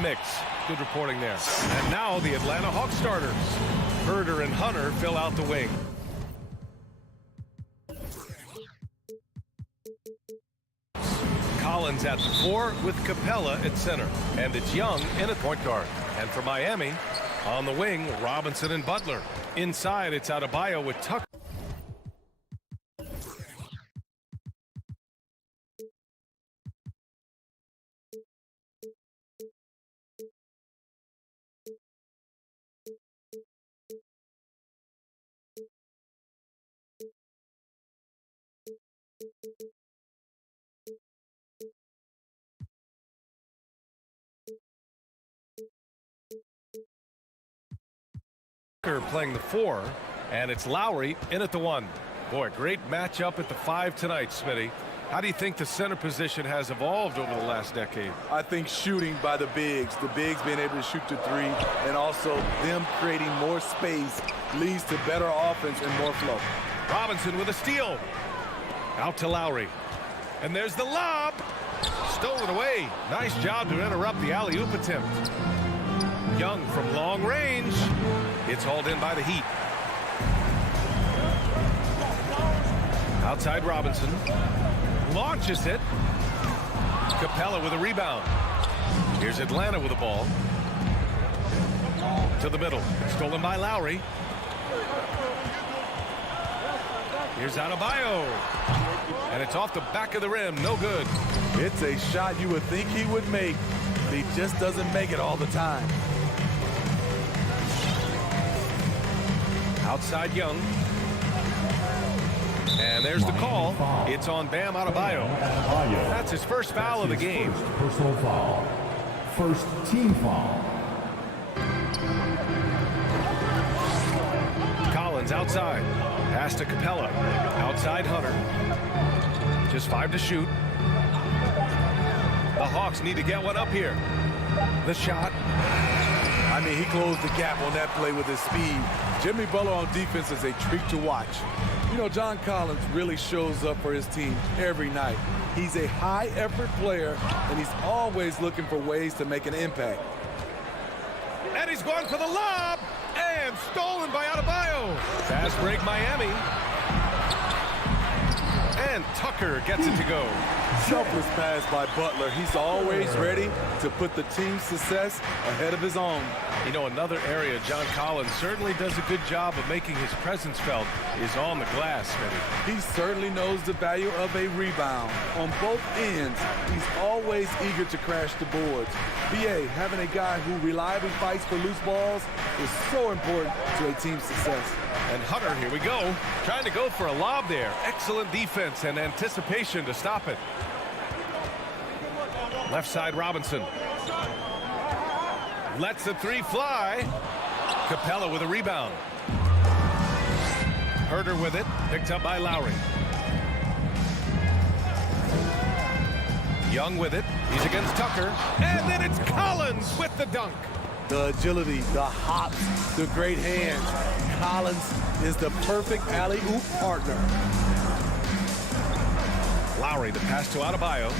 mix. Good reporting there. And now the Atlanta Hawks starters. Herder and Hunter fill out the wing. Collins at the 4 with Capella at center. And it's Young in at point guard. And for Miami, on the wing, Robinson and Butler. Inside, it's Adebayo with Tucker. Playing the 4, and it's Lowry in at the 1. Boy, great matchup at the 5 tonight, Smitty. How do you think the center position has evolved over the last decade? I think shooting by the bigs being able to shoot the 3, and also them creating more space leads to better offense and more flow. Robinson with a steal. Out to Lowry. And there's the lob. Stolen away. Nice job to interrupt the alley-oop attempt. Young from long range. It's hauled in by the Heat. Outside Robinson. Launches it. Capella with a rebound. Here's Atlanta with the ball. To the middle. Stolen by Lowry. Here's Adebayo. And it's off the back of the rim. No good. It's a shot you would think he would make, but he just doesn't make it all the time. Outside Young. And there's the call. It's on Bam Adebayo. That's his first foul of the game. First personal foul. First team foul. Collins outside. Pass to Capella. Outside Hunter. Just 5 to shoot. The Hawks need to get one up here. The shot. I mean, he closed the gap on that play with his speed. Jimmy Butler on defense is a treat to watch. You know, John Collins really shows up for his team every night. He's a high-effort player, and he's always looking for ways to make an impact. And he's going for the lob. And stolen by Adebayo. Fast break Miami. And Tucker gets it to go. Selfless pass by Butler. He's always ready to put the team's success ahead of his own. You know, another area John Collins certainly does a good job of making his presence felt is on the glass, Smitty. He certainly knows the value of a rebound. On both ends, he's always eager to crash the boards. BA, having a guy who reliably fights for loose balls is so important to a team's success. And Hunter, here we go, trying to go for a lob there. Excellent defense and anticipation to stop it. Left side Robinson. Lets the 3 fly. Capella with a rebound. Herder with it. Picked up by Lowry. Young with it. He's against Tucker. And then it's Collins with the dunk. The agility, the hops, the great hands. Collins is the perfect alley-oop partner. Lowry, the pass to Adebayo.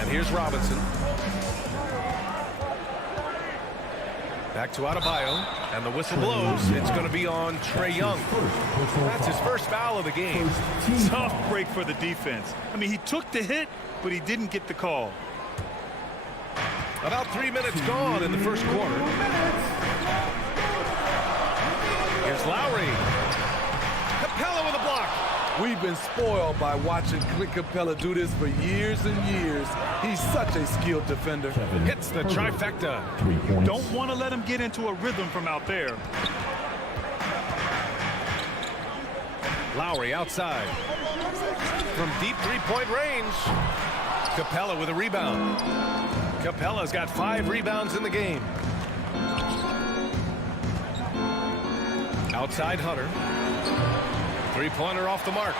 And here's Robinson. Back to Adebayo, and the whistle blows. It's going to be on Trae Young. That's his first foul of the game. Tough break for the defense. I mean, he took the hit, but he didn't get the call. About 3 minutes gone in the first quarter. Here's Lowry. Capella with a block. We've been spoiled by watching Clint Capella do this for years and years. He's such a skilled defender. Hits the trifecta. Don't want to let him get into a rhythm from out there. Lowry outside. From deep three-point range. Capella with a rebound. Capella's got 5 rebounds in the game. Outside Hunter. Three-pointer off the mark.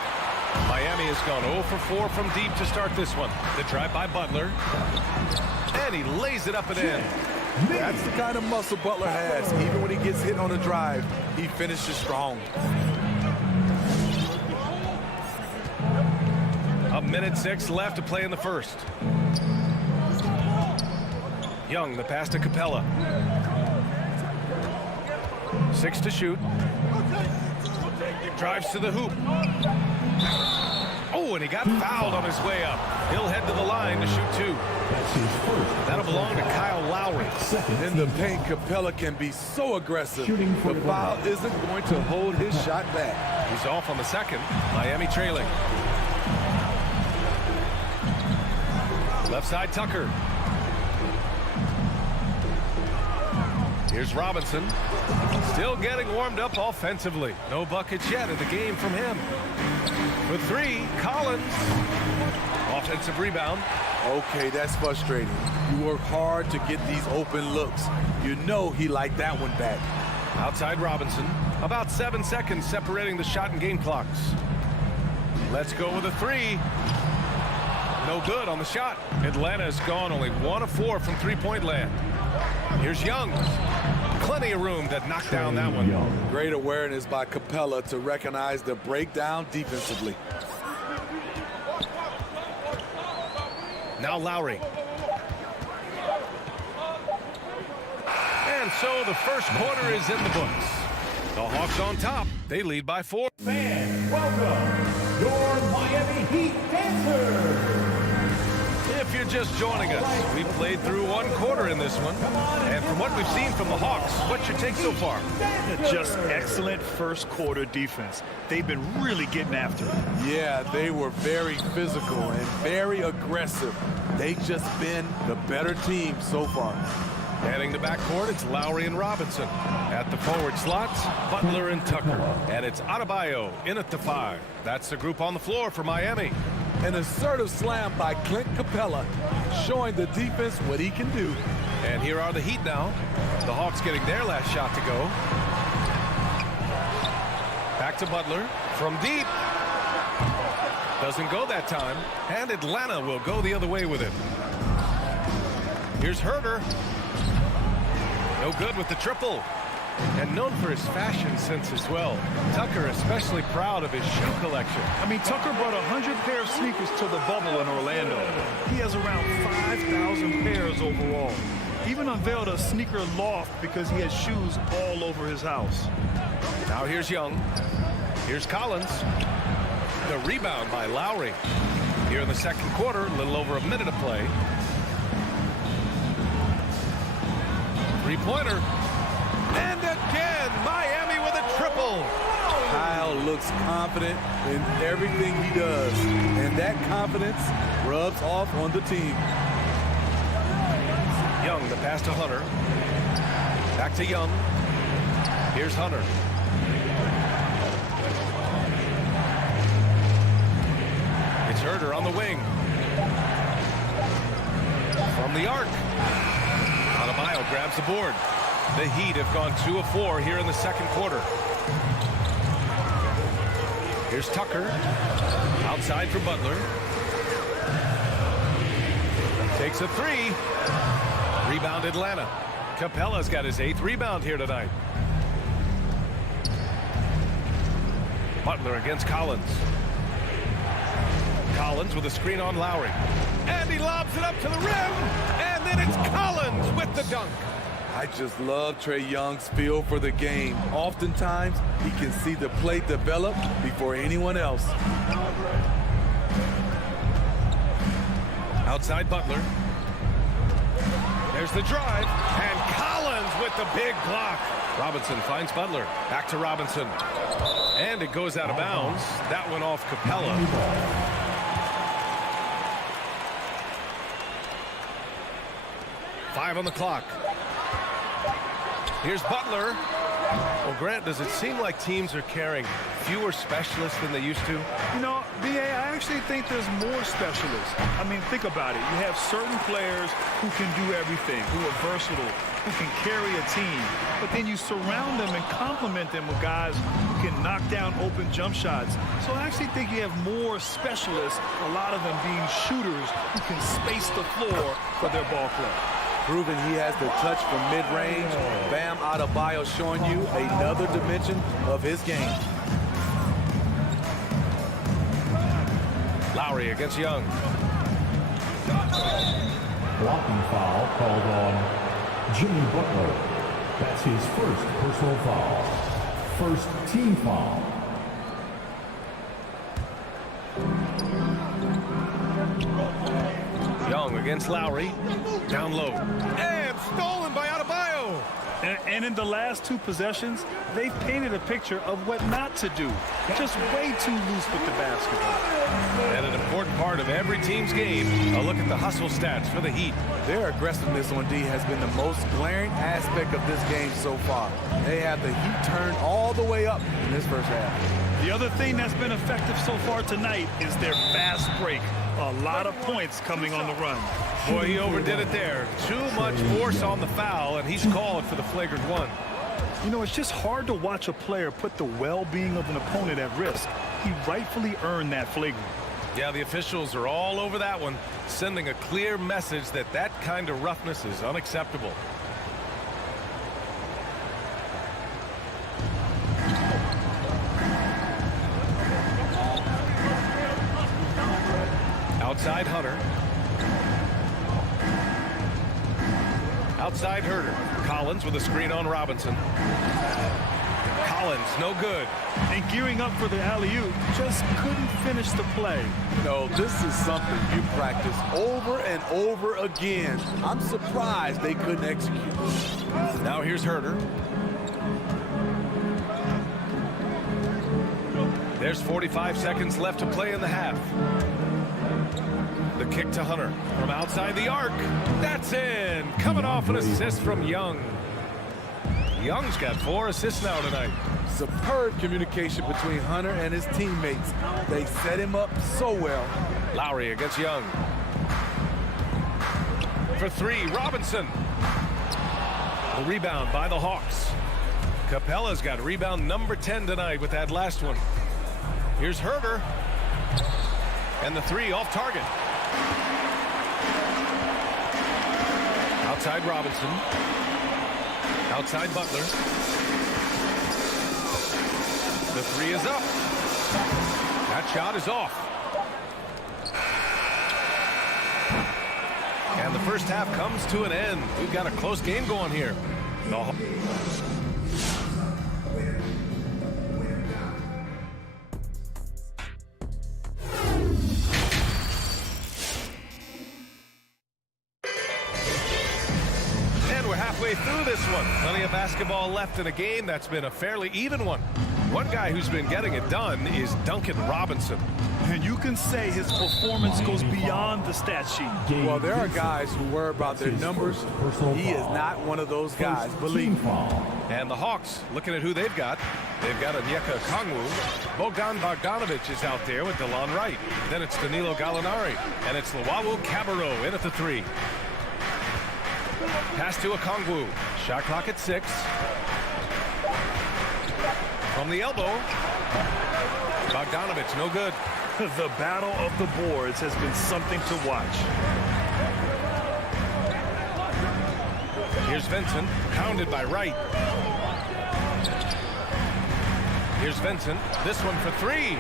Miami has gone 0 for 4 from deep to start this one. The drive by Butler. And he lays it up and in. That's the kind of muscle Butler has. Even when he gets hit on a drive, he finishes strong. A minute 6 left to play in the first. Young, the pass to Capella. 6 to shoot. Drives to the hoop. Oh, and he got fouled on his way up. He'll head to the line to shoot 2. That's his first. That'll belong to Kyle Lowry. In the paint, Capella can be so aggressive. Shooting for the the foul ball. isn't going to hold his shot back. He's off on the second. Miami trailing. Left side, Tucker. Here's Robinson. Still getting warmed up offensively. No buckets yet in the game from him. For 3, Collins. Offensive rebound. Okay, that's frustrating. You work hard to get these open looks. You know he liked that one back. Outside Robinson. About 7 seconds separating the shot and game clocks. Let's go with a 3. No good on the shot. Atlanta has gone only 1 of 4 from three-point land. Here's Young. Plenty of room to knock down that one. Great awareness by Capella to recognize the breakdown defensively. Now Lowry. And so the first quarter is in the books. The Hawks on top. They lead by 4. Fans, welcome your Miami Heat dancers. If you're just joining us, we played through 1 quarter in this one. And from what we've seen from the Hawks, what's your take so far? Just excellent first quarter defense. They've been really getting after it. Yeah, they were very physical and very aggressive. They've just been the better team so far. Heading the backcourt, it's Lowry and Robinson. At the forward slots, Butler and Tucker. And it's Adebayo in at the 5. That's the group on the floor for Miami. An assertive slam by Clint Capella, showing the defense what he can do. And here are the Heat now. The Hawks getting their last shot to go. Back to Butler from deep. Doesn't go that time. And Atlanta will go the other way with it. Here's Herter. No good with the triple. And known for his fashion sense as well. Tucker especially proud of his shoe collection. I mean, Tucker brought 100 pair of sneakers to the bubble in Orlando. He has around 5,000 pairs overall. He even unveiled a sneaker loft because he has shoes all over his house. Now here's Young. Here's Collins. The rebound by Lowry. Here in the second quarter, a little over a minute of play. Three-pointer. And again, Miami with a triple. Kyle looks confident in everything he does, and that confidence rubs off on the team. Young, the pass to Hunter. Back to Young. Here's Hunter. It's Herter on the wing. From the arc. Adebayo grabs the board. The Heat have gone 2 of 4 here in the second quarter. Here's Tucker. Outside for Butler. Takes a 3. Rebound Atlanta. Capella's got his 8th rebound here tonight. Butler against Collins. Collins with a screen on Lowry. And he lobs it up to the rim. And then it's Collins with the dunk. I just love Trae Young's feel for the game. Oftentimes, he can see the play develop before anyone else. Outside Butler. There's the drive. And Collins with the big block. Robinson finds Butler. Back to Robinson. And it goes out of bounds. That one off Capella. Five on the clock. Here's Butler. Well, Grant, does it seem like teams are carrying fewer specialists than they used to? You know, B.A., I actually think there's more specialists. I mean, think about it. You have certain players who can do everything, who are versatile, who can carry a team. But then you surround them and complement them with guys who can knock down open jump shots. So I actually think you have more specialists, a lot of them being shooters who can space the floor for their ball play. Proving he has the touch from mid-range. Bam Adebayo showing you another dimension of his game. Lowry against Young. Blocking foul called on Jimmy Butler. That's his first personal foul. First team foul. Young against Lowry. Down low. And stolen by Adebayo. And in the last two possessions, they've painted a picture of what not to do. Just way too loose with the basketball. And an important part of every team's game, a look at the hustle stats for the Heat. Their aggressiveness on D has been the most glaring aspect of this game so far. They have the Heat turned all the way up in this first half. The other thing that's been effective so far tonight is their fast break. A lot of points coming on the run. Boy, he overdid it there. Too much force on the foul, and he's called for the flagrant one. You know, it's just hard to watch a player put the well-being of an opponent at risk. He rightfully earned that flagrant. Yeah, the officials are all over that one, sending a clear message that that kind of roughness is unacceptable. Outside Hunter. Outside Herter. Collins with a screen on Robinson. Collins, no good. And gearing up for the alley-oop, just couldn't finish the play. No, this is something you practice over and over again. I'm surprised they couldn't execute. Now here's Herter. There's 45 seconds left to play in the half. The kick to Hunter from outside the arc. That's in. Coming off an assist from Young. Young's got 4 assists now tonight. Superb communication between Hunter and his teammates. They set him up so well. Lowry against Young. For 3, Robinson. The rebound by the Hawks. Capella's got rebound number 10 tonight with that last one. Here's Herter. And the 3 off target. Outside Robinson. Outside Butler. The 3 is up. That shot is off. And the first half comes to an end. We've got a close game going here. Through this one. Plenty of basketball left in a game that's been a fairly even one. One guy who's been getting it done is Duncan Robinson. And you can say his performance goes beyond the stat sheet. Well, there are guys who worry about their numbers. He is not one of those guys, believe me. And the Hawks, looking at who they've got Onyeka Okongwu. Bogdan Bogdanovic is out there with DeLon Wright. Then it's Danilo Gallinari. And it's Luwawu Cabarrot in at the 3. Pass to Okongwu. Shot clock at 6. From the elbow. Bogdanovic, no good. The battle of the boards has been something to watch. Here's Vincent, pounded by Wright. Here's Vincent. This one for 3.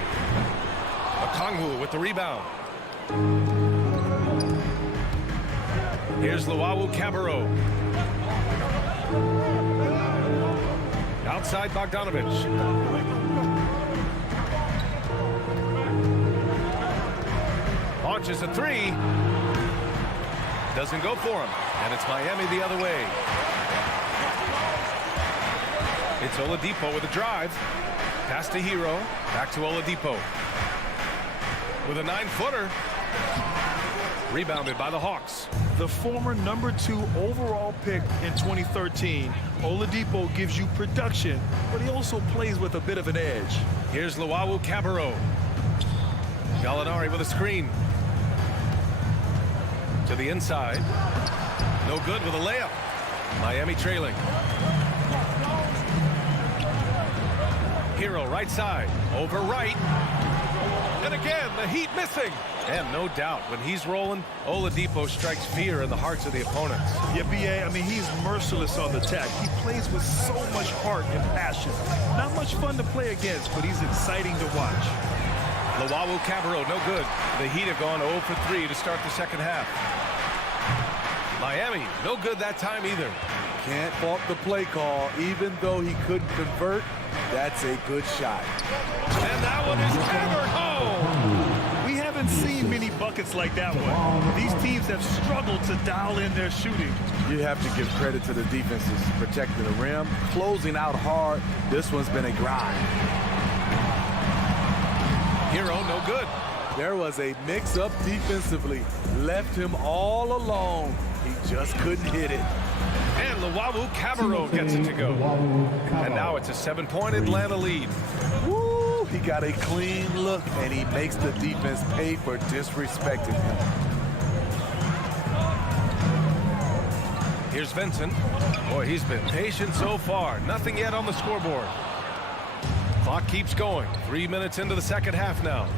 Okongwu with the rebound. Here's Luwawu Cabarrot. Outside Bogdanovic. Launches a 3. Doesn't go for him. And it's Miami the other way. It's Oladipo with a drive. Pass to Hero. Back to Oladipo. With a 9-footer. Rebounded by the Hawks. The former number 2 overall pick in 2013, Oladipo gives you production, but he also plays with a bit of an edge. Here's Luwawu Cabarrot. Gallinari with a screen. To the inside. No good with a layup. Miami trailing. Hero right side. Over right. And again, the Heat missing. And no doubt, when he's rolling, Oladipo strikes fear in the hearts of the opponents. Yeah, B.A., I mean, he's merciless on the attack. He plays with so much heart and passion. Not much fun to play against, but he's exciting to watch. Lawawu Cabarro, no good. The Heat have gone 0 for 3 to start the second half. Miami, no good that time either. Can't fault the play call. Even though he couldn't convert, that's a good shot. And that one is hammered home. We haven't seen many buckets like that one. These teams have struggled to dial in their shooting. You have to give credit to the defenses protecting the rim, closing out hard. This one's been a grind. Hero, no good. There was a mix-up defensively. Left him all alone. He just couldn't hit it. And Lawawu Cabarro gets it to go. And now it's a 7-point Atlanta lead. Woo! He got a clean look, and he makes the defense pay for disrespecting him. Here's Vincent. Boy, he's been patient so far. Nothing yet on the scoreboard. Clock keeps going. 3 minutes into the second half now.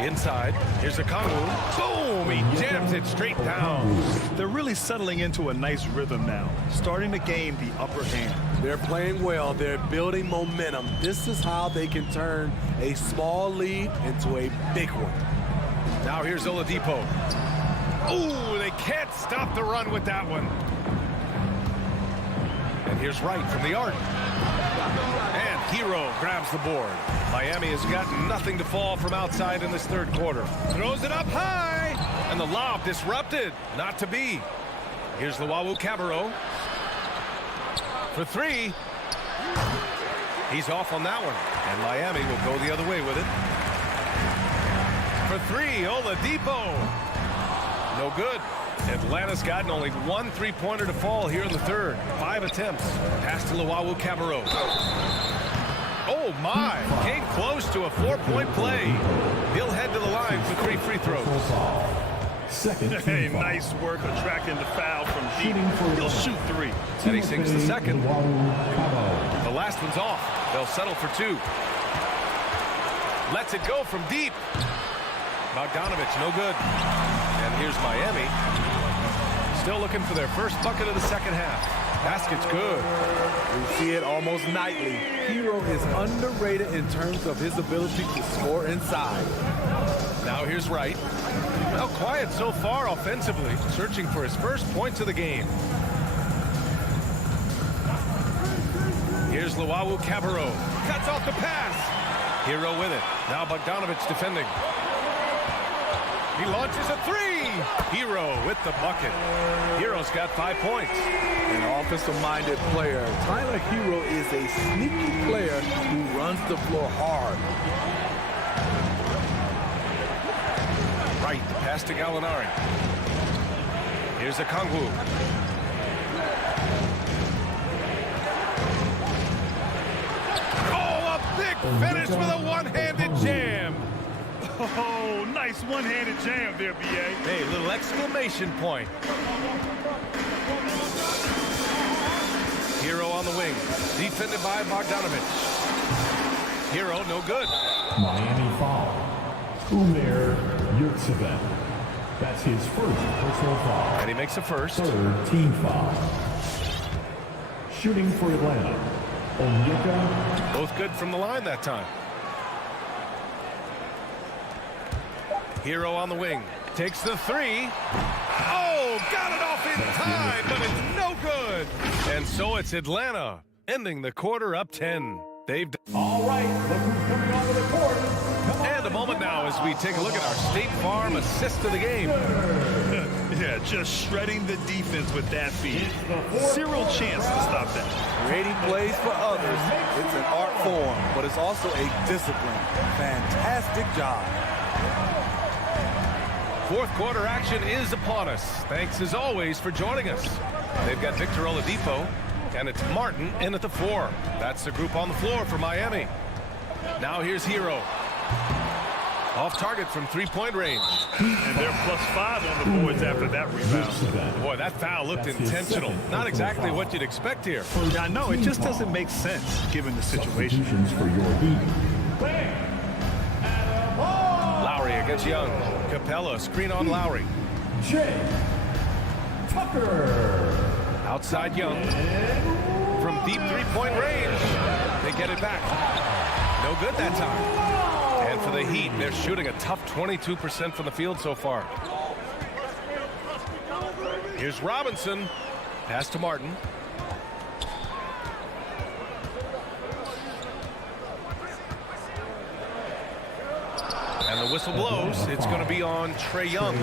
Inside, here's a Kongwu. Boom! He jams it straight down. They're really settling into a nice rhythm now, starting to gain the upper hand. They're playing well. They're building momentum. This is how they can turn a small lead into a big one. Now here's Oladipo. Ooh, they can't stop the run with that one. And here's Wright from the arc. And Hero grabs the board. Miami has got nothing to fall from outside in this third quarter. Throws it up high. And the lob disrupted. Not to be. Here's Lawawu Cabarro. For three. He's off on that one. And Miami will go the other way with it. For three, Oladipo. No good. Atlanta's gotten only one three-pointer to fall here in the third. 5 attempts. Pass to Lawawu Cabarro. Oh, my. Came close to a 4-point play. He'll head to the line for 3 free throws. Hey, nice work attracting the foul from deep. He'll shoot 3. And he sinks the second. The last one's off. They'll settle for 2. Lets it go from deep. Bogdanovich, no good. And here's Miami. Still looking for their first bucket of the second half. Basket's good. We see it almost nightly. Hero is underrated in terms of his ability to score inside. Now here's Wright. Well, quiet so far offensively, searching for his first points of the game. Here's Lawawu Cabarro. Cuts off the pass. Hero with it. Now Bogdanovich defending. He launches a 3. Hero with the bucket. Hero's got 5 points. An offensive-minded player. Tyler Hero is a sneaky player who runs the floor hard. Right, pass to Gallinari. Here's a Kongwu. Oh, a big finish with a one-handed jam. Oh, nice one-handed jam there, B.A. Hey, little exclamation point. Hero on the wing. Defended by Bogdanovich. Hero, no good. Miami foul. Umair Yurtseven. That's his first personal foul. And he makes a first. Third team foul. Shooting for Atlanta. Onyeka. Both good from the line that time. Hero on the wing. Takes the 3. Oh, got it off in time, but it's no good. And so it's Atlanta ending the quarter up 10. They've All right, look who's coming onto the court. And a moment now as we take a look at our State Farm assist of the game. Yeah, just shredding the defense with that feed. Zero chance to stop that. Creating plays for others. It's an art form, but it's also a discipline. Fantastic job. Fourth quarter action is upon us. Thanks as always for joining us. They've got Victor Oladipo, and it's Martin in at the 4. That's the group on the floor for Miami. Now here's Hero. Off target from 3-point range. And they're +5 on the boards after that rebound. Boy, that foul looked intentional. Not exactly what you'd expect here. I know, it just doesn't make sense given the situation. Substitutions for your Heat. Lowry against Young. Capella, screen on Lowry. Jay Tucker. Outside Young. From deep 3-point range. They get it back. No good that time. And And for the Heat, they're shooting a tough 22% from the field so far. Here's Robinson. Pass to Martin. And the whistle blows. It's going to be on Trae Young.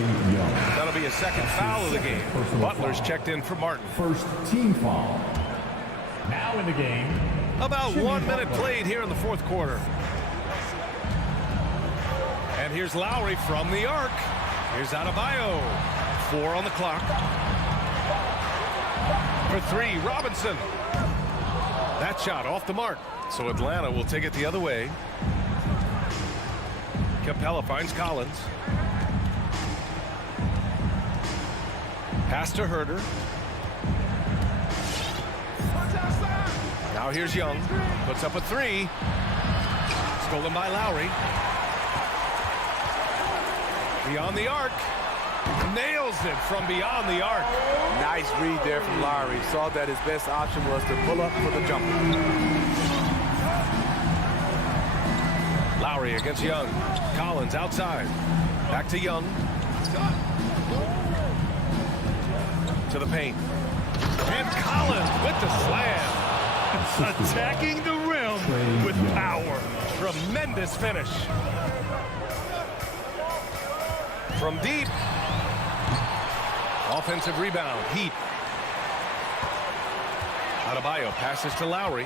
That'll be a second foul of the game. Butler's checked in for Martin. First team foul. Now in the game. About 1 minute played here in the fourth quarter. And here's Lowry from the arc. Here's Adebayo. 4 on the clock. For 3, Robinson. That shot off the mark. So Atlanta will take it the other way. Capella finds Collins. Pass to Herter. Now here's Young. Puts up a 3. Stolen by Lowry. Beyond the arc. Nails it from beyond the arc. Nice read there from Lowry. Saw that his best option was to pull up for the jumper. Lowry against Young. Collins outside. Back to Young. To the paint. And Collins with the slam. Attacking the rim with power. Tremendous finish. From deep. Offensive rebound. Heat. Adebayo passes to Lowry.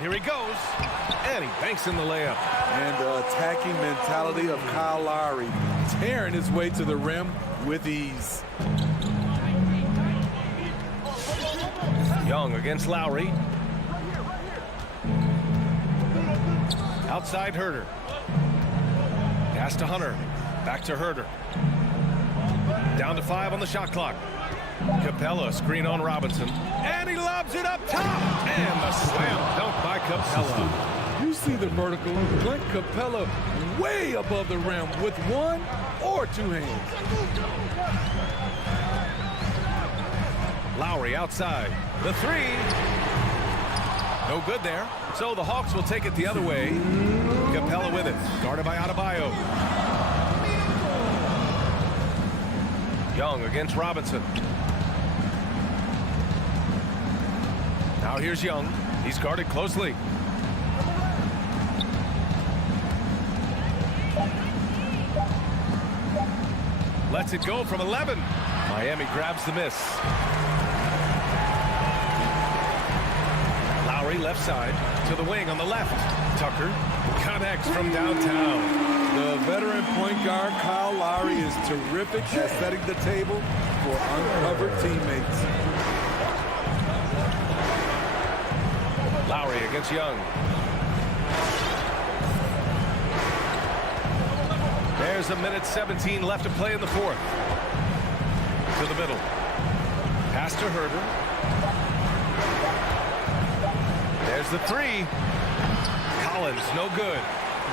Here he goes. And he banks in the layup. And the attacking mentality of Kyle Lowry, tearing his way to the rim with ease. Young against Lowry. Outside Herter. Pass to Hunter. Back to Herter. Down to 5 on the shot clock. Capella screen on Robinson. And he lobs it up top. And the slam dunk by Capella. You see the vertical. Clint Capella way above the rim with 1 or 2 hands. Lowry outside. The 3. No good there. So the Hawks will take it the other way. Capella with it. Guarded by Adebayo. Young against Robinson. Now here's Young. He's guarded closely. Lets it go from 11. Miami grabs the miss. Lowry left side to the wing on the left. Tucker connects from downtown. The veteran point guard Kyle Lowry is terrific at setting the table for uncovered teammates. Lowry against Young. There's 1:17 left to play in the fourth. To the middle. Pass to Herter. There's the 3. Collins, no good.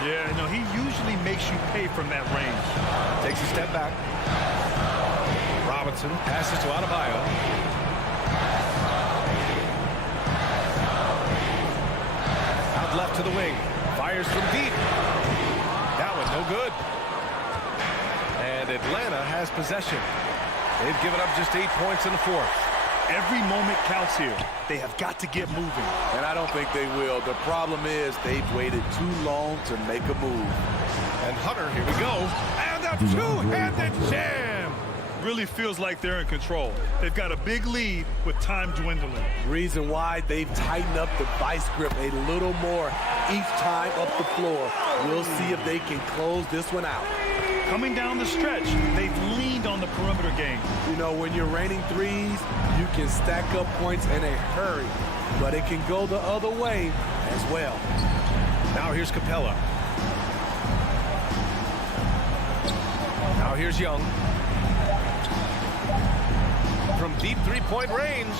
Yeah, no, he usually makes you pay from that range. Takes a step back. Robinson passes to Adebayo. Out left to the wing. Fires from deep. That one no good. And Atlanta has possession. They've given up just 8 points in the fourth. Every moment counts here. They have got to get moving. And I don't think they will. The problem is they've waited too long to make a move. And Hunter, here we go. And a two-handed jam. Really feels like they're in control. They've got a big lead with time dwindling. Reason why they've tightened up the vice grip a little more each time up the floor. We'll see if they can close this one out. Coming down the stretch, they've leaned on the perimeter game. You know, when you're raining threes, you can stack up points in a hurry, but it can go the other way as well. Now here's Capella. Now here's Young. From deep three-point range.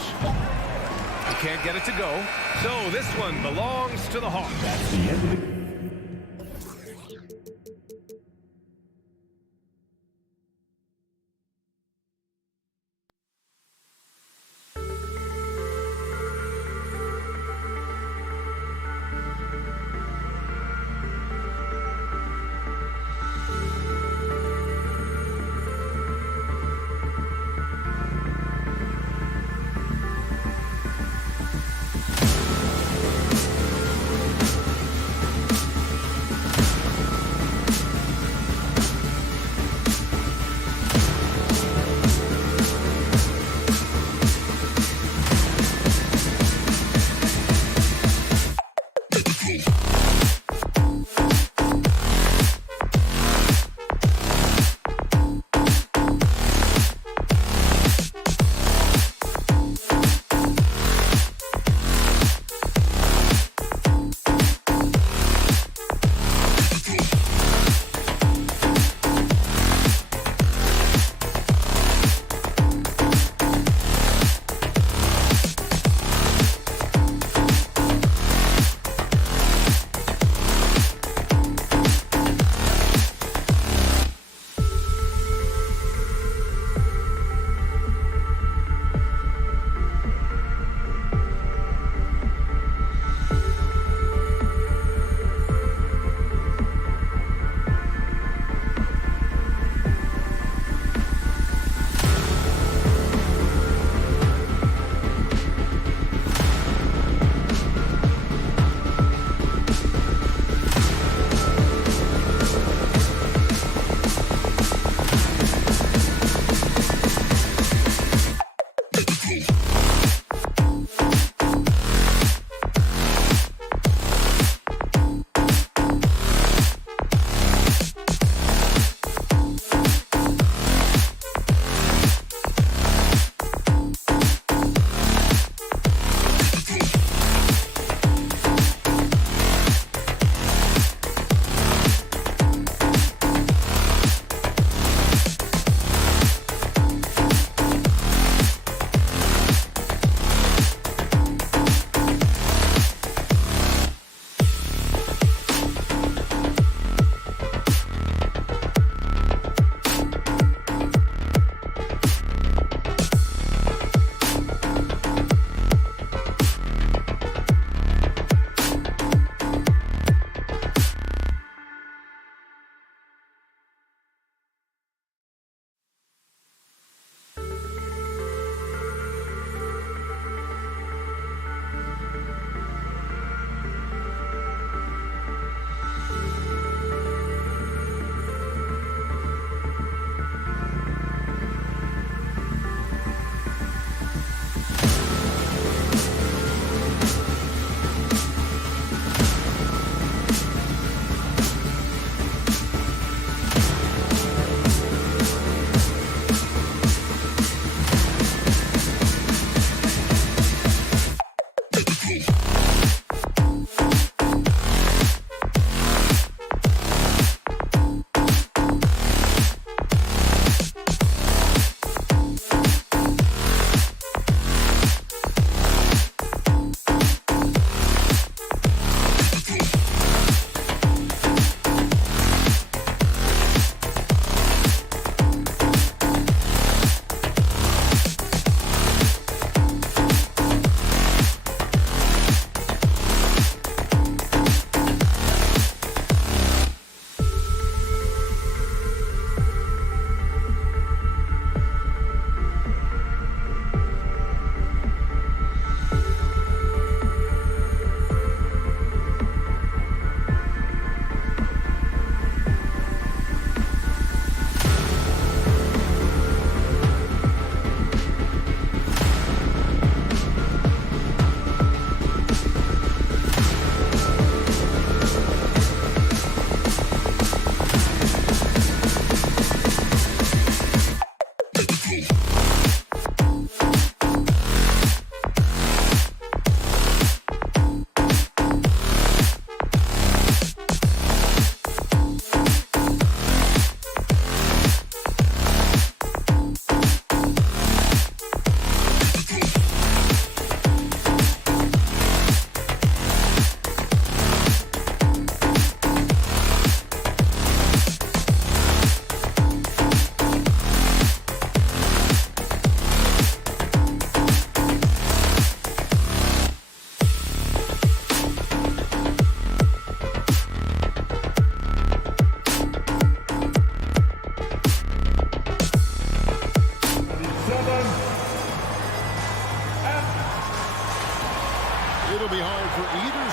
He can't get it to go. So this one belongs to the Hawks. That's the end of the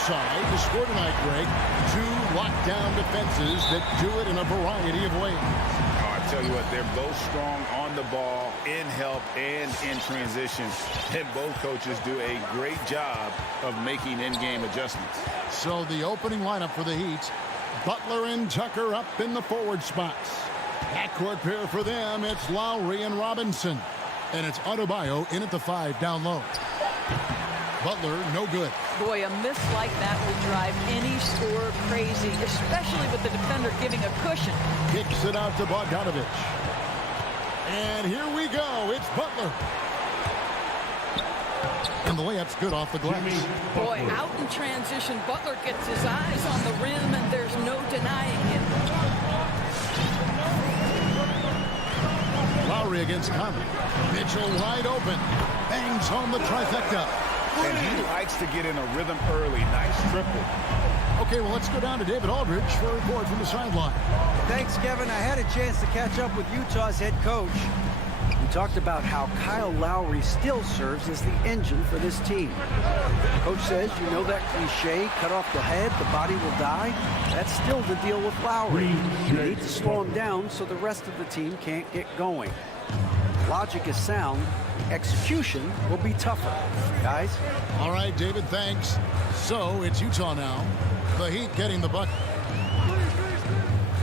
side to score tonight, Greg. 2 lockdown defenses that do it in a variety of ways. I tell you what, they're both strong on the ball, in help, and in transition. And both coaches do a great job of making in-game adjustments. So the opening lineup for the Heat, Butler and Tucker up in the forward spots. Backcourt pair for them, it's Lowry and Robinson. And it's Adebayo in at the 5 down low. Butler, no good. Boy, a miss like that will drive any scorer crazy, especially with the defender giving a cushion. Kicks it out to Bogdanovich. And here we go. It's Butler. And the layup's good off the glass. Boy, out in transition, Butler gets his eyes on the rim, and there's no denying it. Lowry against Conley. Mitchell wide open. Bangs home the trifecta. And he likes to get in a rhythm early. Nice triple. Okay, well, let's go down to David Aldridge for a report from the sideline. Thanks, Kevin. I had a chance to catch up with Utah's head coach. We talked about how Kyle Lowry still serves as the engine for this team. Coach says, you know that cliche, cut off the head, the body will die? That's still the deal with Lowry. You need to slow him down so the rest of the team can't get going. Logic is sound. Execution will be tougher. Guys? All right, David, thanks. So it's Utah now. The Heat getting the bucket.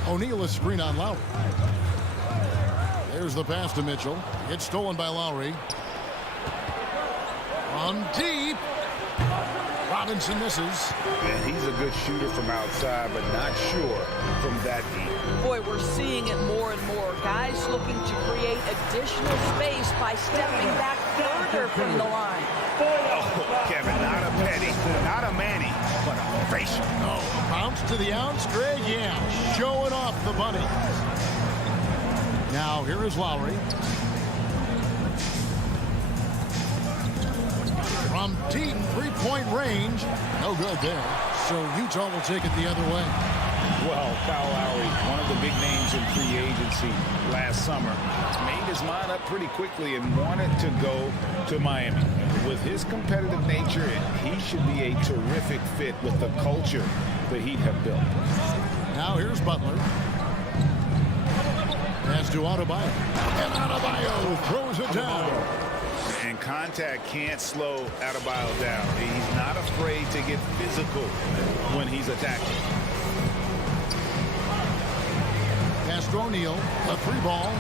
O'Neal is screen on Lowry. There's the pass to Mitchell. It's stolen by Lowry. From deep. Robinson misses. And he's a good shooter from outside, but not sure from that deep. Boy, we're seeing it more and more. Guys looking to create additional space by stepping back further from the line. Oh, Kevin, not a Petty, not a Manny, but a facial. Oh, bounce to the ounce, Greg. Yeah, showing off the bunny. Now, here is Lowry. From deep three-point range. No good there. So Utah will take it the other way. Well, Kyle Lowry, one of the big names in free agency last summer, made his mind up pretty quickly and wanted to go to Miami. With his competitive nature, he should be a terrific fit with the culture the Heat have built. Now here's Butler. Pass to Adebayo. And Adebayo throws it down. And contact can't slow Adebayo down. He's not afraid to get physical when he's attacking. Pass to O'Neal. A 3-ball.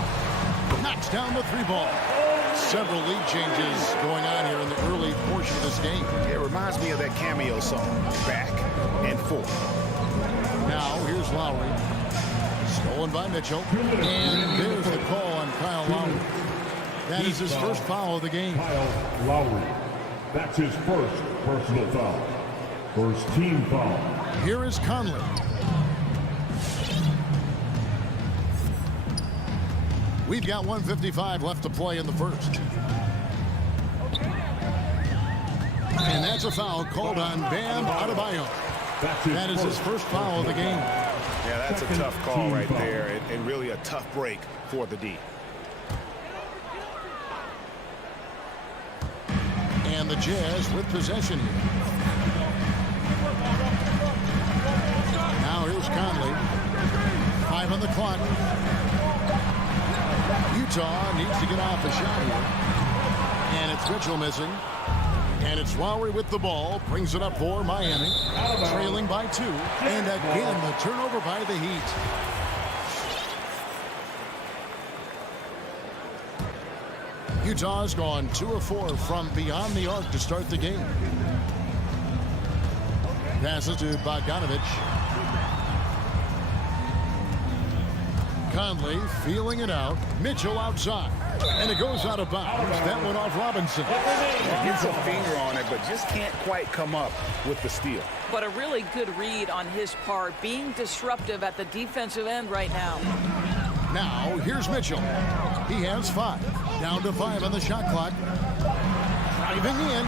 Knocks down the 3-ball. Several lead changes going on here in the early portion of this game. It reminds me of that cameo song, Back and Forth. Now here's Lowry. Stolen by Mitchell. And there's the call on Kyle Lowry. That is his first foul of the game. Kyle Lowry. That's his first personal foul. First team foul. Here is Conley. We've got 1:55 left to play in the first. And that's a foul called on Bam Adebayo. That is his first foul of the game. Yeah, that's a tough call right there, and really a tough break for the D. And the Jazz with possession here. Now here's Conley. 5 on the clock. Utah needs to get off a shot here. And it's Mitchell missing. And it's Lowry with the ball. Brings it up for Miami. Trailing by 2. And again, the turnover by the Heat. Utah's gone 2 of 4 from beyond the arc to start the game. Passes to Bogdanovich. Conley feeling it out. Mitchell outside. And it goes out of bounds. That went off Robinson. He gets a finger on it, but just can't quite come up with the steal. But a really good read on his part, being disruptive at the defensive end right now. Now, here's Mitchell. He has 5. Down to 5 on the shot clock. Driving in.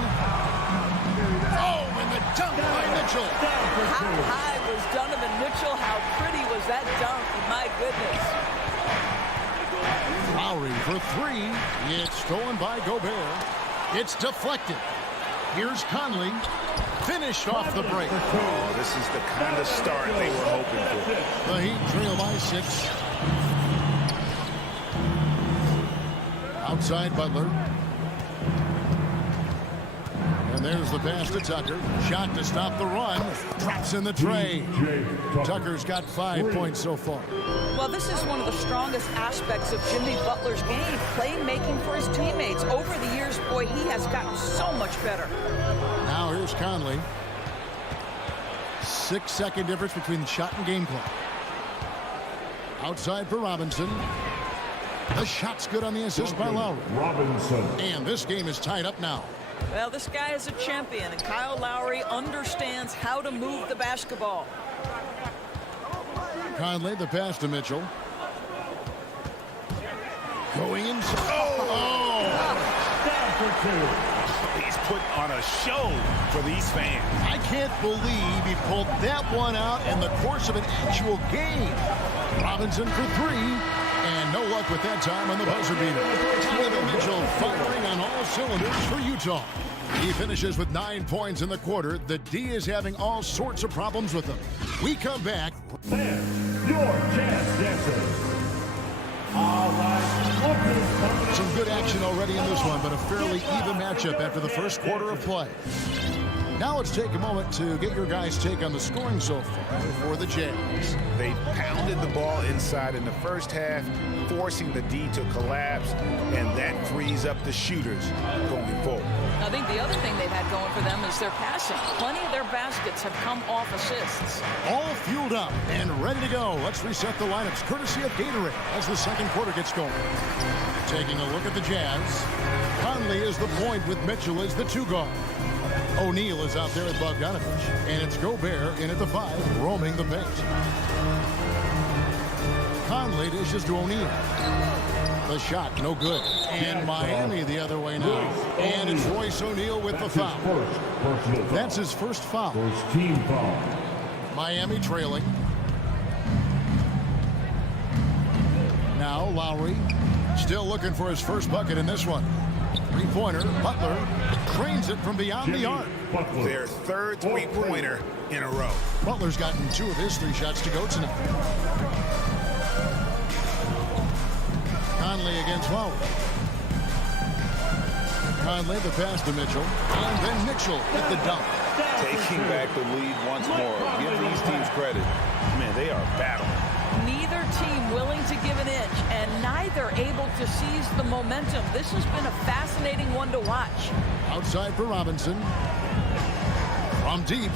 Oh, and the dunk by Mitchell. How high was Donovan Mitchell? How pretty was that dunk? My goodness. Lowry for 3. It's stolen by Gobert. It's deflected. Here's Conley. finished off the break. Oh, this is the kind of start they were hoping for. The Heat trail by 6. Outside Butler. And there's the pass to Tucker. Shot to stop the run. Drops in the tray. Tucker's got 5 points so far. Well, this is one of the strongest aspects of Jimmy Butler's game, playmaking for his teammates. Over the years, boy, he has gotten so much better. Now here's Conley. 6-second difference between the shot and game clock. Outside for Robinson. The shot's good on the assist by Lowry. Robinson. And this game is tied up now. Well, this guy is a champion, and Kyle Lowry understands how to move the basketball. Conley, the pass to Mitchell. Going inside. He's putting on a show for these fans. I can't believe he pulled that one out in the course of an actual game. Robinson for 3. And no luck with that time on the buzzer beater. Donovan Mitchell firing on all cylinders for Utah. He finishes with 9 points in the quarter. The D is having all sorts of problems with him. We come back. And your Jazz Dancers. All right. Some good action already in this one, but a fairly even matchup after the first quarter of play. Now let's take a moment to get your guys' take on the scoring so far for the Jazz. They pounded the ball inside in the first half, forcing the D to collapse, and that frees up the shooters going forward. I think the other thing they've had going for them is their passing. Plenty of their baskets have come off assists. All fueled up and ready to go. Let's reset the lineups courtesy of Gatorade as the second quarter gets going. Taking a look at the Jazz. Conley is the point with Mitchell as the 2 guard. O'Neal is out there at Bogdanovich, and it's Gobert in at the 5, roaming the paint. Conley dishes to O'Neal. The shot, no good. And Miami the other way now. And it's Royce O'Neal with the foul. That's his first foul. First team foul. Miami trailing. Now Lowry still looking for his first bucket in this one. 3-pointer, Butler trains it from beyond the arc. Their third 3-pointer in a row. Butler's gotten 2 of his 3 shots to go tonight. Conley against Lowry. Conley the pass to Mitchell. And then Mitchell with the dunk. Taking back the lead once more. Give these teams credit. Man, they are battling. Neither team willing to give an inch, and neither able to seize the momentum. This has been a fascinating one to watch. Outside for Robinson. From deep.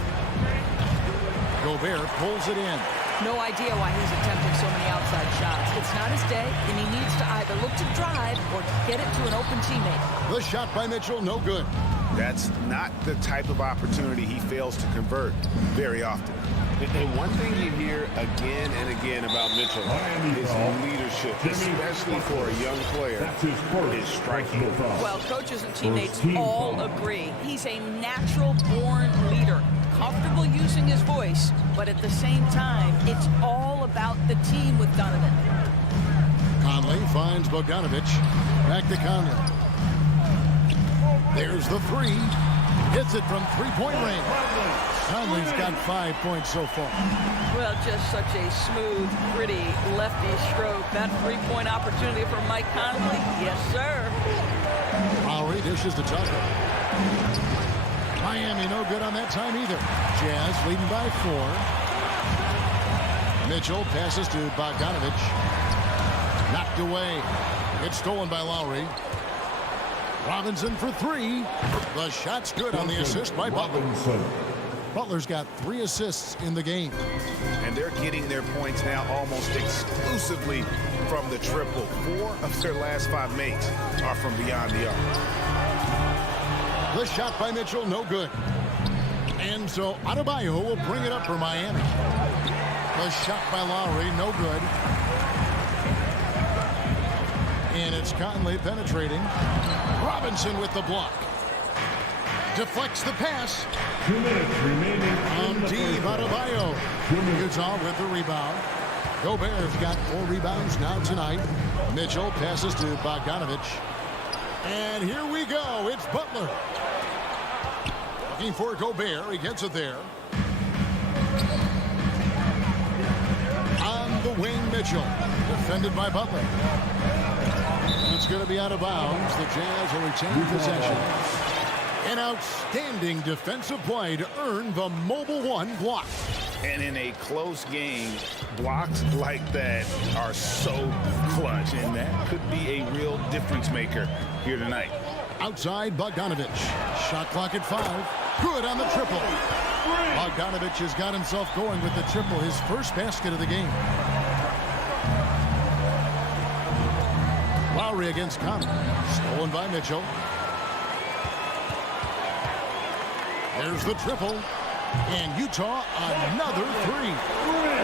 Gobert pulls it in. No idea why he's attempting so many outside shots. It's not his day, and he needs to either look to drive or get it to an open teammate. The shot by Mitchell, no good. That's not the type of opportunity he fails to convert very often. And one thing you hear again and again about Mitchell is leadership, especially for a young player, is striking. Well, coaches and teammates all agree. He's a natural-born leader, comfortable using his voice, but at the same time, it's all about the team with Donovan. Conley finds Bogdanovich. Back to Conley. There's the 3. Hits it from 3-point range. Conley's got 5 points so far. Well, just such a smooth, pretty lefty stroke. That 3-point opportunity for Mike Conley. Yes, sir. Lowry dishes to Tucker. Miami no good on that time either. Jazz leading by 4. Mitchell passes to Bogdanovich. Knocked away. It's stolen by Lowry. Robinson for 3. The shot's good on the assist by Butler. Butler's got 3 assists in the game. And they're getting their points now almost exclusively from the triple. 4 of their last 5 makes are from beyond the arc. The shot by Mitchell, no good. And so Adebayo will bring it up for Miami. The shot by Lowry, no good. And it's Conley penetrating. Robinson with the block. Deflects the pass. 2 minutes remaining. Deep Adebayo. Utah with the rebound. Gobert's got 4 rebounds now tonight. Mitchell passes to Bogdanovich. And here we go. It's Butler. Looking for Gobert. He gets it there. On the wing, Mitchell. Defended by Butler. It's going to be out of bounds. The Jazz will retain possession. An outstanding defensive play to earn the mobile one block. And in a close game, blocks like that are so clutch, and that could be a real difference maker here tonight. Outside, Bogdanovich. Shot clock at 5. Good on the triple. Bogdanovich has got himself going with the triple, his first basket of the game. Lowry against Conley. Stolen by Mitchell. There's the triple. And Utah, another 3.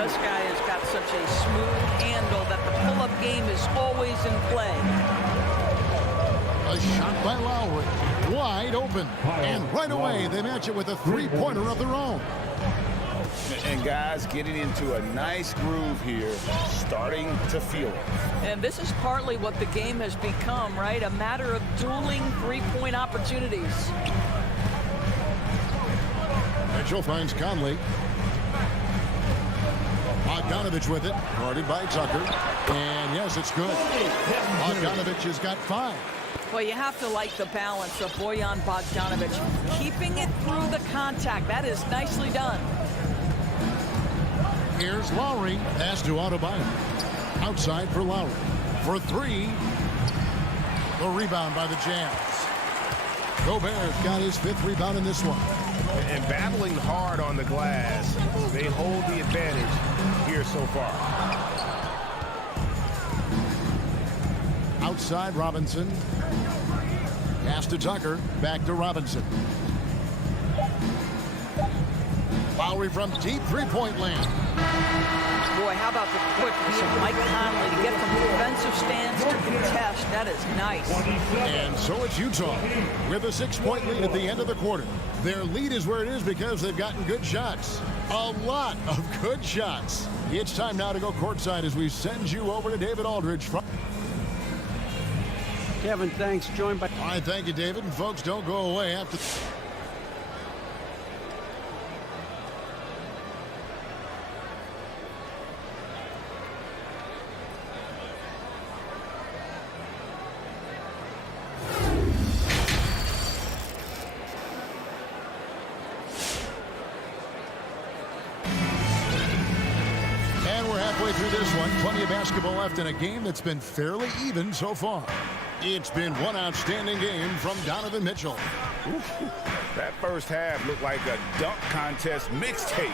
This guy has got such a smooth handle that the pull-up game is always in play. A shot by Lowry. Wide open. And right away, they match it with a three-pointer of their own. And guys getting into a nice groove here, starting to feel it. And this is partly what the game has become, right? A matter of dueling three-point opportunities. Mitchell finds Conley. Bogdanovich with it. Guarded by Tucker. And yes, it's good. Bogdanovich has got 5. Well, you have to like the balance of Bojan Bogdanovich. Keeping it through the contact. That is nicely done. Here's Lowry. Pass to Adebayo. Outside for Lowry. For 3. The rebound by the Jazz. Gobert's got his 5th rebound in this one. And battling hard on the glass, they hold the advantage here so far. Outside, Robinson. Pass to Tucker. Back to Robinson. Lowry from deep three-point land. Boy, how about the quickness of Mike Conley to get from defensive stance to contest. That is nice. And so it's Utah with a 6-point lead at the end of the quarter. Their lead is where it is because they've gotten good shots. A lot of good shots. It's time now to go courtside as we send you over to David Aldridge. Kevin, thanks. Joined by... All right, thank you, David. And folks, don't go away after... through this one. Plenty of basketball left in a game that's been fairly even so far. It's been one outstanding game from Donovan Mitchell. That first half looked like a dunk contest mixtape.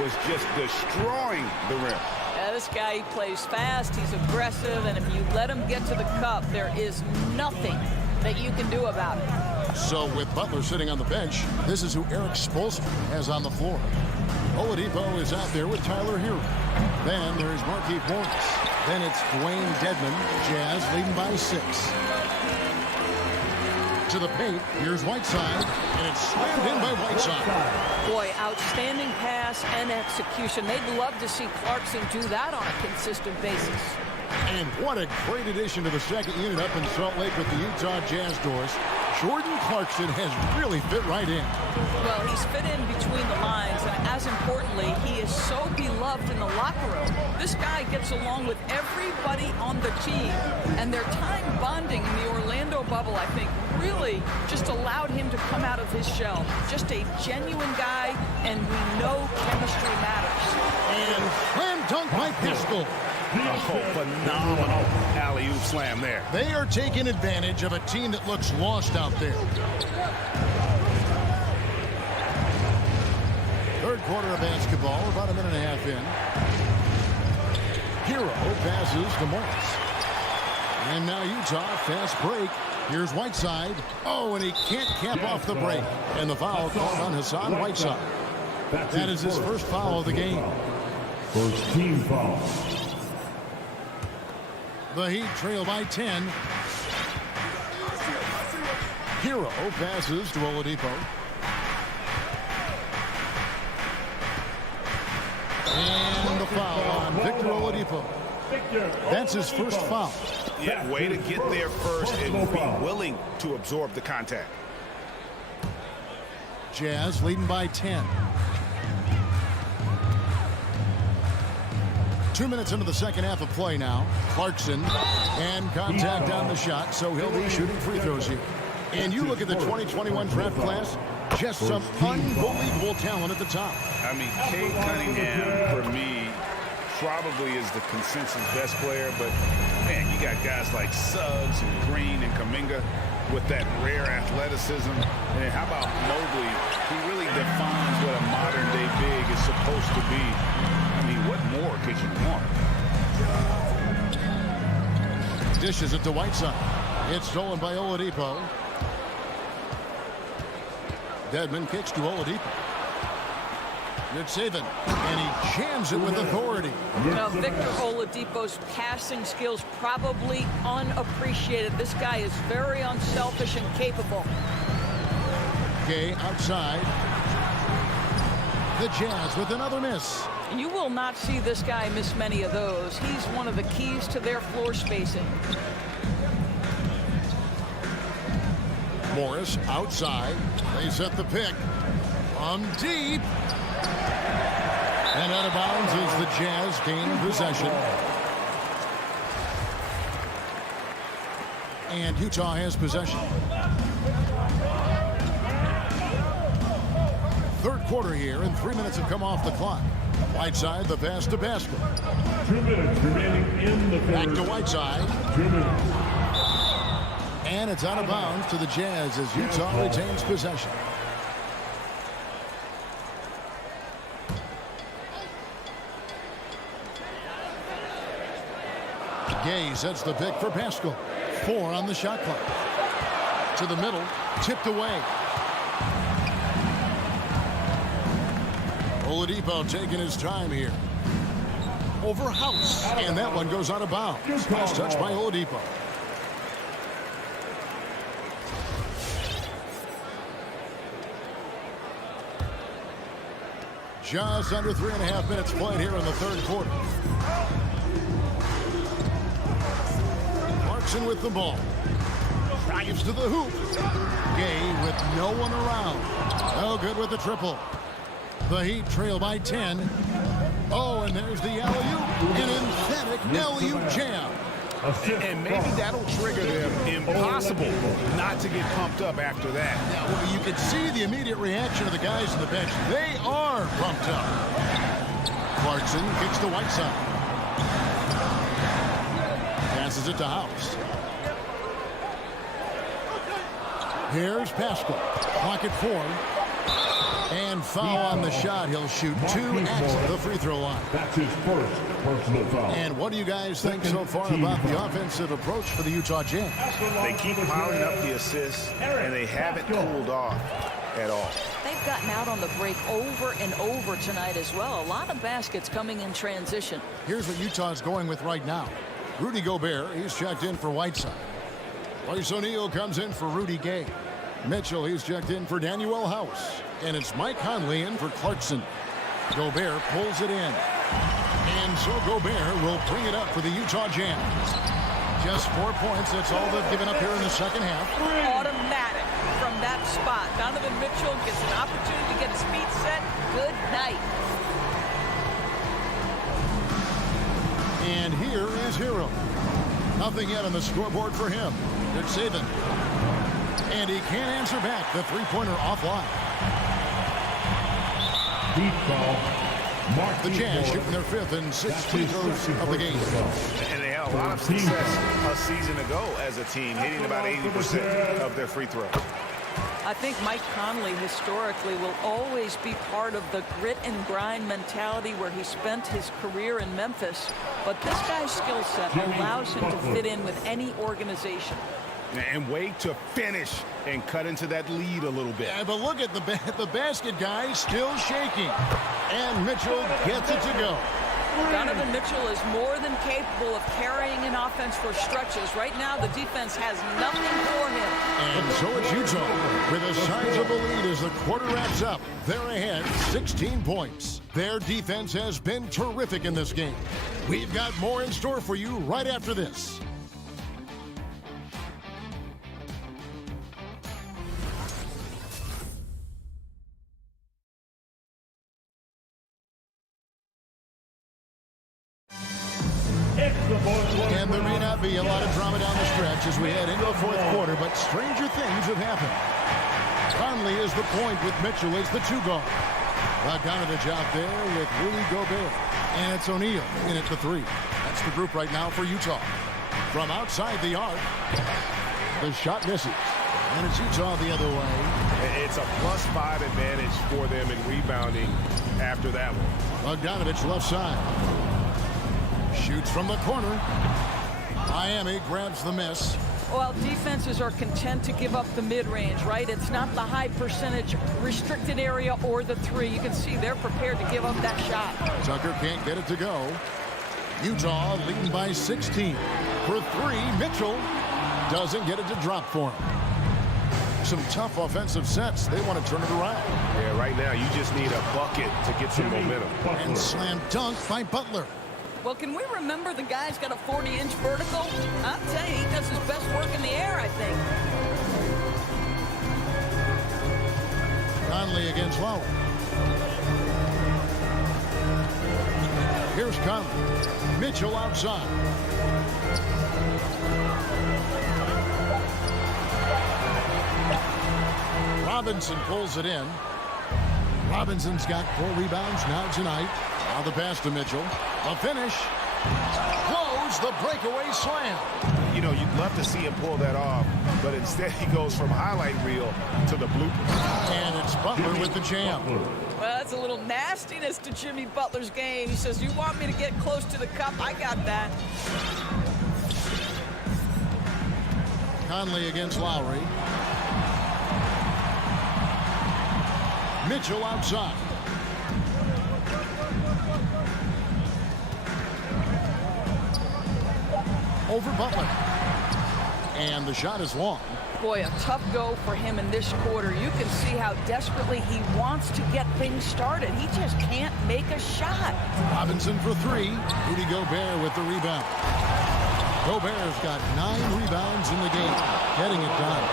Was just destroying the rim. Yeah, this guy, he plays fast, he's aggressive, and if you let him get to the cup, there is nothing that you can do about it. So with Butler sitting on the bench, this is who Eric Spoelstra has on the floor. Oladipo is out there with Tyler Hero. Then there's Markieff Morris. Then it's Dwayne Dedmon. Jazz leading by 6. To the paint. Here's Whiteside. And it's slammed in by Whiteside. Boy, outstanding pass and execution. They'd love to see Clarkson do that on a consistent basis. And what a great addition to the second unit up in Salt Lake with the Utah Jazz doors. Jordan Clarkson has really fit right in. Well, he's fit in between the lines, and as importantly, he is so beloved in the locker room. This guy gets along with everybody on the team, and their time bonding in the Orlando bubble, I think, really just allowed him to come out of his shell. Just a genuine guy, and we know chemistry matters. And slam dunk by Pistol. Oh, phenomenal alley-oop slam there. They are taking advantage of a team that looks lost out there. Third quarter of basketball, about a minute and a half in. Hero passes to Morris. And now Utah, fast break. Here's Whiteside. Oh, and he can't cap off the break. And the foul called on Hassan Whiteside. That is his first foul of the game. First team foul. The Heat trail by 10. Hero passes to Oladipo. And the foul on Victor Oladipo. That's his first foul. Yeah, way to get there first and be willing to absorb the contact. Jazz leading by 10. 2 minutes into the second half of play now. Clarkson and contact on the shot, so he'll be shooting free throws here. And you look at the 2021 draft class, just some unbelievable talent at the top. I mean, Cade Cunningham, for me, probably is the consensus best player, but, man, you got guys like Suggs and Green and Kuminga with that rare athleticism. And then how about Mobley, who really defines what a modern-day big is supposed to be. I mean, what more could you want? Dishes it to Whiteside. It's stolen by Oladipo. Dedmon kicks to Oladipo. Good saving. And he jams it with authority. Now, Victor Oladipo's passing skills probably unappreciated. This guy is very unselfish and capable. Gay outside. The Jazz with another miss. You will not see this guy miss many of those. He's one of the keys to their floor spacing. Morris outside. They set the pick. From deep. And out of bounds as the Jazz gain possession. And Utah has possession. Third quarter here, and 3 minutes have come off the clock. Whiteside, the pass to basket. 2 minutes remaining in the Back third. to Whiteside. 2 minutes. And it's out of bounds to the Jazz as Utah retains possession. Gay sets the pick for Pascal. 4 on the shot clock. To the middle, tipped away. Oladipo taking his time here. Over House. And that one goes out of bounds. Last touch by Oladipo. Just under 3.5 minutes played here in the third quarter. Clarkson with the ball. Drives to the hoop. Gay with no one around. No good with the triple. The Heat trail by 10. Oh, and there's the alley-oop. An emphatic alley-oop jam. And maybe that'll trigger them. Impossible not to get pumped up after that. Now, you can see the immediate reaction of the guys on the bench. They are pumped up. Clarkson kicks to Whiteside. Passes it to House. Here's Pascal. Clock at 4. And foul on the shot. He'll shoot 2 at the free throw line. That's his first personal foul. And what do you guys think so far about the offensive approach for the Utah Jazz? They keep piling up the assists, and they haven't cooled off at all. They've gotten out on the break over and over tonight as well. A lot of baskets coming in transition. Here's what Utah's going with right now. Rudy Gobert, he's checked in for Whiteside. Royce O'Neal comes in for Rudy Gay. Mitchell, he's checked in for Danuel House. And it's Mike Conley in for Clarkson. Gobert pulls it in. And so Gobert will bring it up for the Utah Jazz. Just 4 points. That's all they've given up here in the second half. Automatic from that spot. Donovan Mitchell gets an opportunity to get his feet set. Good night. And here is Hero. Nothing yet on the scoreboard for him. Good saving. And he can't answer back. The three-pointer offline. Heat foul. Mark The Jazz shooting their 5th and 6th free throws of the game. And they had a lot of success a season ago as a team, hitting about 80% of their free throw. I think Mike Conley historically will always be part of the grit and grind mentality where he spent his career in Memphis. But this guy's skill set allows him to fit in with any organization. And wait to finish and cut into that lead a little bit. Yeah, but look at the basket guy still shaking. And Mitchell gets it to go. Donovan Mitchell is more than capable of carrying an offense for stretches. Right now, the defense has nothing for him. And so it's Utah with a sizable lead as the quarter wraps up. They're ahead 16 points. Their defense has been terrific in this game. We've got more in store for you right after this. drama down the stretch as we head into the fourth quarter, but stranger things have happened. Conley is the point with Mitchell as the 2 guard. Bogdanovich out there with Rudy Gobert. And it's O'Neal in at the 3. That's the group right now for Utah. From outside the arc, the shot misses. And it's Utah the other way. It's a +5 advantage for them in rebounding after that one. Bogdanovich left side. Shoots from the corner. Miami grabs the miss. Well, defenses are content to give up the mid-range, right? It's not the high percentage restricted area or the 3. You can see they're prepared to give up that shot. Tucker can't get it to go. Utah leading by 16. For 3, Mitchell doesn't get it to drop for him. Some tough offensive sets. They want to turn it around. Yeah, right now you just need a bucket to get some momentum. And slam dunk by Butler. Well, can we remember the guy's got a 40-inch vertical? I'll tell you, he does his best work in the air, I think. Conley against Lowry. Here's Conley. Mitchell outside. Robinson pulls it in. Robinson's got 4 rebounds now tonight. Now the pass to Mitchell. A finish. Close the breakaway slam. You know, you'd love to see him pull that off, but instead he goes from highlight reel to the blooper. And it's Butler with the jam. Well, that's a little nastiness to Jimmy Butler's game. He says, you want me to get close to the cup? I got that. Conley against Lowry. Mitchell outside. Over Butler. And the shot is long. Boy, a tough go for him in this quarter. You can see how desperately he wants to get things started. He just can't make a shot. Robinson for 3. Rudy Gobert with the rebound. Gobert's got 9 rebounds in the game. Getting it done.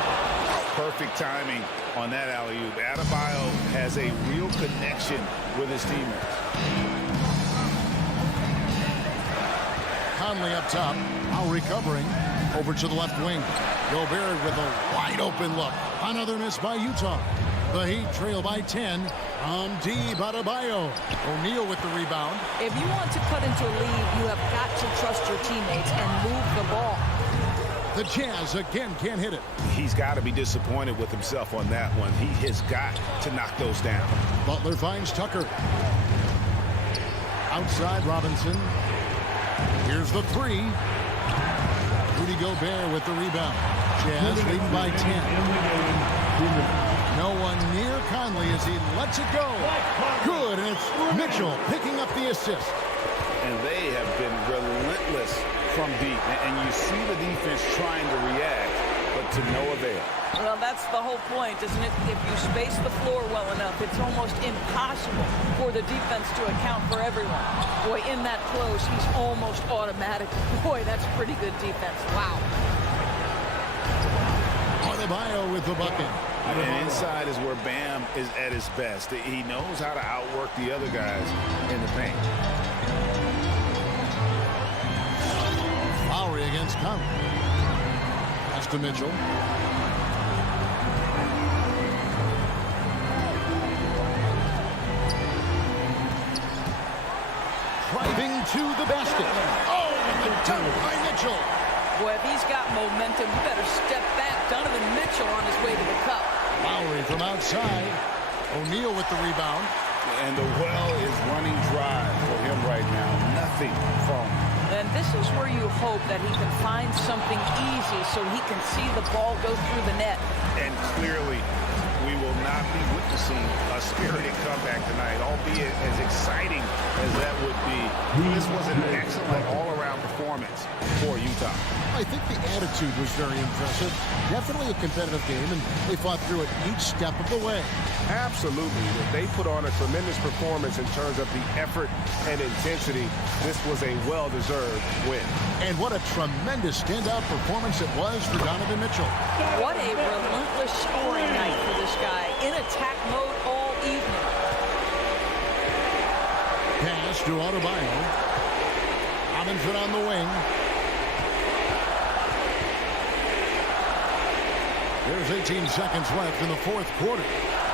Perfect timing on that alley-oop. Adebayo has a real connection with his teammates. Conley up top. Now recovering. Over to the left wing. Gobert with a wide-open look. Another miss by Utah. The Heat trail by 10. Deep Adebayo. O'Neal with the rebound. If you want to cut into a lead, you have got to trust your teammates and move the ball. The Jazz again can't hit it. He's got to be disappointed with himself on that one. He has got to knock those down. Butler finds Tucker. Outside Robinson. Here's the 3. Rudy Gobert with the rebound. Jazz leading by 10. No one near Conley as he lets it go. Good, and it's Mitchell picking up the assist. And they have been relentless from deep. And you see the defense trying to react, but to no avail. Well, that's the whole point, isn't it? If you space the floor well enough, it's almost impossible for the defense to account for everyone. Boy, in that close, he's almost automatic. Boy, that's pretty good defense. Wow. Adebayo with the bucket. And inside is where Bam is at his best. He knows how to outwork the other guys in the paint. Lowry against Conley. That's to Mitchell. Driving to the basket. Oh, and the dunk by Mitchell. Boy, if he's got momentum, you better step back. Donovan Mitchell on his way to the cup. Lowry from outside. O'Neal with the rebound. And the well is running dry for him right now. Nothing from him. And this is where you hope that he can find something easy so he can see the ball go through the net. And clearly, we will not be witnessing a spirited comeback tonight, albeit as exciting as that would be. This was an excellent all-around performance for Utah. I think the attitude was very impressive. Definitely a competitive game, and they fought through it each step of the way. Absolutely. They put on a tremendous performance in terms of the effort and intensity. This was a well-deserved win. And what a tremendous standout performance it was for Donovan Mitchell. What a relentless scoring night for this guy. In attack mode all evening. Pass to Adebayo. Robinson on the wing. There's 18 seconds left in the fourth quarter.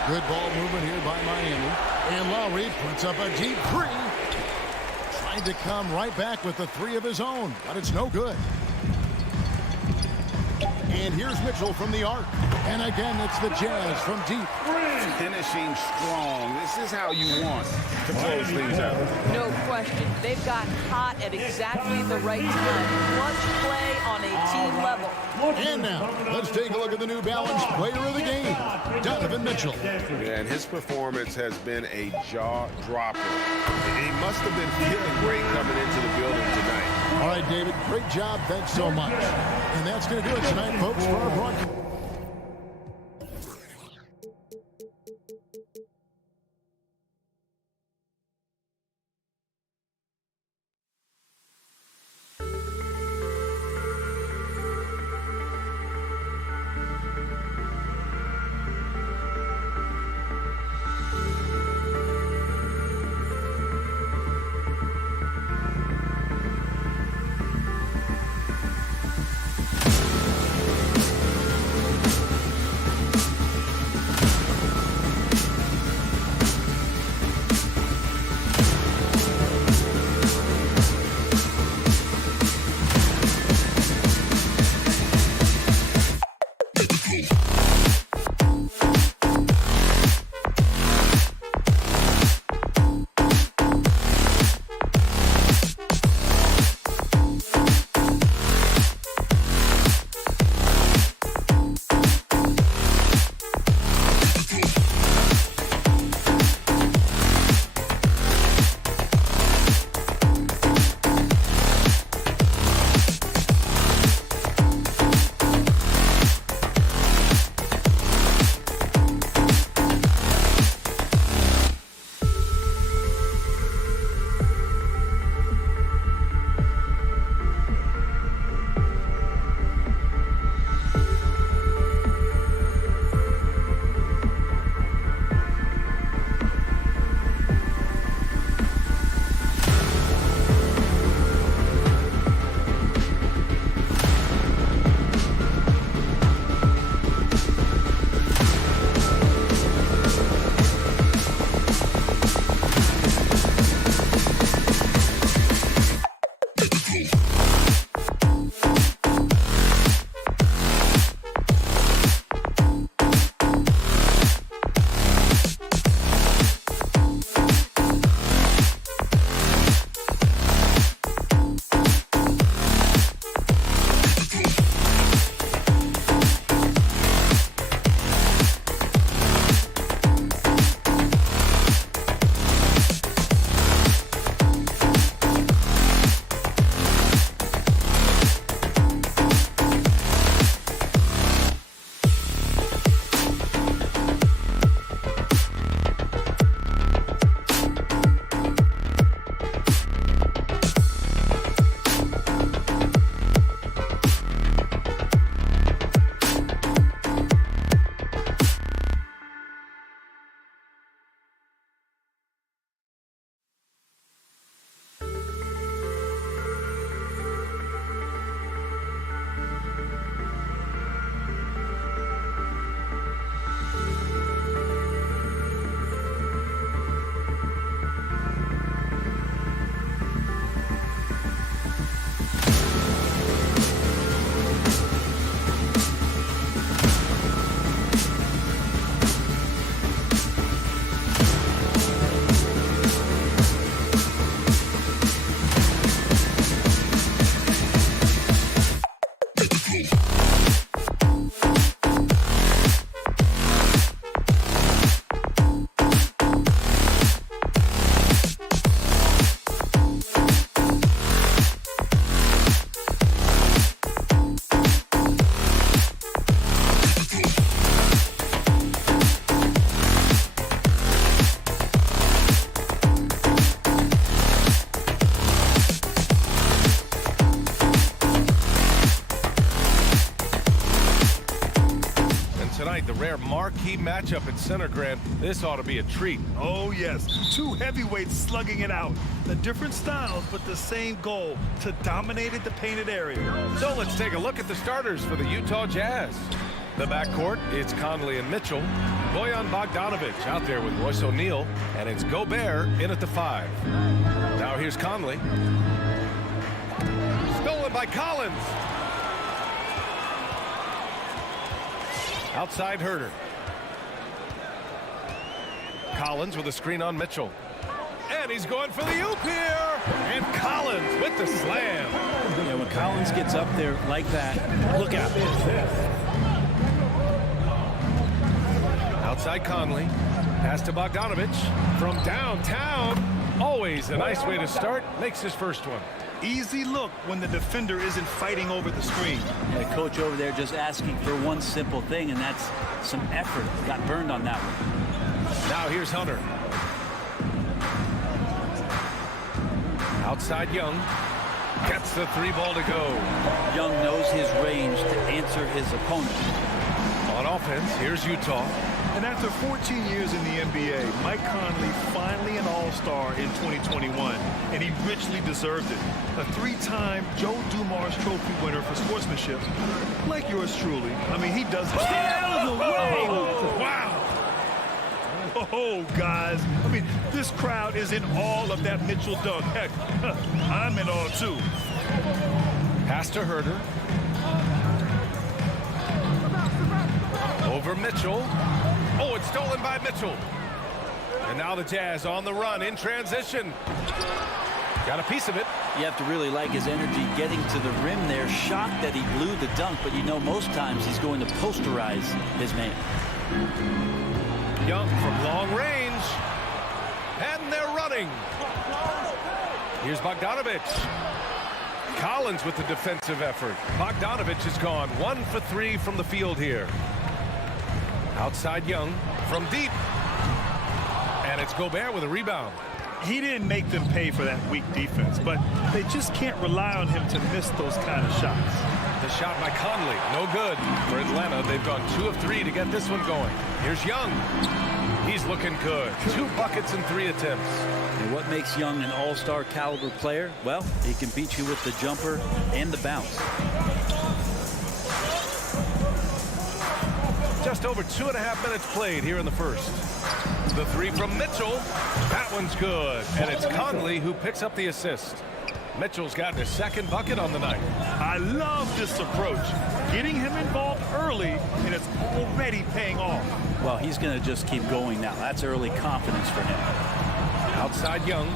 Good ball movement here by Miami. And Lowry puts up a deep three. Tried to come right back with the three of his own, but it's no good. And here's Mitchell from the arc. And again, it's the Jazz from deep. Finishing strong. This is how you want to close things out. No question. They've got hot at exactly the right time. Clutch play on a team level. And now, let's take a look at the New Balance player of the game, Donovan Mitchell. Yeah, and his performance has been a jaw-dropper. And he must have been feeling great coming into the building tonight. All right, David, great job. Thanks so much. And that's going to do it tonight, folks, for our broadcast. rare marquee matchup at center, Grant. This ought to be a treat. Oh, yes. Two heavyweights slugging it out. The different styles, but the same goal, to dominate the painted area. So let's take a look at the starters for the Utah Jazz. The backcourt, it's Conley and Mitchell. Bojan Bogdanovic out there with Royce O'Neal, and it's Gobert in at the 5. Now here's Conley. Stolen by Collins. Outside Herter. Collins with a screen on Mitchell. And he's going for the oop here. And Collins with the slam. Yeah, when Collins gets up there like that, look out. Outside Conley. Pass to Bogdanovic from downtown. Always a nice way to start. Makes his first one. Easy look when the defender isn't fighting over the screen. The coach over there just asking for one simple thing, and that's some effort. Got burned on that one. Now here's Hunter. Outside Young. Gets the 3 ball to go. Young knows his range to answer his opponent. On offense, here's Utah. And after 14 years in the NBA, Mike Conley finally an all-star in 2021, and he richly deserved it. A 3-time Joe Dumars Trophy winner for sportsmanship, like yours truly. I mean, he does it. Wow. Oh, guys. I mean, this crowd is in all of that Mitchell dunk. Heck, I'm in all, too. Pass to Herter. Over Mitchell. Oh, it's stolen by Mitchell. And now the Jazz on the run in transition. Got a piece of it. You have to really like his energy getting to the rim there. Shocked that he blew the dunk, but you know most times he's going to posterize his man. Young from long range. And they're running. Here's Bogdanovic. Collins with the defensive effort. Bogdanovic is gone 1 for 3 from the field here. Outside Young from deep. And it's Gobert with a rebound. He didn't make them pay for that weak defense, but they just can't rely on him to miss those kind of shots. The shot by Conley, no good. For Atlanta, they've gone 2 of 3 to get this one going. Here's Young. He's looking good. 2 buckets and 3 attempts. And what makes Young an all-star caliber player? Well, he can beat you with the jumper and the bounce. Just over 2.5 minutes played here in the first. The 3 from Mitchell. That one's good. And it's Conley who picks up the assist. Mitchell's gotten his 2nd bucket on the night. I love this approach. Getting him involved early, and it's already paying off. Well, he's going to just keep going now. That's early confidence for him. Outside Young.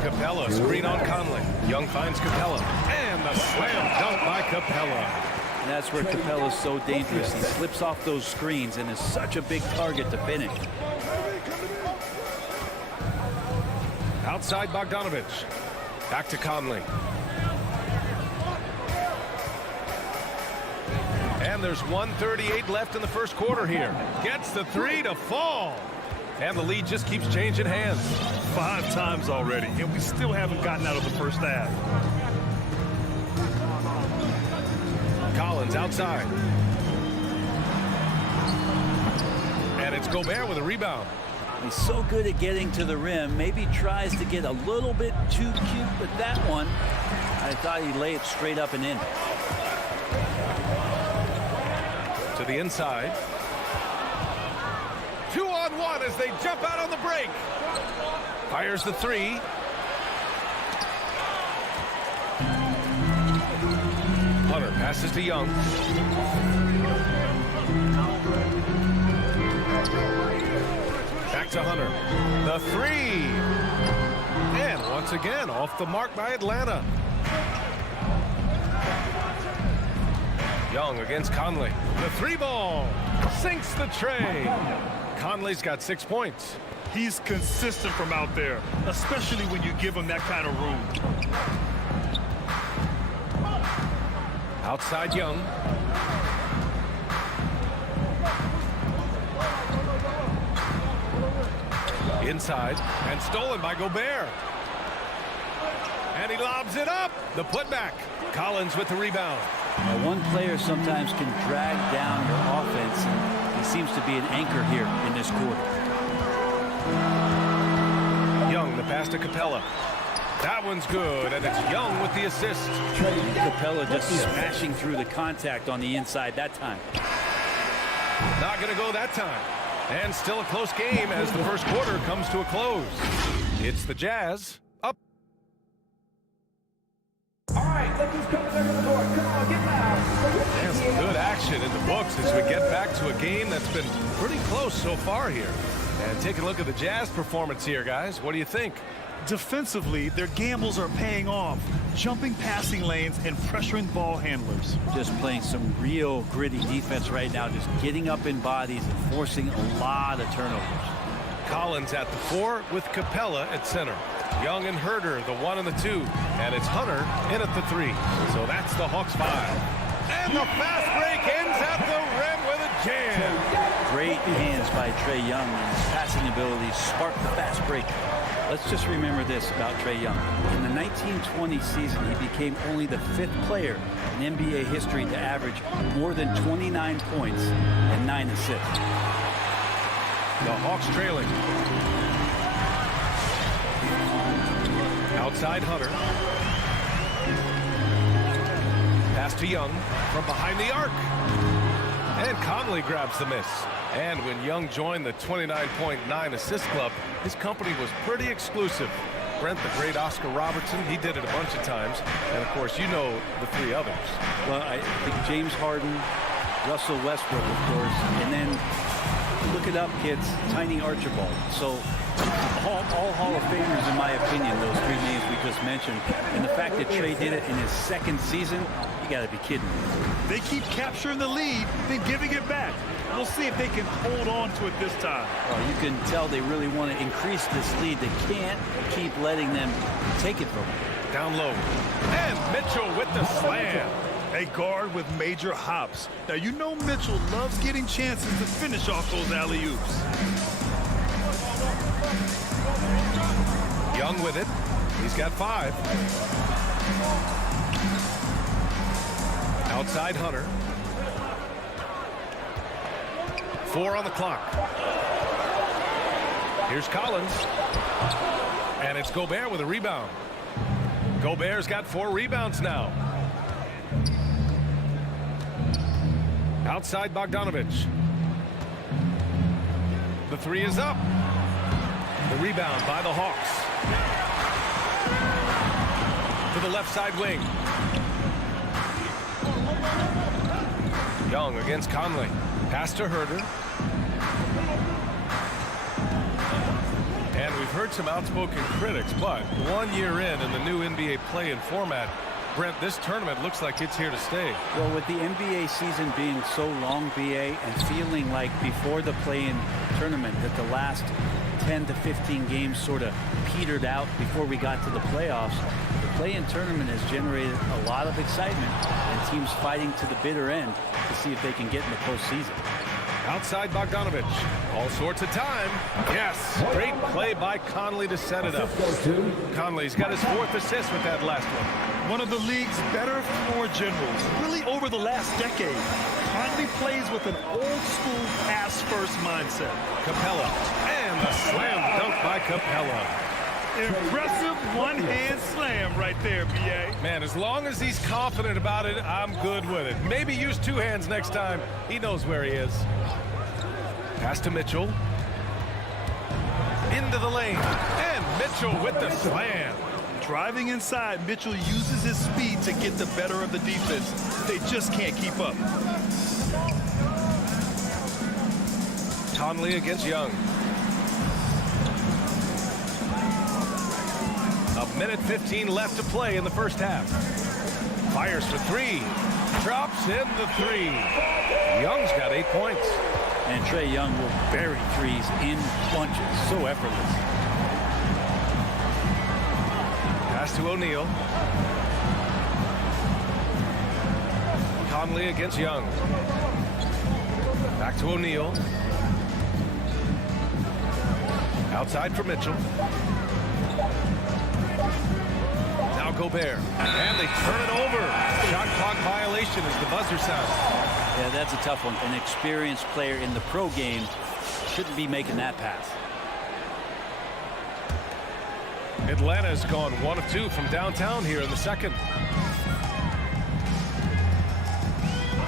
Capella, screen on Conley. Young finds Capella. And the slam dunk by Capella. And that's where Capella's so dangerous. He slips off those screens and is such a big target to finish. Outside Bogdanovic. Back to Conley. And there's 1:38 left in the first quarter here. Gets the 3 to fall. And the lead just keeps changing hands. 5 times already, and we still haven't gotten out of the first half. Collins outside. And it's Gobert with a rebound. He's so good at getting to the rim. Maybe tries to get a little bit too cute, but that one, I thought he'd lay it straight up and in. To the inside. 2-on-1 as they jump out on the break. Fires the 3. Hunter passes to Young. Back to Hunter. The 3. And once again, off the mark by Atlanta. Young against Conley. The 3 ball sinks the tray. Conley's got 6 points. He's consistent from out there, especially when you give him that kind of room. Outside Young. Inside and stolen by Gobert. And he lobs it up. The putback. Collins with the rebound. Now, one player sometimes can drag down your offense, and he seems to be an anchor here in this quarter. Young, the pass to Capella. That one's good, and it's Young with the assist. Capella just smashing through the contact on the inside that time. Not going to go that time. And still a close game as the first quarter comes to a close. It's the Jazz up. All right, let's just come to the court. Come on, get loud. And some good action in the books as we get back to a game that's been pretty close so far here. And take a look at the Jazz performance here, guys. What do you think? Defensively, their gambles are paying off. Jumping passing lanes and pressuring ball handlers. Just playing some real gritty defense right now. Just getting up in bodies and forcing a lot of turnovers. Collins at the 4 with Capella at center. Young and Herder, the 1 and the 2. And it's Hunter in at the 3. So that's the Hawks 5. And the fast break ends at the rim with a jam. Great hands by Trae Young, and his passing ability sparked the fast break. Let's just remember this about Trae Young. In the 1920 season, he became only the 5th player in NBA history to average more than 29 points and 9 assists. The Hawks trailing. Outside Hunter. Pass to Young from behind the arc. And Conley grabs the miss. And when Young joined the 29.9 assist club, his company was pretty exclusive. Brent, the great Oscar Robertson, he did it a bunch of times. And, of course, you know the 3 others. Well, I think James Harden, Russell Westbrook, of course, and then look it up, kids, Tiny Archibald. So all Hall of Famers, in my opinion, those 3 names we just mentioned. And the fact that Trae did it in his 2nd season, you got to be kidding me. They keep capturing the lead, then giving it back. We'll see if they can hold on to it this time. Well, you can tell they really want to increase this lead. They can't keep letting them take it from them. Down low. And Mitchell with the slam. A guard with major hops. Now, you know Mitchell loves getting chances to finish off those alley-oops. Young with it. He's got 5. Outside Hunter. 4 on the clock. Here's Collins. And it's Gobert with a rebound. Gobert's got 4 rebounds now. Outside Bogdanovich. The 3 is up. The rebound by the Hawks. To the left side wing. Young against Conley. Pass to Herder. And we've heard some outspoken critics, but 1 year in the new NBA play-in format, Brent, this tournament looks like it's here to stay. Well, with the NBA season being so long, BA, and feeling like before the play-in tournament that the last 10 to 15 games sort of petered out before we got to the playoffs, the play-in tournament has generated a lot of excitement and teams fighting to the bitter end to see if they can get in the postseason. Outside Bogdanovich. All sorts of time. Yes. Great play by Conley to set it up. Conley's got his 4th assist with that last one. One of the league's better floor generals, really over the last decade. Conley plays with an old-school pass-first mindset. Capella. And the slam dunk by Capella. Impressive one-hand slam right there, B.A. Man, as long as he's confident about it, I'm good with it. Maybe use 2 hands next time. He knows where he is. Pass to Mitchell. Into the lane. And Mitchell with the slam. Driving inside, Mitchell uses his speed to get the better of the defense. They just can't keep up. Conley against Young. A minute 15 left to play in the first half. Fires for 3. Drops in the 3. Young's got 8 points. And Trae Young will bury threes in bunches. So effortless. Pass to O'Neal. Conley against Young. Back to O'Neal. Outside for Mitchell. Now Gobert. And they turn it over. Shot clock violation as the buzzer sounds. Yeah, that's a tough one. An experienced player in the pro game shouldn't be making that pass. Atlanta's gone 1 of 2 from downtown here in the second.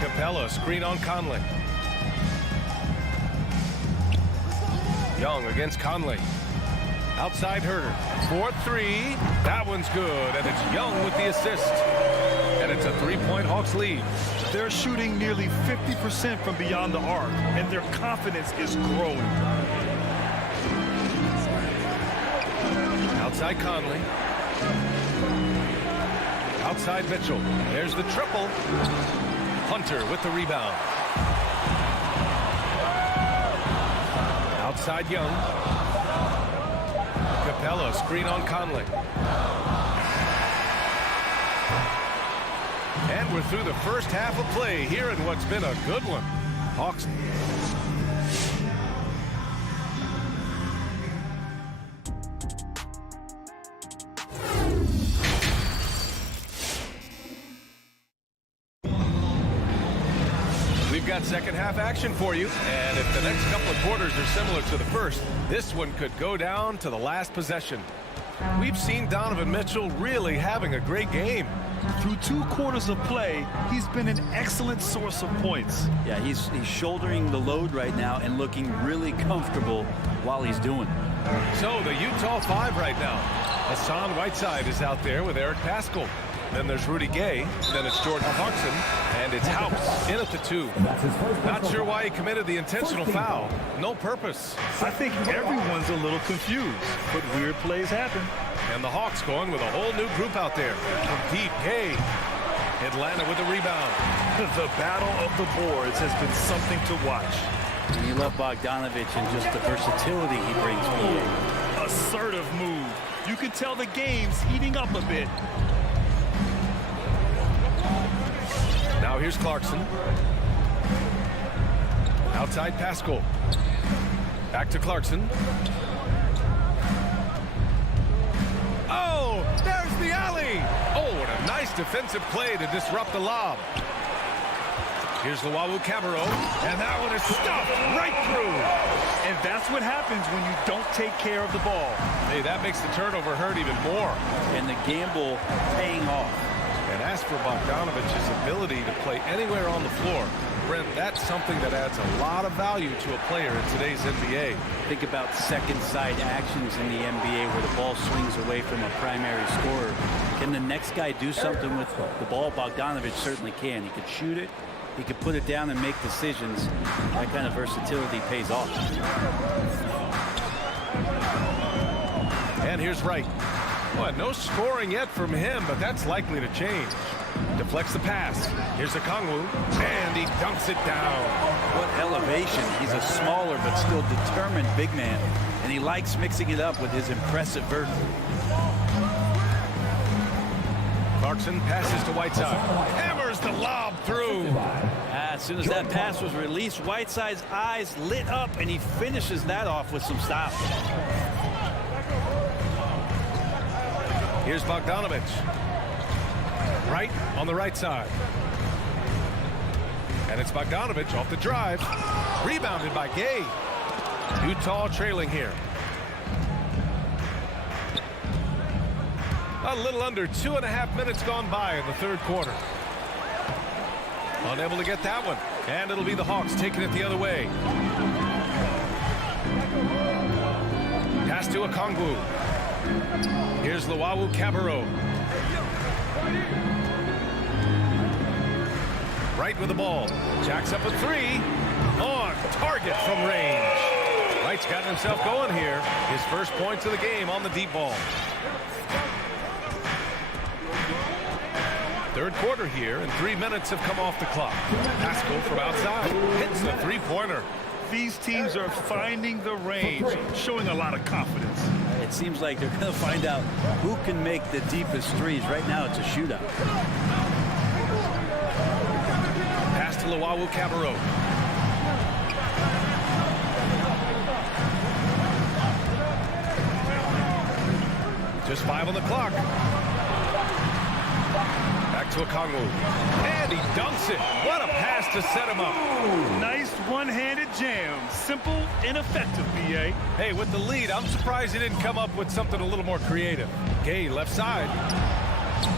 Capella, screen on Conley. Young against Conley. Outside Herter. 4-3. That one's good, and it's Young with the assist. And it's a 3-point Hawks lead. They're shooting nearly 50% from beyond the arc, and their confidence is growing. Outside Conley. Outside Mitchell. There's the triple. Hunter with the rebound. Outside Young. Capella, screen on Conley. And we're through the first half of play here in what's been a good one. Hawks. We've got second half action for you, and if the next couple of quarters are similar to the first, this one could go down to the last possession. We've seen Donovan Mitchell really having a great game. Through 2 quarters of play, he's been an excellent source of points. Yeah, he's shouldering the load right now and looking really comfortable while he's doing it. So the Utah 5 right now. Hassan Whiteside is out there with Eric Paschall. Then there's Rudy Gay. Then it's Jordan Clarkson. And it's House in at the 2. Not sure why he committed the intentional foul. No purpose. I think everyone's a little confused, but weird plays happen. And the Hawks going with a whole new group out there. From deep, Gay. Atlanta with a rebound. The battle of the boards has been something to watch. And you love Bogdanovich and just the versatility he brings PA. Assertive move. You can tell the game's heating up a bit. Now here's Clarkson. Outside Paschall. Back to Clarkson. Oh, there's the alley. Oh, what a nice defensive play to disrupt the lob. Here's Luau Cabarro, and that one is stuffed right through. And that's what happens when you don't take care of the ball. Hey, that makes the turnover hurt even more. And the gamble paying off. And as for Bogdanovich's ability to play anywhere on the floor, Brent, that's something that adds a lot of value to a player in today's NBA. Think about second side actions in the NBA where the ball swings away from a primary scorer. Can the next guy do something with the ball? Bogdanovich certainly can. He could shoot it. He could put it down and make decisions. That kind of versatility pays off. And here's Wright. Well, no scoring yet from him, but that's likely to change. Deflects the pass. Here's Okongwu, and he dunks it down. What elevation. He's a smaller but still determined big man, and he likes mixing it up with his impressive vert. Clarkson passes to Whiteside. Hammers the lob through. As soon as that pass was released, Whiteside's eyes lit up, and he finishes that off with some style. Here's Bogdanovich. Right on the right side. And it's Bogdanovich off the drive. Rebounded by Gay. Utah trailing here. A little under 2.5 minutes gone by in the third quarter. Unable to get that one. And it'll be the Hawks taking it the other way. Pass to Okongwu. Here's Luau Cabarro. Wright with the ball. Jacks up a 3. On target from range. Wright's got himself going here. His first points of the game on the deep ball. Third quarter here, and 3 minutes have come off the clock. Paschall from outside hits the three-pointer. These teams are finding the range, showing a lot of confidence. It seems like they're going to find out who can make the deepest threes. Right now, it's a shootout. Pass to Luau Cabarro. Just 5 on the clock. Back to Okongwu. And he dunks it. What a pass to set him up. Nice one-handed jam. Simple and effective, B.A. Hey, with the lead, I'm surprised he didn't come up with something a little more creative. Gay, left side.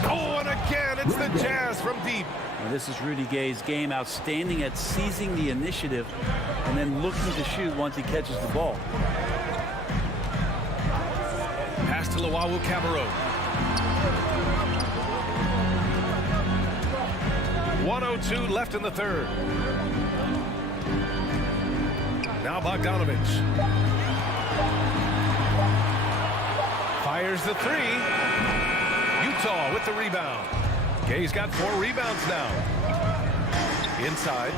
Oh, and again, it's the Jazz from deep. Now, this is Rudy Gay's game, outstanding at seizing the initiative and then looking to shoot once he catches the ball. Pass to Luwawu-Cabarrot. 1:02 left in the third. Now Bogdanovich. Fires the three. Utah with the rebound. Gay's got 4 rebounds now. Inside.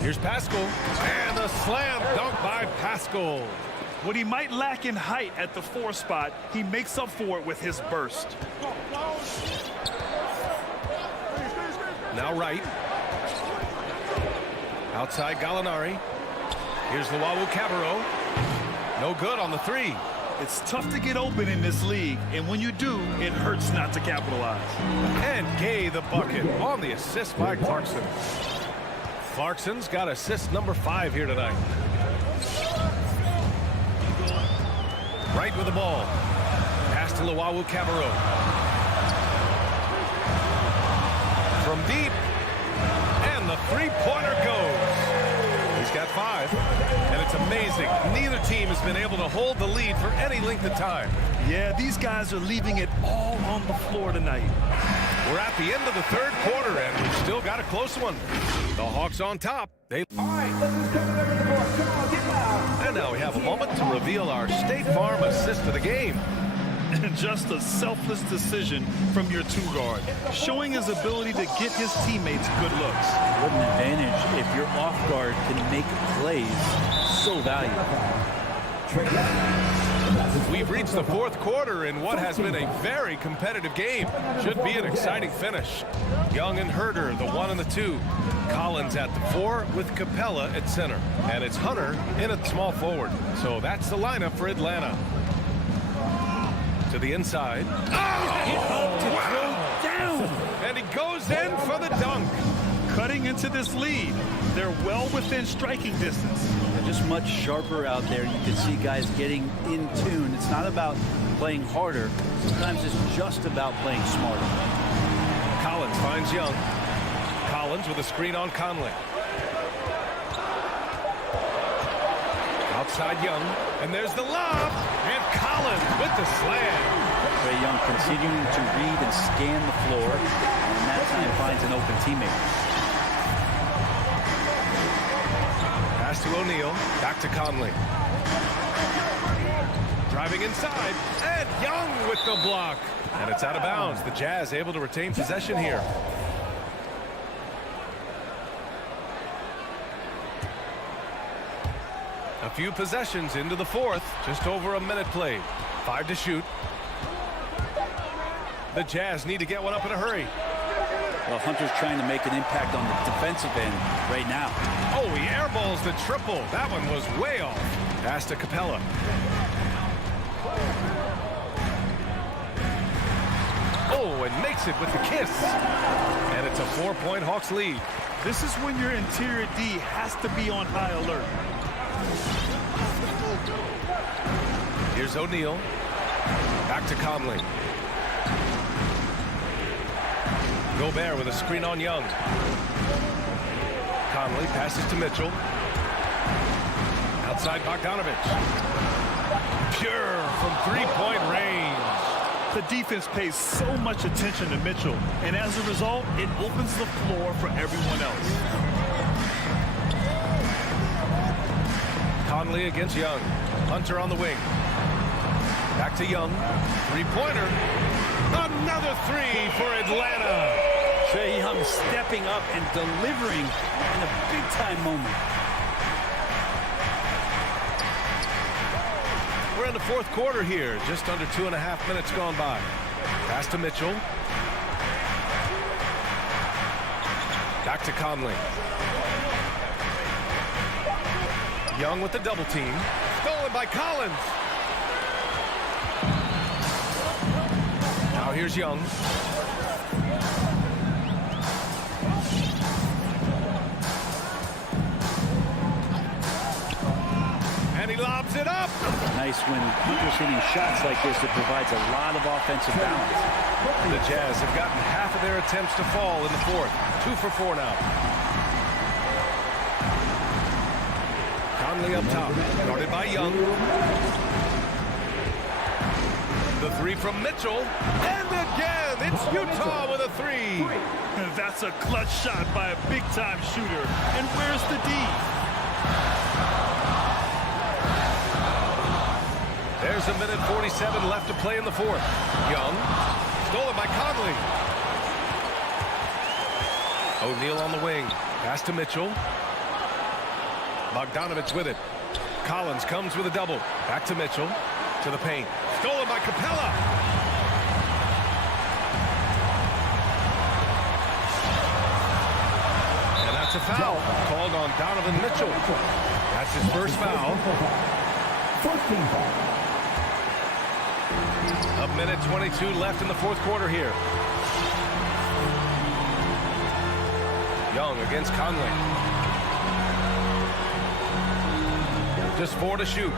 Here's Pascal. And a slam dunk by Pascal. What he might lack in height at the 4 spot, he makes up for it with his burst. Now right. Outside Gallinari. Here's Luwawu-Cabarrot. No good on the 3. It's tough to get open in this league, and when you do, it hurts not to capitalize. And Gay the bucket on the assist by Clarkson. Clarkson's got assist number 5 here tonight. Right with the ball. Pass to Luwawu-Cabarrot. From deep. And the 3-pointer goes. He's got 5. And it's amazing. Neither team has been able to hold the lead for any length of time. Yeah, these guys are leaving it all on the floor tonight. We're at the end of the third quarter, and we've still got a close one. The Hawks on top. All right, let's just come to the court. Come on, get loud. And now we have a moment to reveal our State Farm assist of the game. And just a selfless decision from your 2-guard, showing his ability to get his teammates good looks. What an advantage if your off guard can make plays so valuable. We've reached the fourth quarter in what has been a very competitive game. Should be an exciting finish. Young and Herder, the 1 and the 2. Collins at the 4 with Capella at center. And it's Hunter in at small forward. So that's the lineup for Atlanta. To the inside. Oh, wow. Down. And he goes in for the dunk. Cutting into this lead. They're well within striking distance. They're just much sharper out there. You can see guys getting in tune. It's not about playing harder. Sometimes it's just about playing smarter. Collins finds Young. Collins with a screen on Conley. Outside Young. And there's the lob. And Collins with the slam. Trae Young continuing to read and scan the floor. And that time finds an open teammate. Pass to O'Neal. Back to Conley. Driving inside. And Young with the block. And it's out of bounds. The Jazz able to retain possession here. A few possessions into the fourth. Just over a minute played. 5 to shoot. The Jazz need to get one up in a hurry. Well, Hunter's trying to make an impact on the defensive end right now. Oh, he airballs the triple. That one was way off. Pass to Capella. Oh, and makes it with the kiss. And it's a 4-point Hawks lead. This is when your interior D has to be on high alert. Here's O'Neal. Back to Conley. Gobert with a screen on Young. Conley passes to Mitchell. Outside Bogdanovich. Pure from 3-point range. The defense pays so much attention to Mitchell, and as a result, it opens the floor for everyone else. Conley against Young. Hunter on the wing. Back to Young. 3-pointer. Another 3 for Atlanta. Trae Young stepping up and delivering in a big-time moment. We're in the fourth quarter here. Just under 2.5 minutes gone by. Pass to Mitchell. Back to Conley. Young with the double team. Stolen by Collins. Now here's Young. it up. Nice when Cooper's hitting shots like this, it provides a lot of offensive balance. The Jazz have gotten half of their attempts to fall in the fourth. 2 for 4 now. Conley up top, guarded by Young. The three from Mitchell, and again, it's Utah with a three. That's a clutch shot by a big-time shooter. And where's the D? There's a minute 47 left to play in the fourth. Young, stolen by Conley. O'Neal on the wing, pass to Mitchell. Bogdanovich with it. Collins comes with a double. Back to Mitchell, to the paint. Stolen by Capella. And that's a foul called on Donovan Mitchell. That's his first foul. 14 foul. A minute 22 left in the fourth quarter here. Young against Conley. Just 4 to shoot.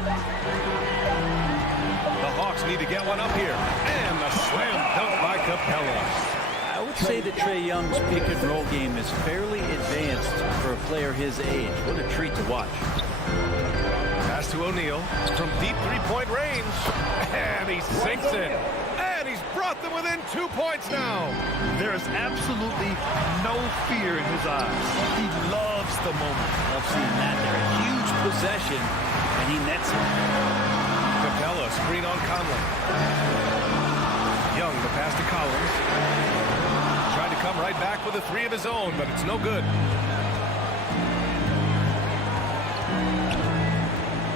The Hawks need to get one up here. And the slam dunk by Capella. I would say that Trae Young's pick and roll game is fairly advanced for a player his age. What a treat to watch. Pass to O'Neal from deep three-point range. And he sinks it. And he's brought them within 2 points now. There is absolutely no fear in his eyes. He loves the moment. Love seeing that there. A huge possession, and he nets it. Capella, screen on Conley. Young, the pass to Collins. Trying to come right back with a three of his own, but it's no good.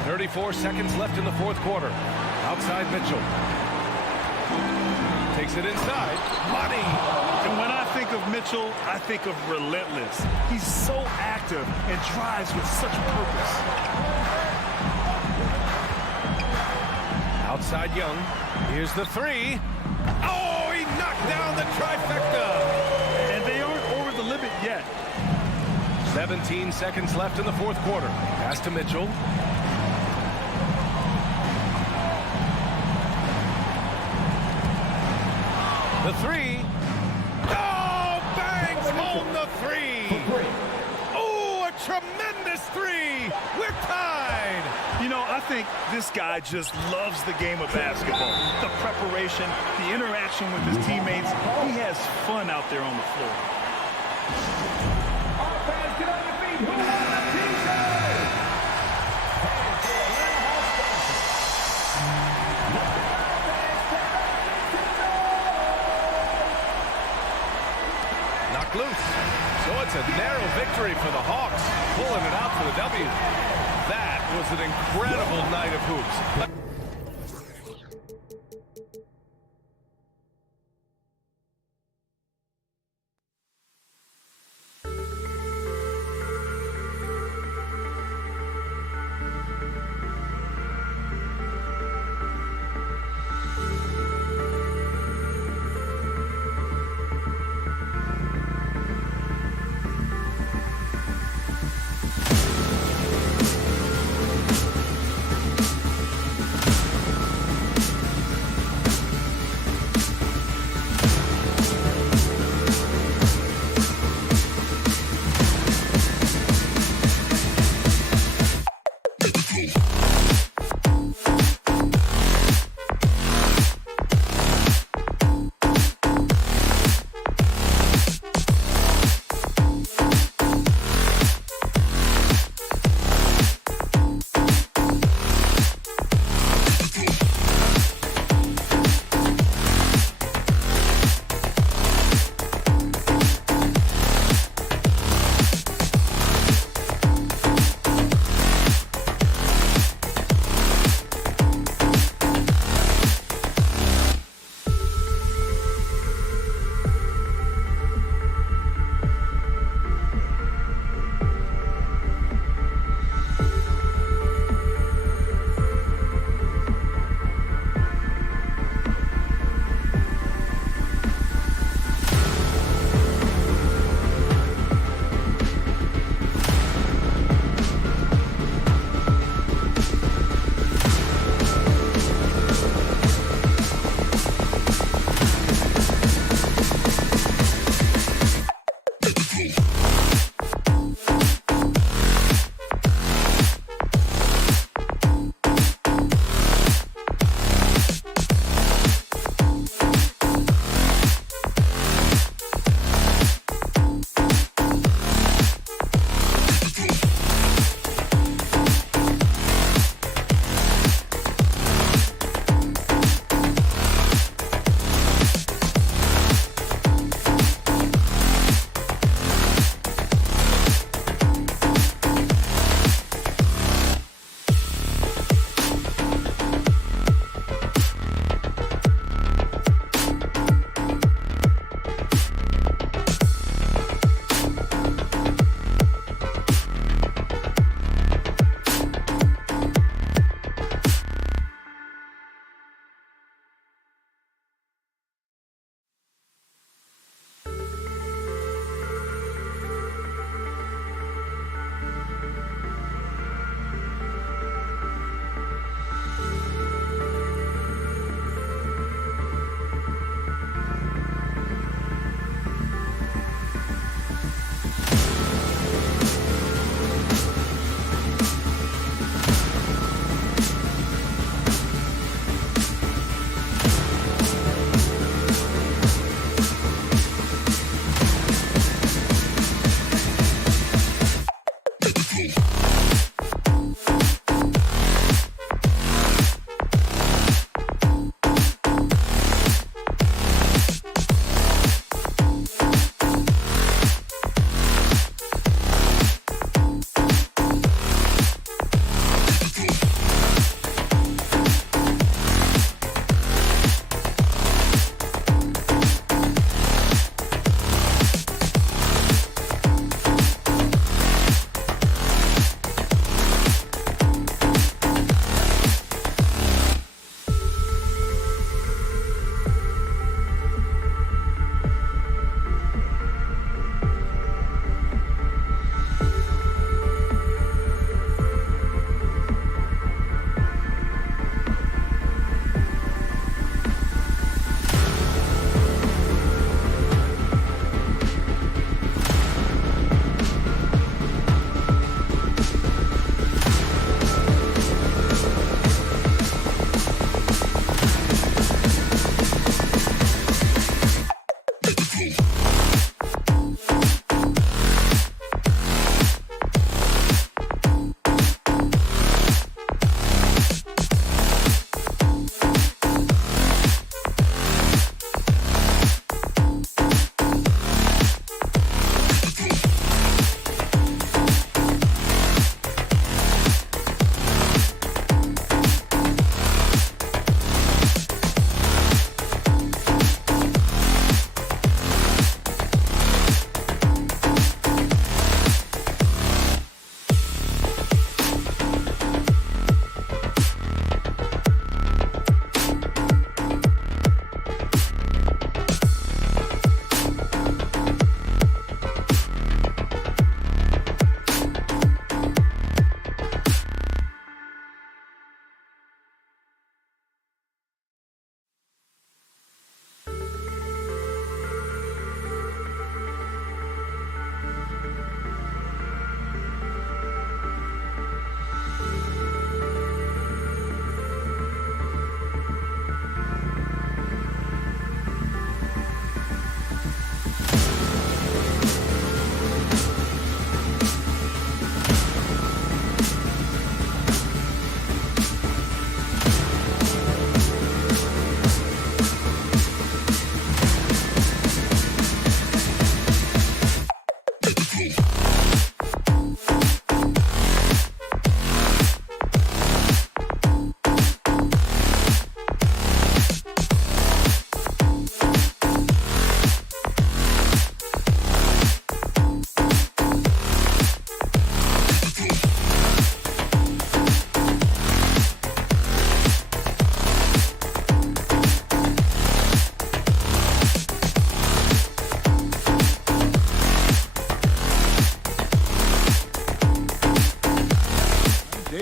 34 seconds left in the fourth quarter. Outside Mitchell. Takes it inside. Money. And when I think of Mitchell, I think of relentless. He's so active and drives with such purpose. Outside Young. Here's the three. Oh, he knocked down the trifecta. And they aren't over the limit yet. 17 seconds left in the fourth quarter. Pass to Mitchell. The three. Oh, bangs home the three. Oh, a tremendous three. We're tied. You know, I think this guy just loves the game of basketball. The preparation, the interaction with his teammates. He has fun out there on the floor. Offense, get on your feet. Who on the team side? Knocked loose. So it's a narrow victory for the Hawks, pulling it out for the W. That was an incredible night of hoops.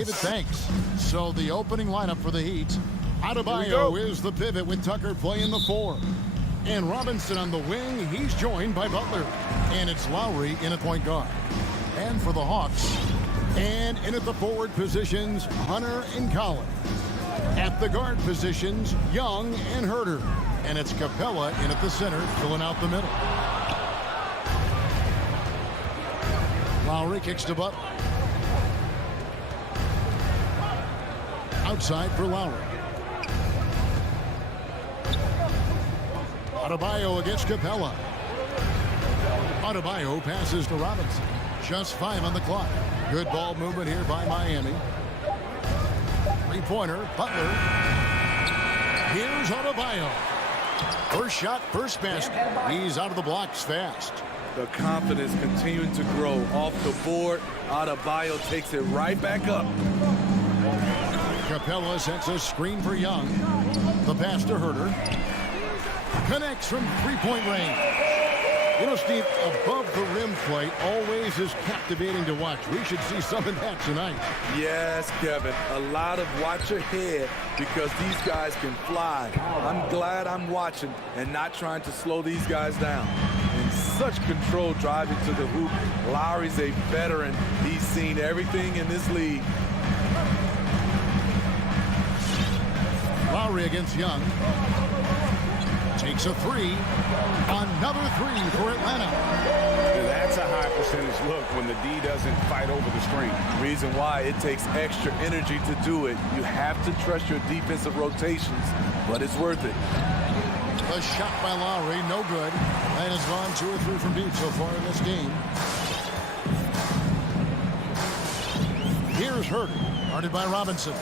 David, thanks. So the opening lineup for the Heat. Adebayo is the pivot with Tucker playing the 4. And Robinson on the wing. He's joined by Butler. And it's Lowry in at point guard. And for the Hawks, and in at the forward positions, Hunter and Collins. At the guard positions, Young and Herter. And it's Capella in at the center, filling out the middle. Lowry kicks to Butler. Outside for Lowry. Adebayo against Capella. Adebayo passes to Robinson. Just 5 on the clock. Good ball movement here by Miami. Three-pointer, Butler. Here's Adebayo. First shot, first basket. He's out of the blocks fast. The confidence continuing to grow off the board. Adebayo takes it right back up. Capella sets a screen for Young. The pass to Herter. Connects from three-point range. You know, Steve, above the rim play always is captivating to watch. We should see some of that tonight. Yes, Kevin. A lot of watch ahead because these guys can fly. I'm glad I'm watching and not trying to slow these guys down. And such control driving to the hoop. Lowry's a veteran. He's seen everything in this league. Lowry against Young. Takes a 3. Another 3 for Atlanta. That's a high percentage look when the D doesn't fight over the screen. Reason why it takes extra energy to do it. You have to trust your defensive rotations, but it's worth it. A shot by Lowry, no good. And has gone 2 or 3 from deep so far in this game. Here's Herter, guarded by Robinson.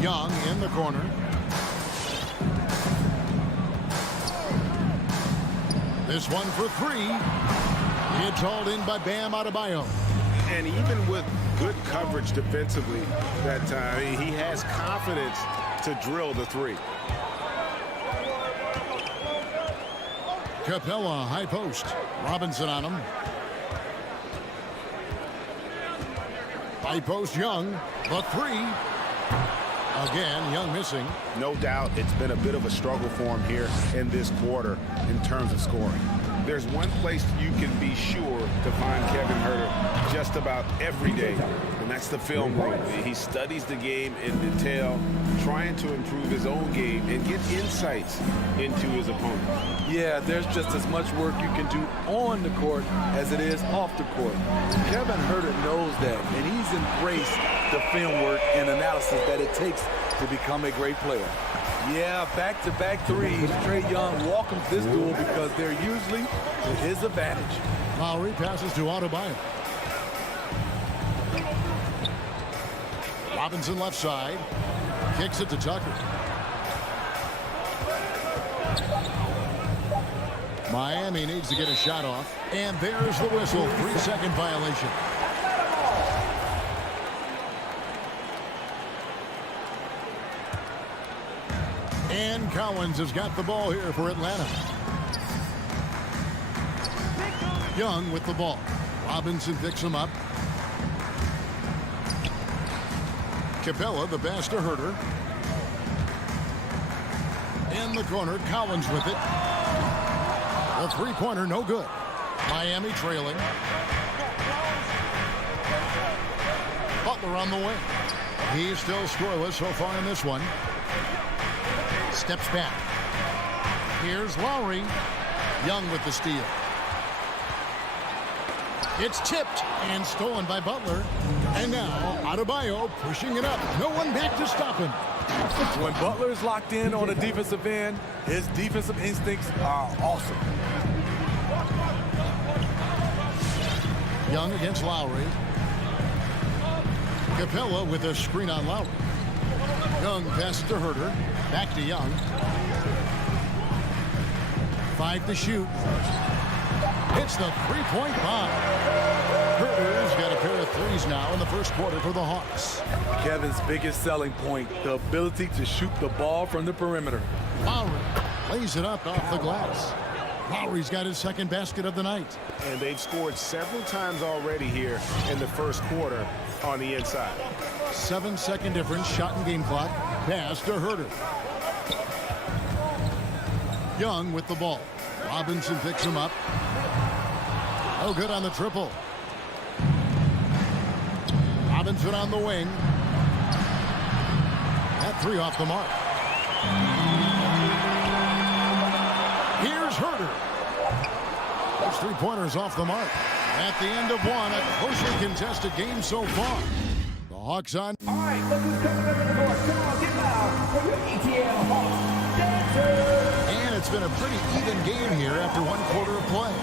Young in the corner. This one for 3. It's hauled in by Bam Adebayo. And even with good coverage defensively that time, he has confidence to drill the 3. Capella, high post. Robinson on him. High post, Young. The 3. Again, Young missing. No doubt it's been a bit of a struggle for him here in this quarter in terms of scoring. There's one place you can be sure to find Kevin Herter just about every day, and that's the film room. He studies the game in detail, trying to improve his own game and get insights into his opponent. Yeah, there's just as much work you can do on the court as it is off the court. Kevin Herter knows that, and he's embraced the film work and analysis that it takes to become a great player. Yeah, back-to-back threes. Trae Young welcomes this duel because they're usually to his advantage. Lowry passes to Adebayo. Robinson left side. Kicks it to Tucker. Miami needs to get a shot off. And there's the whistle. 3-second violation. And Collins has got the ball here for Atlanta. Young with the ball. Robinson picks him up. Capella, the pass to Herter. In the corner, Collins with it. The three-pointer, no good. Miami trailing. Butler on the wing. He's still scoreless so far in this one. Steps back. Here's Lowry. Young with the steal. It's tipped and stolen by Butler. And now Adebayo pushing it up. No one back to stop him. When Butler is locked in on a defensive end, his defensive instincts are awesome. Young against Lowry. Capella with a screen on Lowry. Young passes to Herter. Back to Young. 5 to shoot. Hits the three-point bomb. Herter's got a pair of threes now in the first quarter for the Hawks. Kevin's biggest selling point, the ability to shoot the ball from the perimeter. Lowry lays it up off the glass. Lowry's got his second basket of the night. And they've scored several times already here in the first quarter on the inside. 7-second difference, shot and game clock. Pass to Herter. Young with the ball. Robinson picks him up. Oh, good on the triple. Robinson on the wing. That three off the mark. Here's Herter. Those three-pointers off the mark. At the end of one, a closely contested game so far. The Hawks on. All right, look who's coming up in the court. Come on, get loud for your ETL Hawks dancers. And it's been a pretty even game here after one quarter of play.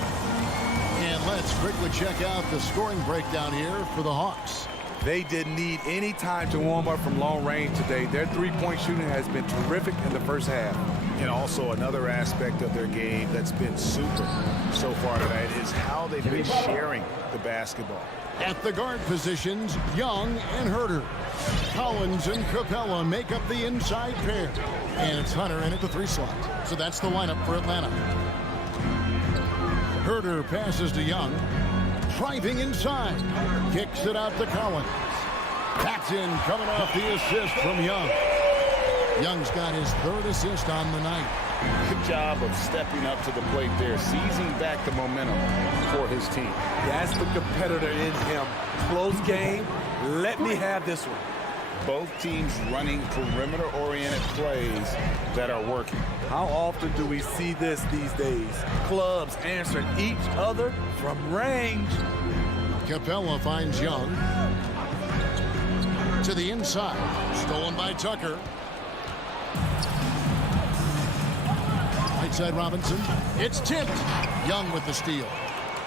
And let's quickly check out the scoring breakdown here for the Hawks. They didn't need any time to warm up from long range today. Their three-point shooting has been terrific in the first half. And also another aspect of their game that's been super so far tonight is how they've been sharing the basketball. At the guard positions, Young and Herter. Collins and Capella make up the inside pair. And it's Hunter in at the three slot. So that's the lineup for Atlanta. Herter passes to Young. Driving inside. Kicks it out to Collins. That's in, coming off the assist from Young. Young's got his third assist on the night. Good job of stepping up to the plate there, seizing back the momentum for his team. That's the competitor in him. Close game. Let me have this one. Both teams running perimeter-oriented plays that are working. How often do we see this these days? Clubs answering each other from range. Capella finds Young. To the inside. Stolen by Tucker. Right side Robinson. It's tipped. Young with the steal.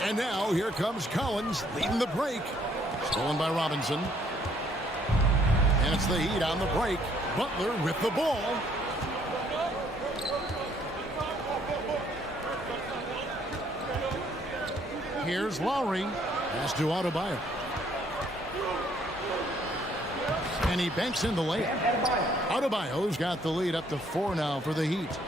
And now here comes Collins leading the break. Stolen by Robinson. And it's the Heat on the break. Butler with the ball. Here's Lowry. Pass to Adebayo. And he banks in the layup. Adebayo's got the lead up to 4 now for the Heat.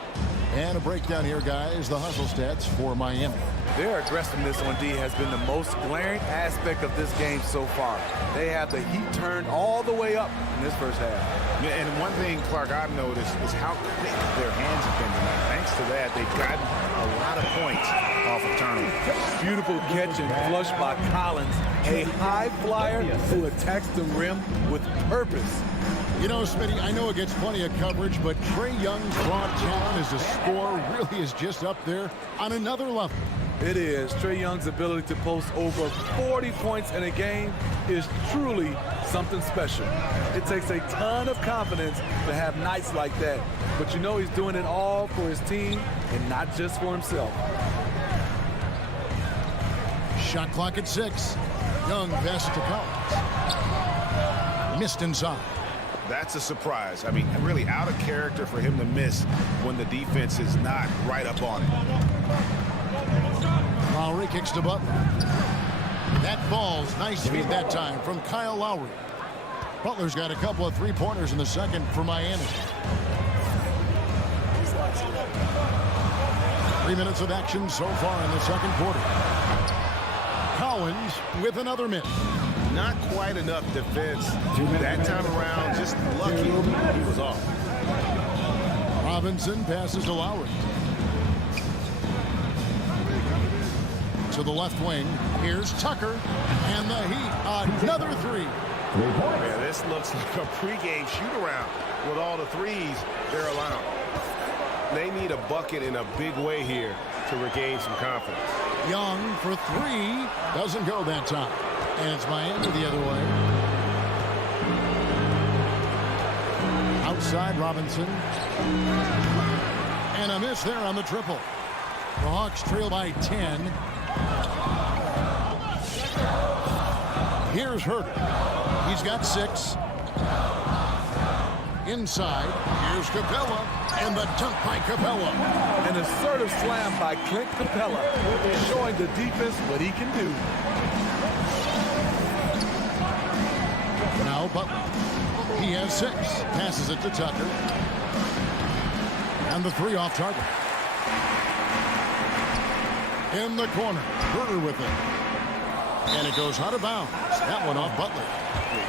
And a breakdown here, guys. The hustle stats for Miami. Their aggressiveness on D has been the most glaring aspect of this game so far. They have the heat turned all the way up in this first half. Yeah, and one thing, Clark, I've noticed is how quick their hands have been tonight. Thanks to that, they've gotten a lot of points off of turnovers. Beautiful catch and flush by Collins. A high flyer who attacks the rim with purpose. You know, Smitty, I know it gets plenty of coverage, but Trae Young's raw talent as a scorer really is just up there on another level. It is. Trae Young's ability to post over 40 points in a game is truly something special. It takes a ton of confidence to have nights like that. But you know he's doing it all for his team and not just for himself. Shot clock at 6. Young passes to Collins. Missed inside. That's a surprise. I mean, really out of character for him to miss when the defense is not right up on it. Lowry kicks to Butler. That ball's nice feed that time from Kyle Lowry. Butler's got a couple of three-pointers in the second for Miami. 3 minutes of action so far in the second quarter. Collins with another miss. Not quite enough defense that time around. Just lucky he was off. Robinson passes to Lowry. To the left wing. Here's Tucker. And the Heat. Another three. Yeah, this looks like a pregame shoot-around with all the threes they're allowing. They need a bucket in a big way here to regain some confidence. Young for 3. Doesn't go that time. And it's Miami the other way. Outside Robinson. And a miss there on the triple. The Hawks trail by 10. Here's Herter. He's got 6. Inside. Here's Capella. And the dunk by Capella. An assertive slam by Clint Capella, showing the defense what he can do. Now Butler. He has 6. Passes it to Tucker. And the 3 off target. In the corner. Herter with it. And it goes out of bounds. That one off Butler.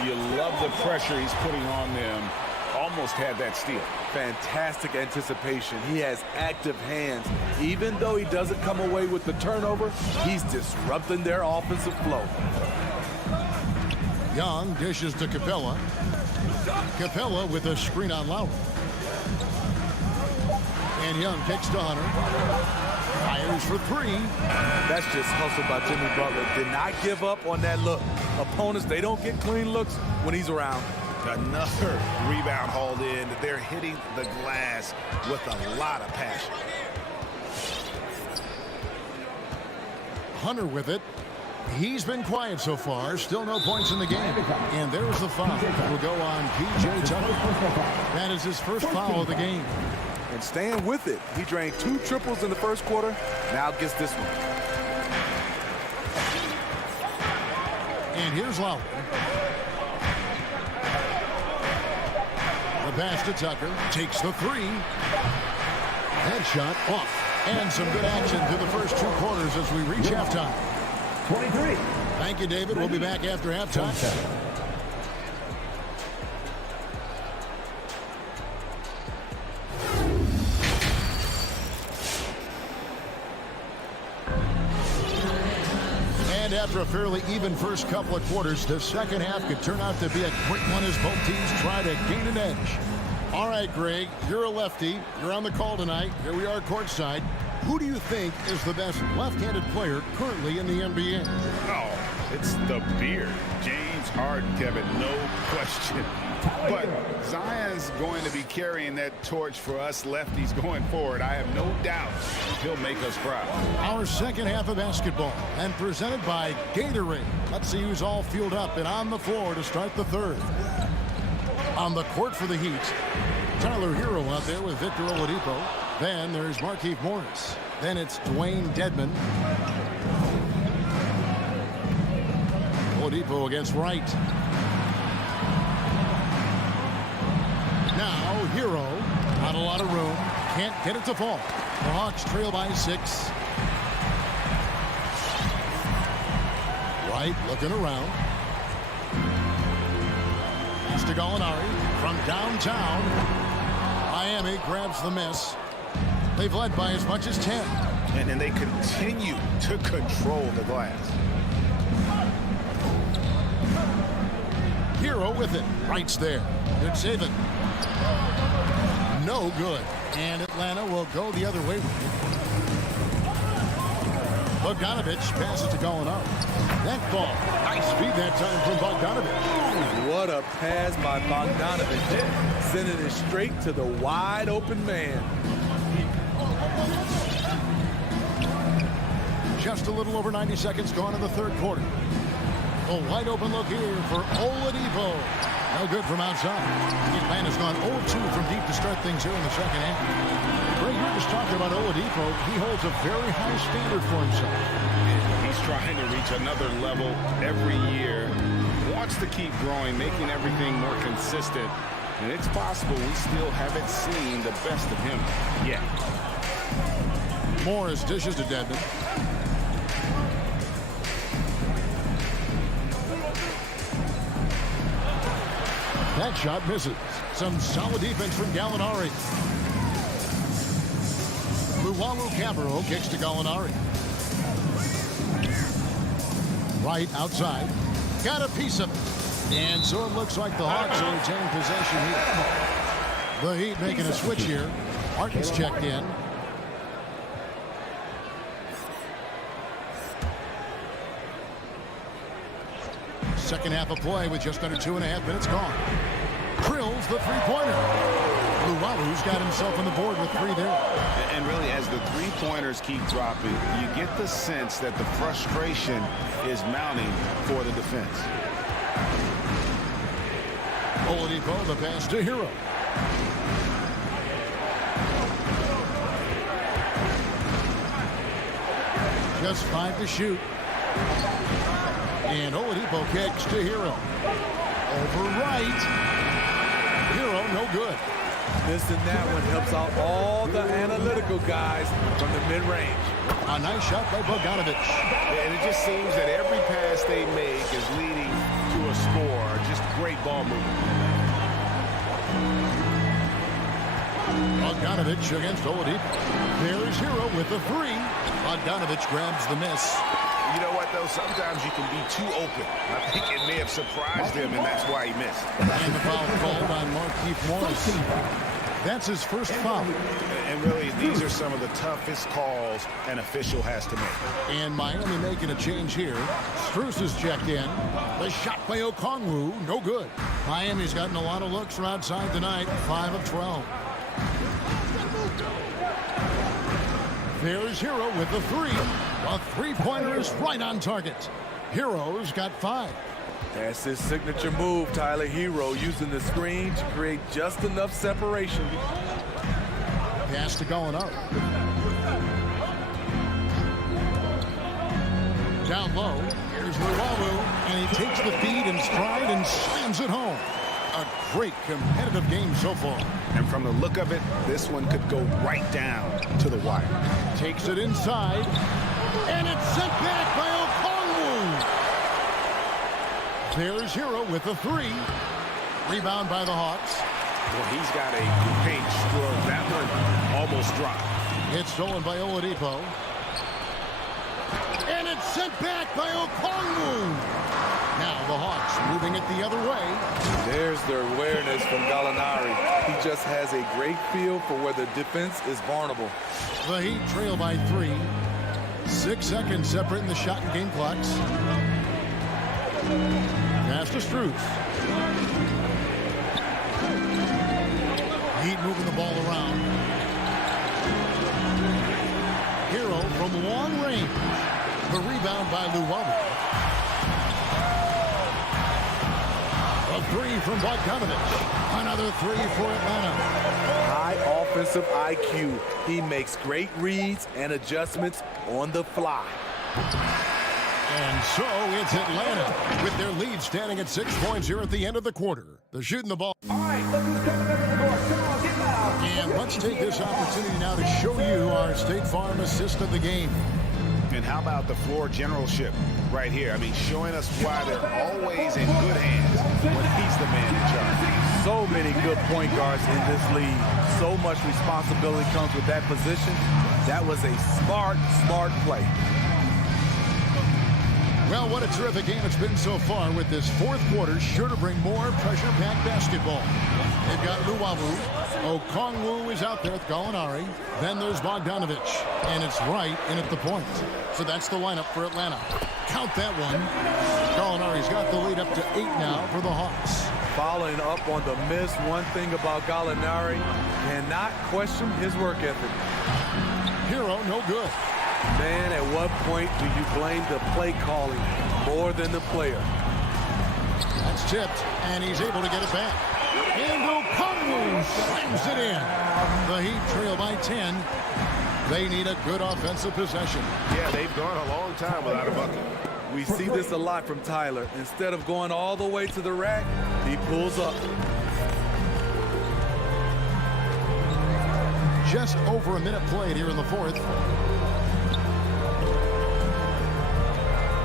You love the pressure he's putting on them. Almost had that steal. Fantastic anticipation. He has active hands. Even though he doesn't come away with the turnover, he's disrupting their offensive flow. Young dishes to Capella. Capella with a screen on Lowry. And Young kicks to Hunter. Fires for three. That's just hustle by Jimmy Butler. Did not give up on that look. Opponents, they don't get clean looks when he's around. Another rebound hauled in. They're hitting the glass with a lot of passion. Hunter with it. He's been quiet so far. Still no points in the game. And there's the foul. Will go on P.J. Tucker. That is his first foul of the game. And staying with it. He drained 2 triples in the first quarter. Now gets this one. And here's Lowry. The pass to Tucker. Takes the three. Headshot off. And some good action through the first 2 quarters as we reach halftime. 23. Thank you, David. We'll be back after halftime. And after a fairly even first couple of quarters, the second half could turn out to be a quick one as both teams try to gain an edge. All right, Greg, you're a lefty. You're on the call tonight. Here we are courtside. Who do you think is the best left-handed player currently in the NBA? Oh, it's the beard. James Harden, Kevin, no question. But Zion's going to be carrying that torch for us lefties going forward. I have no doubt he'll make us proud. Our second half of basketball and presented by Gatorade. Let's see who's all fueled up and on the floor to start the third. On the court for the Heat, Tyler Hero out there with Victor Oladipo. Then there's Markieff Morris. Then it's Dwayne Dedmon. Oladipo against Wright. Now Hero, not a lot of room, can't get it to fall. The Hawks trail by 6. Wright looking around. Pass to Gallinari from downtown. Miami grabs the miss. They've led by as much as 10. And they continue to control the glass. Hero with it. Wright's there. Good save it. No good. And Atlanta will go the other way with it. Bogdanovich passes to Gallinari. That ball. Nice speed that time from Bogdanovich. What a pass by Bogdanovich. Sending it straight to the wide open man. Just a little over 90 seconds gone in the third quarter. A wide open look here for Oladipo. No good from outside. The man has gone 0-2 from deep to start things here in the second half. Ray, you're just talking about Oladipo. He holds a very high standard for himself. He's trying to reach another level every year. Wants to keep growing, making everything more consistent. And it's possible we still haven't seen the best of him yet. Morris dishes to Dedmon. That shot misses. Some solid defense from Gallinari. Luwawu-Cabarrot kicks to Gallinari. Right outside. Got a piece of it. And so it looks like the Hawks will retain possession here. The Heat making a switch here. Martin's checked in. Second half of play with just under 2.5 minutes gone. Drills the three-pointer. Luwalu's got himself on the board with 3 there. And really, as the three-pointers keep dropping, you get the sense that the frustration is mounting for the defense. Oladipo, the pass to Hero. Just 5 to shoot. And Oladipo kicks to Hero. Over right. Hero, no good. Missing that one helps out all the analytical guys from the mid-range. A nice shot by Bogdanovich. And it just seems that every pass they make is leading to a score. Just great ball movement. Bogdanovich against Oladipo. There's Hero with the three. Bogdanovich grabs the miss. You know what, though? Sometimes you can be too open. I think it may have surprised him, and that's why he missed. And the foul called on Markieff Morris. That's his first foul. And really, these are some of the toughest calls an official has to make. And Miami making a change here. Strus is checked in. The shot by Okongwu, no good. Miami's gotten a lot of looks from outside tonight, 5 of 12. There's Hero with the three. A three-pointer is right on target. Hero's got 5. That's his signature move, Tyler. Hero using the screen to create just enough separation. Pass to Gallinari. Down low, here's Luwawu, and he takes the feed in stride and slams it home. A great competitive game so far. And from the look of it, this one could go right down to the wire. Takes it inside, and it's sent back by Okongwu. There's Hero with the three. Rebound by the Hawks. Well, he's got a paint stroke. That one almost dropped. It's stolen by Oladipo. And it's sent back by Okongwu. Now the Hawks moving it the other way. There's their awareness from Gallinari. He just has a great feel for where the defense is vulnerable. The Heat trail by 3. 6 seconds separating the shot and game clocks. Pass to Strus. Heat moving the ball around. Hero from long range. The rebound by Luwawu. A three from Bogdanovich. Another three for Atlanta. High offensive IQ. He makes great reads and adjustments on the fly. And so it's Atlanta with their lead standing at 6 points here at the end of the quarter. They're shooting the ball. All right, look who's coming up to the court. Come on, get loud. And let's take this opportunity now to show you our State Farm assist of the game. And how about the floor generalship right here? I mean, showing us why they're always in good hands when he's the man in charge. So many good point guards in this league. So much responsibility comes with that position. That was a smart play. Well, what a terrific game it's been so far with this fourth quarter. Sure to bring more pressure-packed basketball. They've got Luwawu. Okongwu is out there with Gallinari. Then there's Bogdanovich. And it's right in at the point. So that's the lineup for Atlanta. Count that one. Gallinari's got the lead up to 8 now for the Hawks. Following up on the miss, one thing about Gallinari, cannot question his work ethic. Hero, no good. Man, at what point do you blame the play calling more than the player? That's tipped, and he's able to get it back. And Okongwu slams it in. The Heat trail by 10. They need a good offensive possession. Yeah, they've gone a long time without a bucket. We see this a lot from Tyler. Instead of going all the way to the rack, he pulls up. Just over a minute played here in the fourth.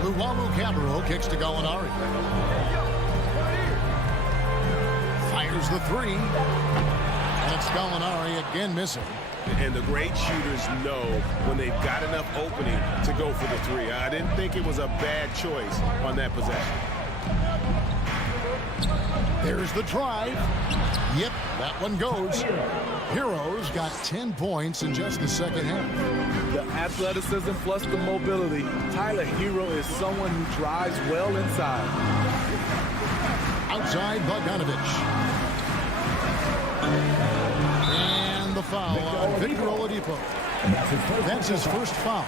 Luwawu-Cabarrot kicks to Gallinari. Fires the three. And it's Gallinari again missing. And the great shooters know when they've got enough opening to go for the three. I didn't think it was a bad choice on that possession. There's the drive. Yep, that one goes. Hero's got 10 points in just the second half. The athleticism plus the mobility. Tyler Hero is someone who drives well inside. Outside Bogdanovich. And the foul on Victor Oladipo. That's his first foul.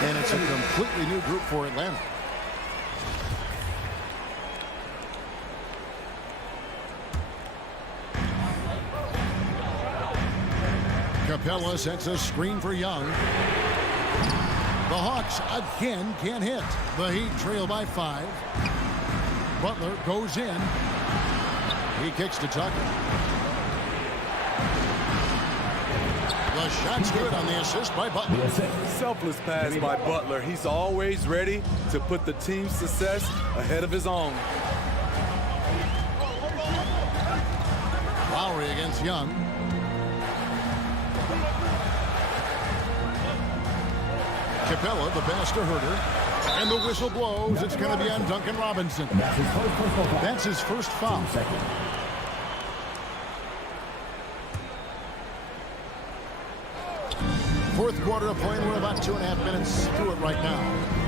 And it's a completely new group for Atlanta. Capella sets a screen for Young. The Hawks again can't hit. The Heat trail by 5. Butler goes in. He kicks to Tucker. The shot's good on the assist by Butler. Selfless pass by Butler. He's always ready to put the team's success ahead of his own. Lowry against Young. Capella, the pass to Herter. And the whistle blows. It's going to be on Duncan Robinson. That's his first foul. Fourth quarter of play. We're about 2.5 minutes through it right now.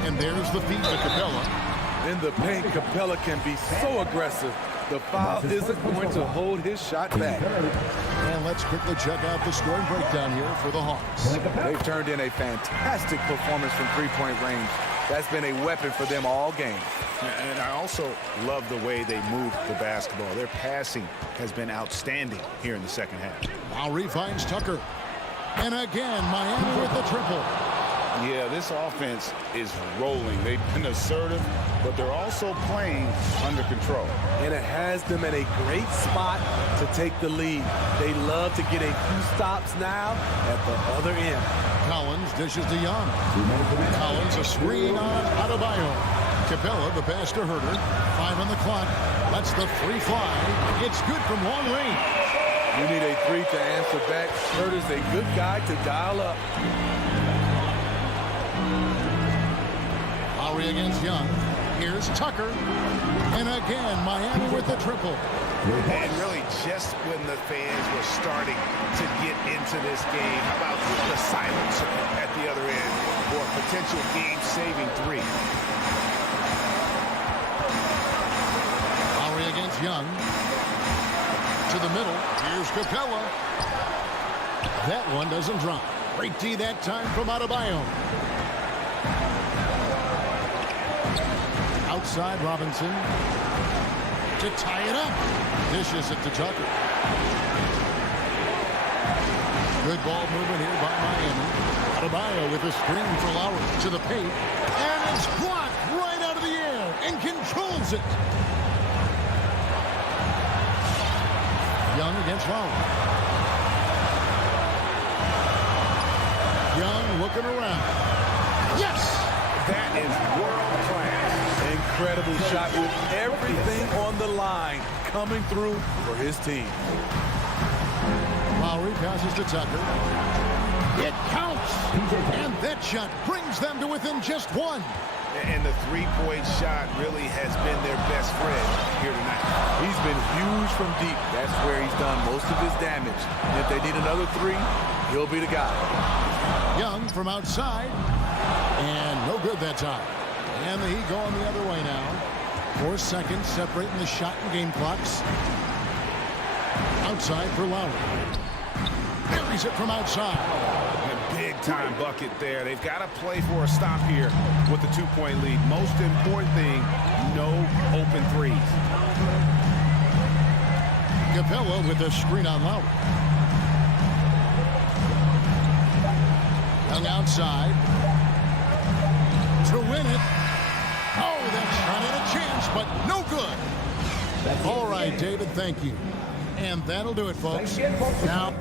And there's the feed to Capella. In the paint, Capella can be so aggressive. The foul isn't going to hold his shot back. And let's quickly check out the scoring breakdown here for the Hawks. They've turned in a fantastic performance from three-point range. That's been a weapon for them all game. And I also love the way they move the basketball. Their passing has been outstanding here in the second half. Lowry finds Tucker. And again, Miami with the triple. Yeah, this offense is rolling. They've been assertive, but they're also playing under control. And it has them in a great spot to take the lead. They love to get a few stops now at the other end. Collins dishes to Young. Collins a screen on Adebayo. Capella, the pass to Herter. 5 on the clock. Lets the three fly. It's good from long range. You need a three to answer back. Herter's a good guy to dial up. Lowry against Young. Here's Tucker. And again, Miami with the triple. And really just when the fans were starting to get into this game, how about the silence at the other end for a potential game-saving three? Lowry against Young. To the middle. Here's Capella. That one doesn't drop. Great D that time from Adebayo. Outside Robinson. To tie it up. Dishes it to Tucker. Good ball movement here by Miami. Adebayo with a screen for Lowry to the paint. And it's blocked right out of the air and controls it. Young against Lowry. Young looking around. Yes! That is world class. Incredible shot with everything on the line coming through for his team. Lowry passes to Tucker. It counts! And that shot brings them to within just one. And the three-point shot really has been their best friend here tonight. He's been huge from deep. That's where he's done most of his damage. If they need another three, he'll be the guy. Young from outside. And no good that time. And the Heat going the other way now. 4 seconds separating the shot and game clocks. Outside for Lowry. Buries it from outside. A big-time bucket there. They've got to play for a stop here with the 2-point lead. Most important thing, no open threes. Capella with a screen on Lowry. Young outside. To win it. Oh, that shot had a chance, but no good. All right, David, thank you. And that'll do it, folks. Now.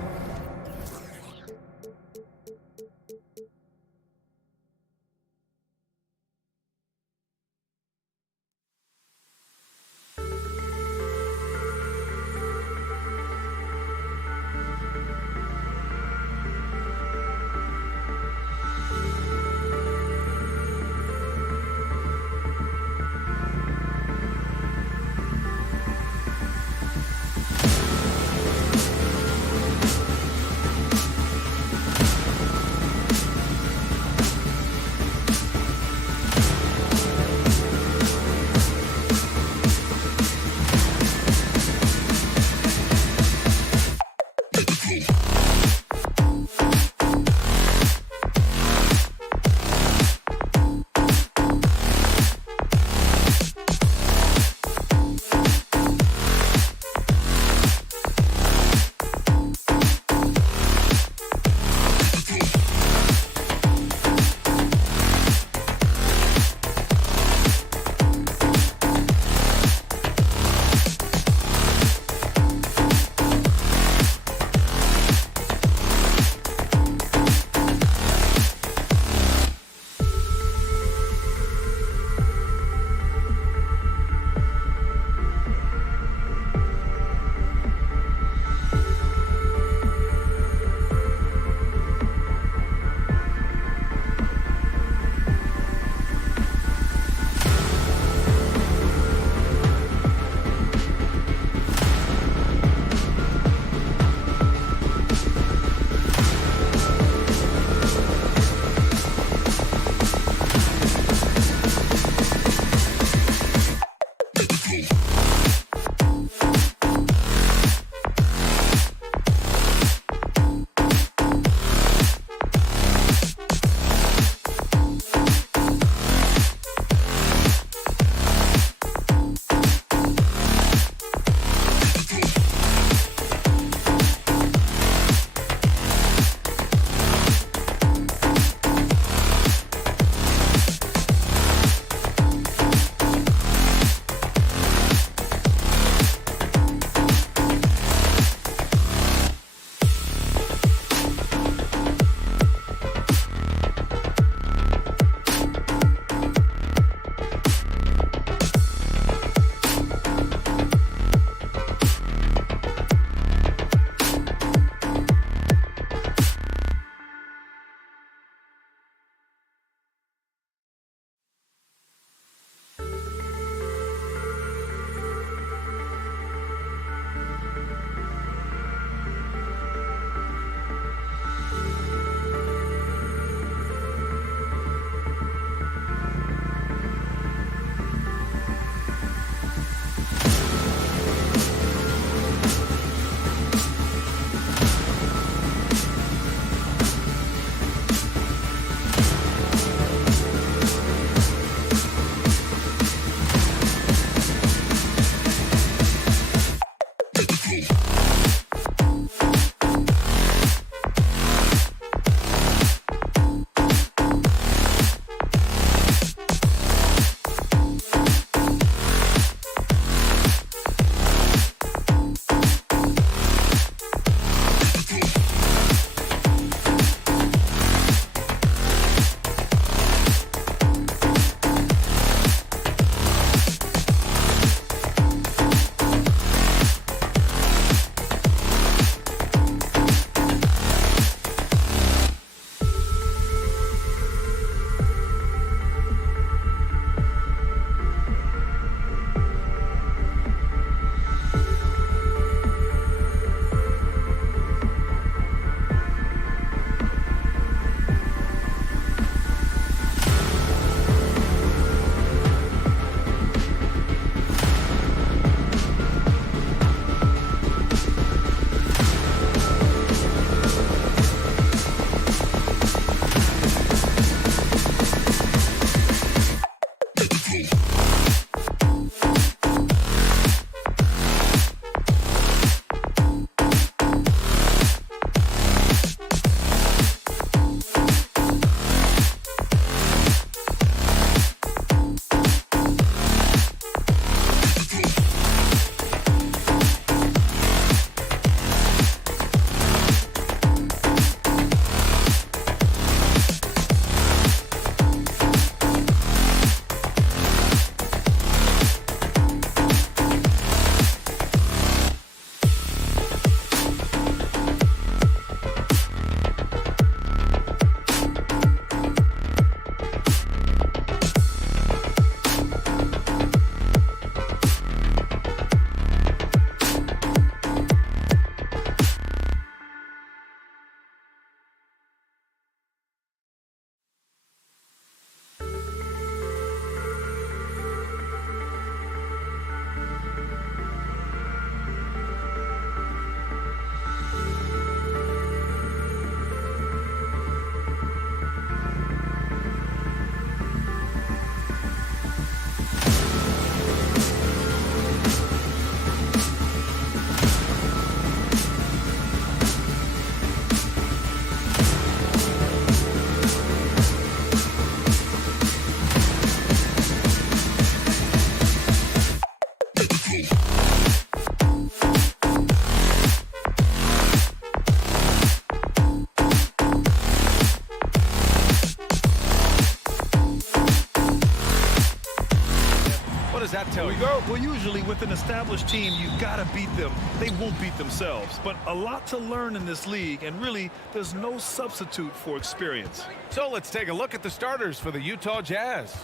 does that tell you? Well, usually with an established team, you've got to beat them. They won't beat themselves. But a lot to learn in this league, and really, there's no substitute for experience. So let's take a look at the starters for the Utah Jazz.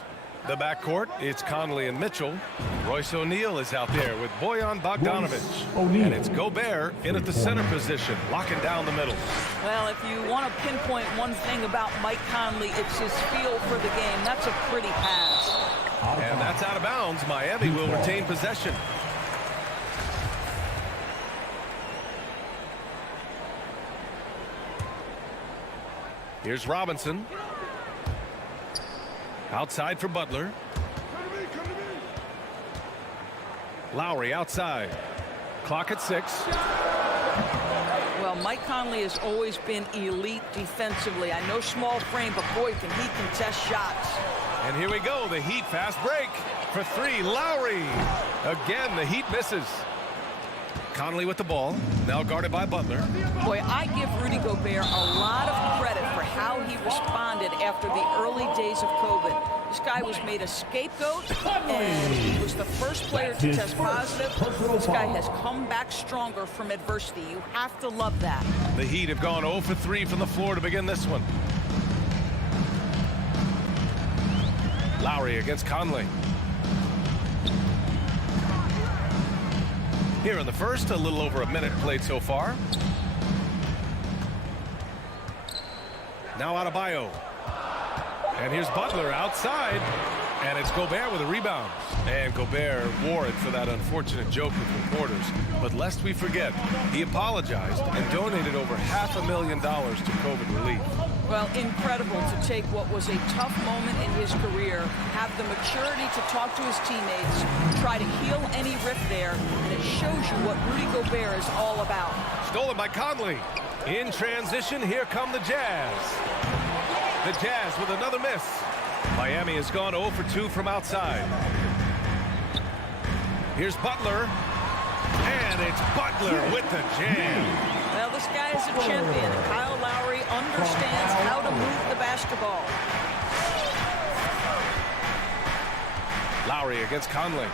The backcourt, it's Conley and Mitchell. Royce O'Neal is out there with Bojan Bogdanovic. And it's Gobert in at the center position, locking down the middle. Well, if you want to pinpoint one thing about Mike Conley, it's his feel for the game. That's a pretty pass. And that's out of bounds. Miami will retain possession. Here's Robinson. Outside for Butler. Lowry outside. Clock at 6. Well, Mike Conley has always been elite defensively. I know small frame, but boy, can he contest shots. And here we go. The Heat fast break. For 3, Lowry. Again, the Heat misses. Conley with the ball. Now guarded by Butler. Boy, I give Rudy Gobert a lot of credit for how he responded after the early days of COVID. This guy was made a scapegoat, and he was the first player to test positive. This guy has come back stronger from adversity. You have to love that. The Heat have gone 0 for 3 from the floor to begin this one. Lowry against Conley. Here in the first, a little over a minute played so far. Now Adebayo. And here's Butler outside. And it's Gobert with a rebound. And Gobert wore it for that unfortunate joke with reporters. But lest we forget, he apologized and donated over $500,000 to COVID relief. Well, incredible to take what was a tough moment in his career, have the maturity to talk to his teammates, try to heal any rift there, and it shows you what Rudy Gobert is all about. Stolen by Conley. In transition, here come the Jazz. The Jazz with another miss. Miami has gone 0 for 2 from outside. Here's Butler. And it's Butler with the jam. Well, this guy is a champion. Kyle Lowry understands how to move the basketball. Lowry against Conley.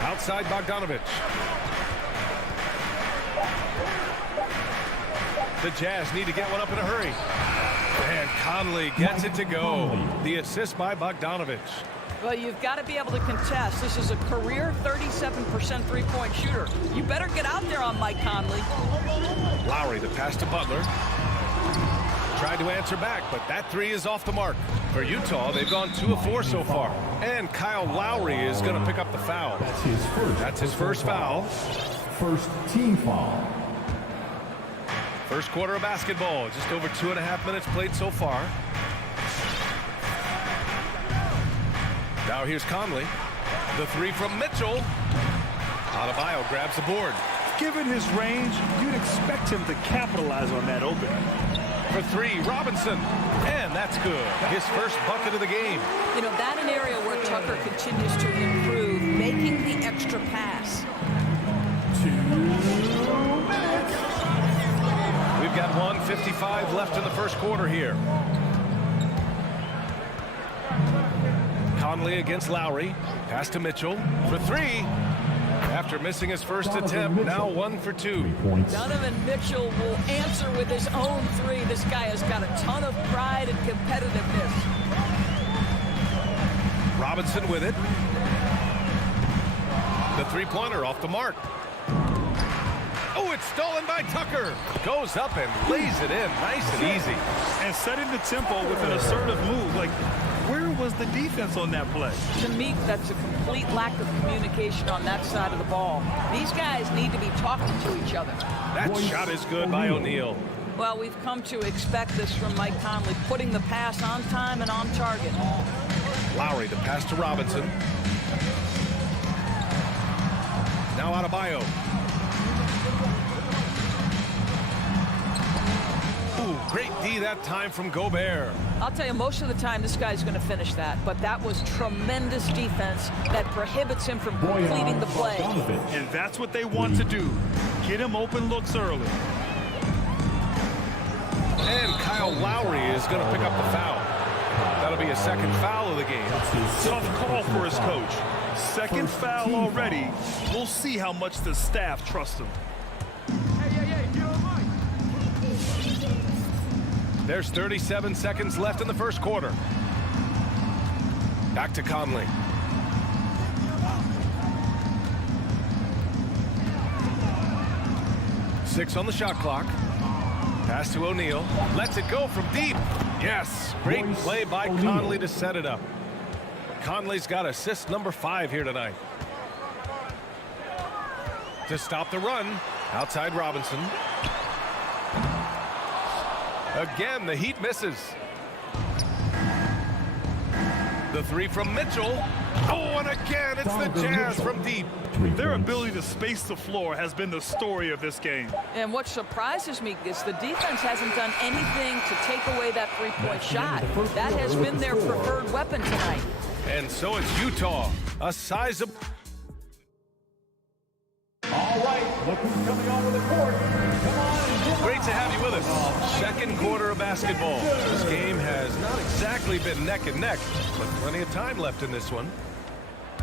Outside Bogdanovic. The Jazz need to get one up in a hurry. And Conley gets it to go. The assist by Bogdanovic. Well, you've got to be able to contest. This is a career 37% three-point shooter. You better get out there on Mike Conley. Lowry, the pass to Butler. Tried to answer back, but that 3 is off the mark. For Utah, they've gone 2 of 4 so far. And Kyle Lowry is going to pick up the foul. That's his first foul. First team foul. First quarter of basketball. Just over 2.5 minutes played so far. Now here's Conley. The 3 from Mitchell. Adebayo grabs the board. Given his range, you'd expect him to capitalize on that opening. For 3, Robinson. And that's good. His first bucket of the game. You know, that's an area where Tucker continues to improve, making the extra pass. 2 minutes. We've got 1:55 left in the first quarter here. Conley against Lowry. Pass to Mitchell for 3. After missing his first attempt, now 1 for 2. Donovan Mitchell will answer with his own 3. This guy has got a ton of pride and competitiveness. Robinson with it. The 3-pointer off the mark. Oh, it's stolen by Tucker. Goes up and lays it in. Nice and easy. And setting the tempo with an assertive move. Like, where was the defense on that play? To me, that's a complete lack of communication on that side of the ball. These guys need to be talking to each other. That shot is good by O'Neal. Well, we've come to expect this from Mike Conley, putting the pass on time and on target. Lowry, the pass to Robinson. Now Adebayo. Ooh, great D that time from Gobert. I'll tell you, most of the time this guy's going to finish that, but that was tremendous defense that prohibits him from completing the play. And that's what they want to do. Get him open looks early. And Kyle Lowry is going to pick up the foul. That'll be a second foul of the game. Tough call for his coach. Second foul already. We'll see how much the staff trusts him. There's 37 seconds left in the first quarter. Back to Conley. Six on the shot clock. Pass to O'Neal. Lets it go from deep. Yes, great play by Conley to set it up. Conley's got assist number 5 here tonight. To stop the run, outside Robinson. Again, the Heat misses. The 3 from Mitchell. Oh, and again, it's the Jazz from deep. Their ability to space the floor has been the story of this game. And what surprises me is the defense hasn't done anything to take away that three-point shot. That has been their preferred weapon tonight. And so it's Utah, a sizable... All right, look who's coming onto the court. Come on. Great to have you with us. Second quarter of basketball. This game has not exactly been neck and neck, but plenty of time left in this one.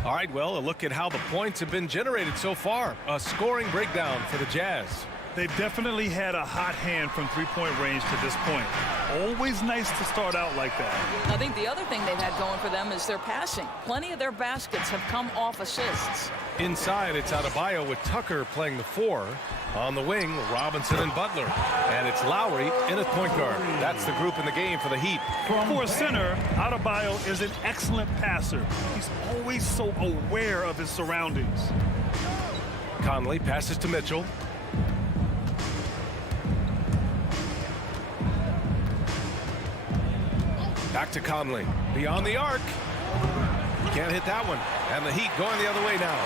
All right, well, a look at how the points have been generated so far. A scoring breakdown for the Jazz. They've definitely had a hot hand from three-point range to this point. Always nice to start out like that. I think the other thing they've had going for them is their passing. Plenty of their baskets have come off assists. Inside, it's Adebayo with Tucker playing the 4. On the wing, Robinson and Butler. And it's Lowry in at point guard. That's the group in the game for the Heat. For a center, Adebayo is an excellent passer. He's always so aware of his surroundings. Conley passes to Mitchell. Back to Conley. Beyond the arc. Can't hit that one. And the Heat going the other way now.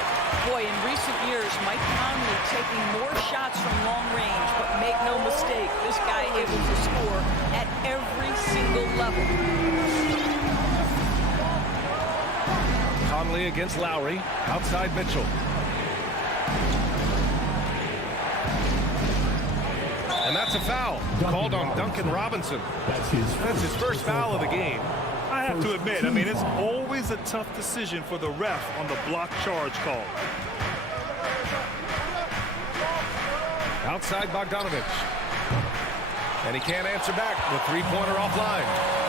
Boy, in recent years, Mike Conley taking more shots from long range, but make no mistake, this guy able to score at every single level. Conley against Lowry. Outside Mitchell. And that's a foul called on Duncan Robinson. That's his first foul of the game. I have to admit, I mean, it's always a tough decision for the ref on the block charge call. Outside Bogdanovich. And he can't answer back. The three-pointer offline.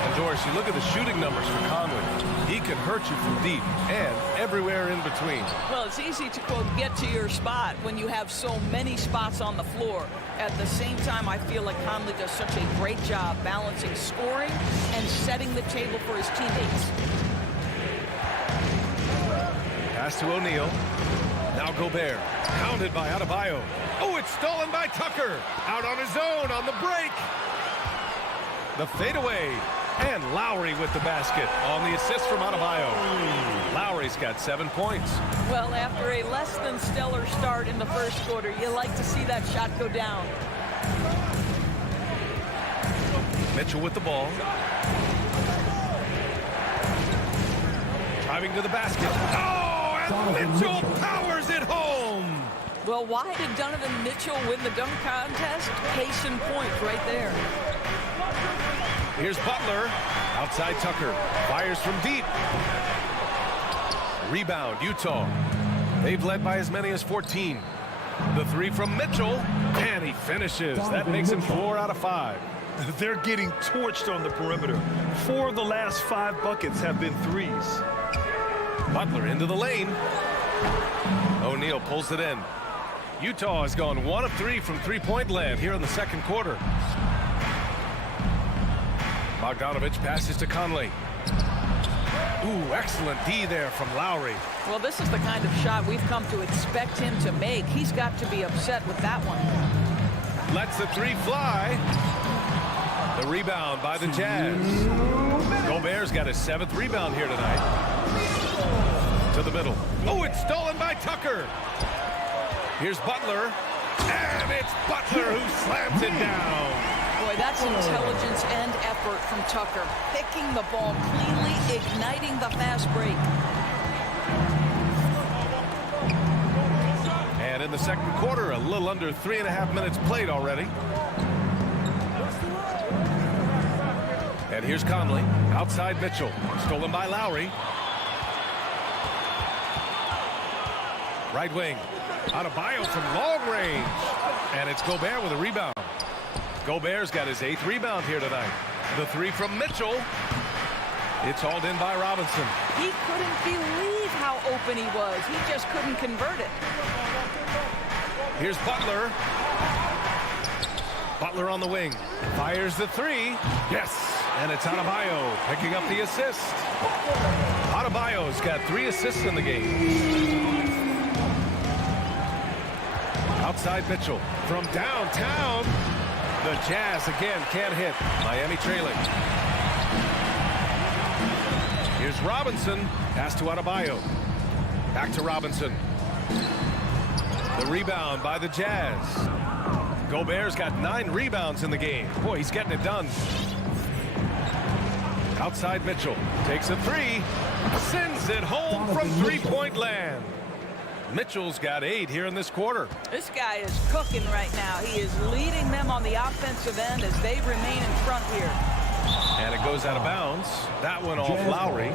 And Doris, you look at the shooting numbers for Conley. He can hurt you from deep and everywhere in between. Well, it's easy to, quote, get to your spot when you have so many spots on the floor. At the same time, I feel like Conley does such a great job balancing scoring and setting the table for his teammates. Pass to O'Neal. Now Gobert. Pounded by Adebayo. Oh, it's stolen by Tucker. Out on his own on the break. The fadeaway. And Lowry with the basket on the assist from Adebayo. Lowry's got 7 points. Well, after a less than stellar start in the first quarter, you like to see that shot go down. Mitchell with the ball. Driving to the basket. Oh, and Mitchell powers it home. Well, why did Donovan Mitchell win the dunk contest? Case in point right there. Here's Butler. Outside Tucker. Fires from deep. Rebound, Utah. They've led by as many as 14. The 3 from Mitchell. And he finishes. That makes him 4 out of 5. They're getting torched on the perimeter. 4 of the last 5 buckets have been threes. Butler into the lane. O'Neal pulls it in. Utah has gone 1 of 3 from three-point land here in the second quarter. Bogdanovich passes to Conley. Ooh, excellent D there from Lowry. Well, this is the kind of shot we've come to expect him to make. He's got to be upset with that one. Lets the 3 fly. The rebound by the Jazz. Gobert's got his 7th rebound here tonight. To the middle. Oh, it's stolen by Tucker. Here's Butler. And it's Butler who slams it down. Boy, that's intelligence and effort from Tucker. Picking the ball cleanly, igniting the fast break. And in the second quarter, a little under 3.5 minutes played already. And here's Conley. Outside Mitchell. Stolen by Lowry. Right wing. Adebayo from long range. And it's Gobert with a rebound. Gobert's got his 8th rebound here tonight. The 3 from Mitchell. It's hauled in by Robinson. He couldn't believe how open he was. He just couldn't convert it. Here's Butler. Butler on the wing. Fires the 3. Yes. And it's Adebayo picking up the assist. Adebayo's got 3 assists in the game. Outside Mitchell. From downtown. The Jazz again can't hit. Miami trailing. Here's Robinson. Pass to Adebayo. Back to Robinson. The rebound by the Jazz. Gobert's got 9 rebounds in the game. Boy, he's getting it done. Outside Mitchell. Takes a 3. Sends it home from three-point land. Mitchell's got 8 here in this quarter. This guy is cooking right now. He is leading them on the offensive end as they remain in front here. And it goes out of bounds. That one off Lowry.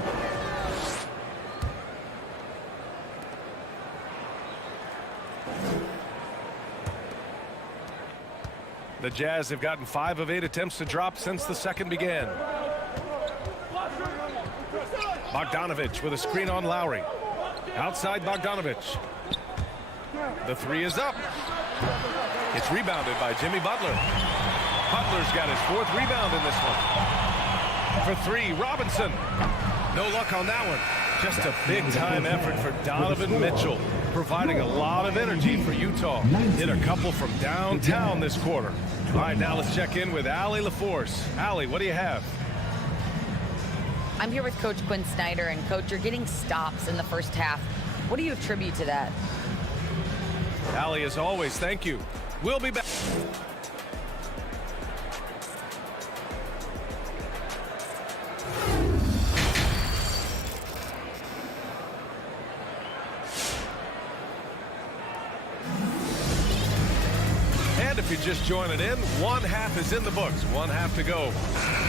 The Jazz have gotten 5 of 8 attempts to drop since the second began. Bogdanovich with a screen on Lowry. Outside Bogdanovich. The 3 is up. It's rebounded by Jimmy Butler. Butler's got his 4th rebound in this one. For 3, Robinson. No luck on that one. Just a big-time effort for Donovan Mitchell, providing a lot of energy for Utah. Hit a couple from downtown this quarter. All right, now let's check in with Allie LaForce. Allie, what do you have? I'm here with Coach Quinn Snyder, and Coach, you're getting stops in the first half. What do you attribute to that? Allie, as always, thank you. We'll be back. And if you're just joining in, 1 half is in the books. 1 half to go.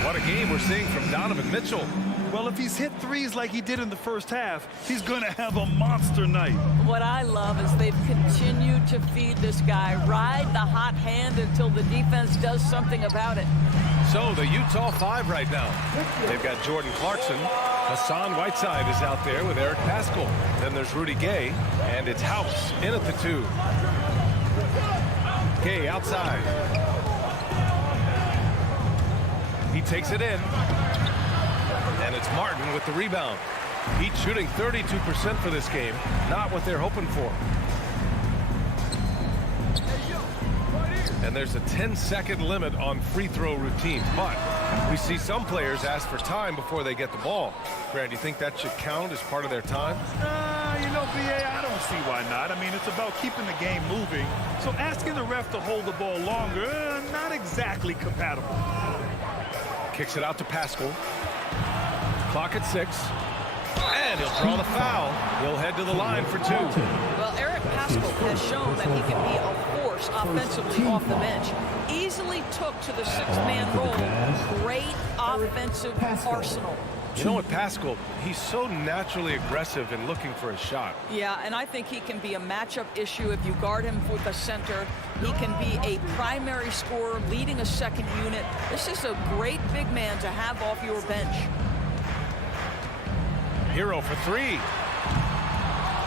What a game we're seeing from Donovan Mitchell. Well, if he's hit threes like he did in the first half, he's going to have a monster night. What I love is they've continued to feed this guy. Ride the hot hand until the defense does something about it. So the Utah 5 right now. They've got Jordan Clarkson. Hassan Whiteside is out there with Eric Paschall. Then there's Rudy Gay. And it's House in at the 2. Gay outside. He takes it in. And it's Martin with the rebound. He's shooting 32% for this game. Not what they're hoping for. And there's a 10-second limit on free throw routines. But we see some players ask for time before they get the ball. Brad, do you think that should count as part of their time? You know, BA, I don't see why not. I mean, it's about keeping the game moving. So asking the ref to hold the ball longer, not exactly compatible. Kicks it out to Paschall. Clock at 6. And he'll draw the foul. He'll head to the line for 2. Well, Eric Paschall has shown that he can be a force offensively off the bench. Easily took to the 6-man role. Great offensive arsenal. You know what, Paschall, he's so naturally aggressive and looking for a shot. Yeah, and I think he can be a matchup issue if you guard him with a center. He can be a primary scorer, leading a second unit. This is a great big man to have off your bench. Hero for 3.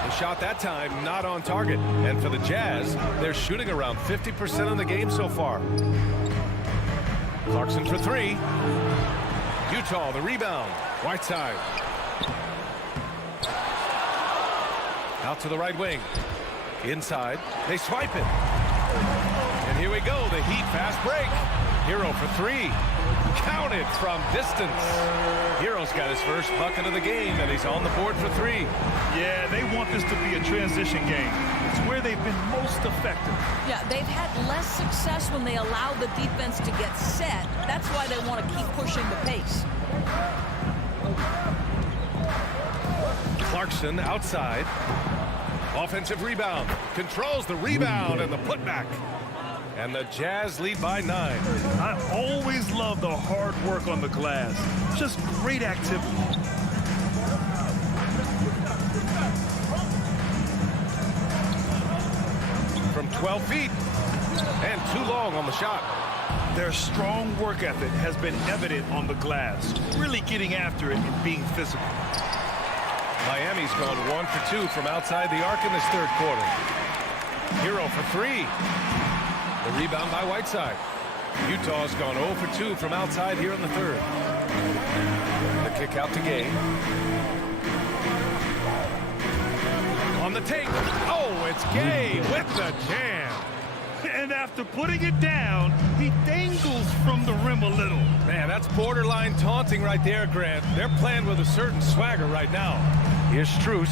The shot that time not on target. And for the Jazz, they're shooting around 50% of the game so far. Clarkson for 3. Utah, the rebound. Whiteside. Out to the right wing. Inside. They swipe it. And here we go. The Heat fast break. Hero for 3. Counted from distance. Hero's got his first bucket of the game, and he's on the board for 3. Yeah, they want this to be a transition game. It's where they've been most effective. Yeah, they've had less success when they allow the defense to get set. That's why they want to keep pushing the pace. Clarkson outside. Offensive rebound. Controls the rebound and the putback. And the Jazz lead by 9. I always love the hard work on the glass. Just great activity. From 12 feet. And too long on the shot. Their strong work ethic has been evident on the glass. Really getting after it and being physical. Miami's gone 1 for 2 from outside the arc in this third quarter. Hero for 3. The rebound by Whiteside. Utah's gone 0 for 2 from outside here in the third. The kick out to Gay. On the take. Oh, it's Gay with the jam. And after putting it down, he dangles from the rim a little. Man, that's borderline taunting right there, Grant. They're playing with a certain swagger right now. Here's Strus,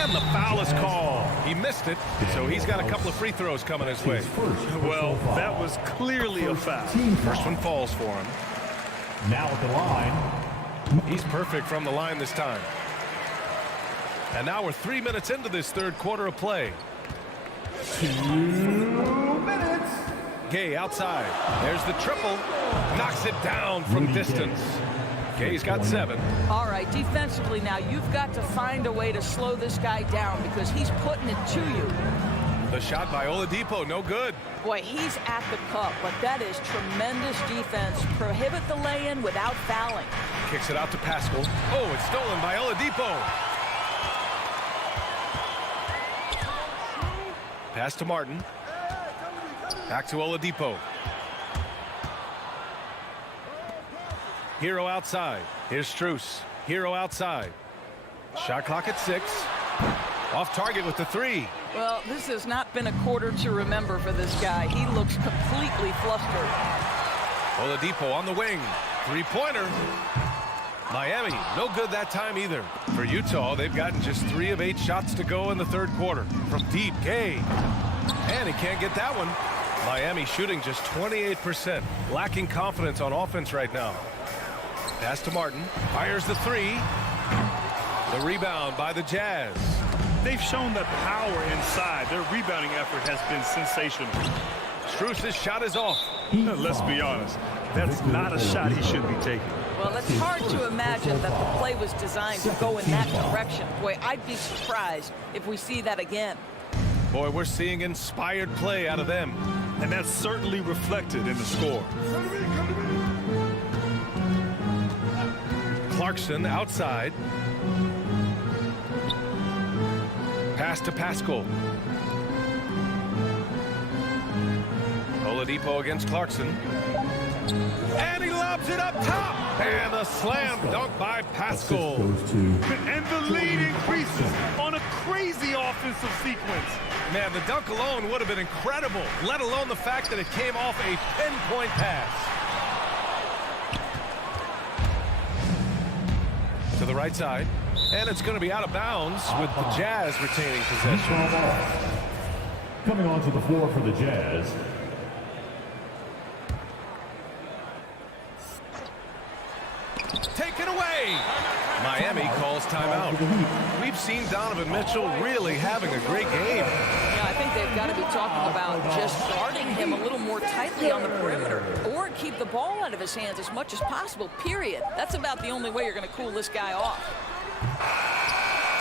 and the foul is called. He missed it, so he's got a couple of free throws coming his way. Well, that was clearly a foul. First one falls for him. Now at the line. He's perfect from the line this time. And now we're 3 minutes into this third quarter of play. 2 minutes. Gay outside. There's the triple. Knocks it down from distance. Gay's got 7. All right, defensively now, you've got to find a way to slow this guy down because he's putting it to you. The shot by Oladipo, no good. Boy, he's at the cup, but that is tremendous defense. Prohibit the lay-in without fouling. Kicks it out to Pascal. Oh, it's stolen by Oladipo. Pass to Martin. Back to Oladipo. Hero outside. Here's Strus. Hero outside. Shot clock at 6. Off target with the 3. Well, this has not been a quarter to remember for this guy. He looks completely flustered. Oladipo on the wing. 3-pointer. Miami, no good that time either. For Utah, they've gotten just 3 of 8 shots to go in the third quarter. From deep, Gay. And he can't get that one. Miami shooting just 28%. Lacking confidence on offense right now. Pass to Martin. Fires the 3. The rebound by the Jazz. They've shown that power inside. Their rebounding effort has been sensational. Strus' shot is off. Let's be honest. That's not a shot he should be taking. Well, it's hard to imagine that the play was designed to go in that direction. Boy, I'd be surprised if we see that again. Boy, we're seeing inspired play out of them. And that's certainly reflected in the score. Clarkson outside. Pass to Pascal. Oladipo against Clarkson. And he lobs it up top. And a slam dunk by Pascal. And the lead increases on a crazy offensive sequence. Man, the dunk alone would have been incredible, let alone the fact that it came off a pinpoint pass. To the right side. And it's going to be out of bounds with the Jazz retaining possession. Coming onto the floor for the Jazz. Taken away. Miami calls timeout. We've seen Donovan Mitchell really having a great game. Yeah, I think they've got to be talking about just guarding him a little more tightly on the perimeter or keep the ball out of his hands as much as possible, period. That's about the only way you're going to cool this guy off.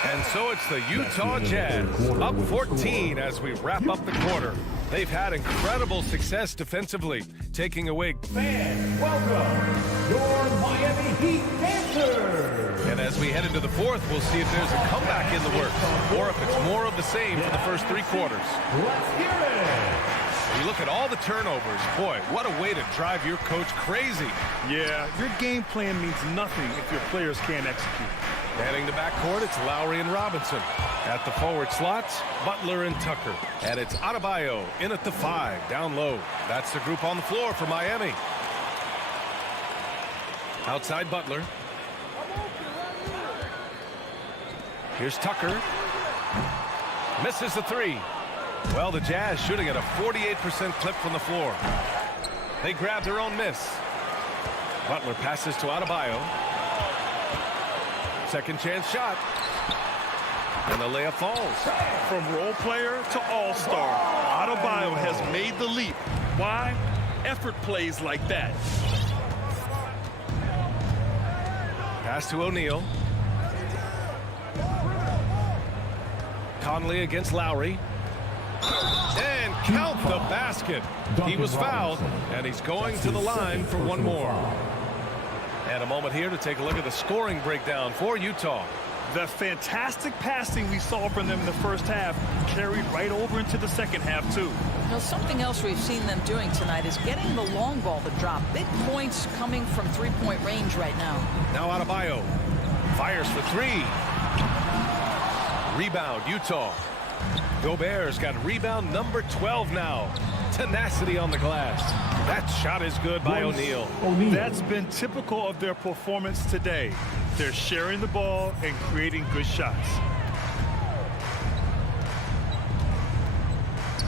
And so it's the Utah Jazz up 14 as we wrap up the quarter. They've had incredible success defensively, taking away. Fans, welcome your Miami Heat Panthers. And as we head into the fourth, we'll see if there's a comeback in the works or if it's more of the same for the first 3 quarters. Let's hear it. You look at all the turnovers. Boy, what a way to drive your coach crazy. Yeah, your game plan means nothing if your players can't execute. Manning the backcourt, it's Lowry and Robinson. At the forward slots, Butler and Tucker. And it's Adebayo in at the 5, down low. That's the group on the floor for Miami. Outside Butler. Here's Tucker. Misses the 3. Well, the Jazz shooting at a 48% clip from the floor. They grab their own miss. Butler passes to Adebayo. Second chance shot. And the layup falls. From role player to all-star, Adebayo has made the leap Why? Effort plays like that. Pass to O'Neal. Conley against Lowry. And count the basket. He was fouled, and he's going to the line for one more. And a moment here to take a look at the scoring breakdown for Utah. The fantastic passing we saw from them in the first half carried right over into the second half, too. Now, something else we've seen them doing tonight is getting the long ball to drop. Big points coming from three-point range right now. Now Adebayo fires for three. Rebound, Utah. Gobert's got rebound number 12 now. Tenacity on the glass. That shot is good by O'Neal. That's been typical of their performance today. They're sharing the ball and creating good shots.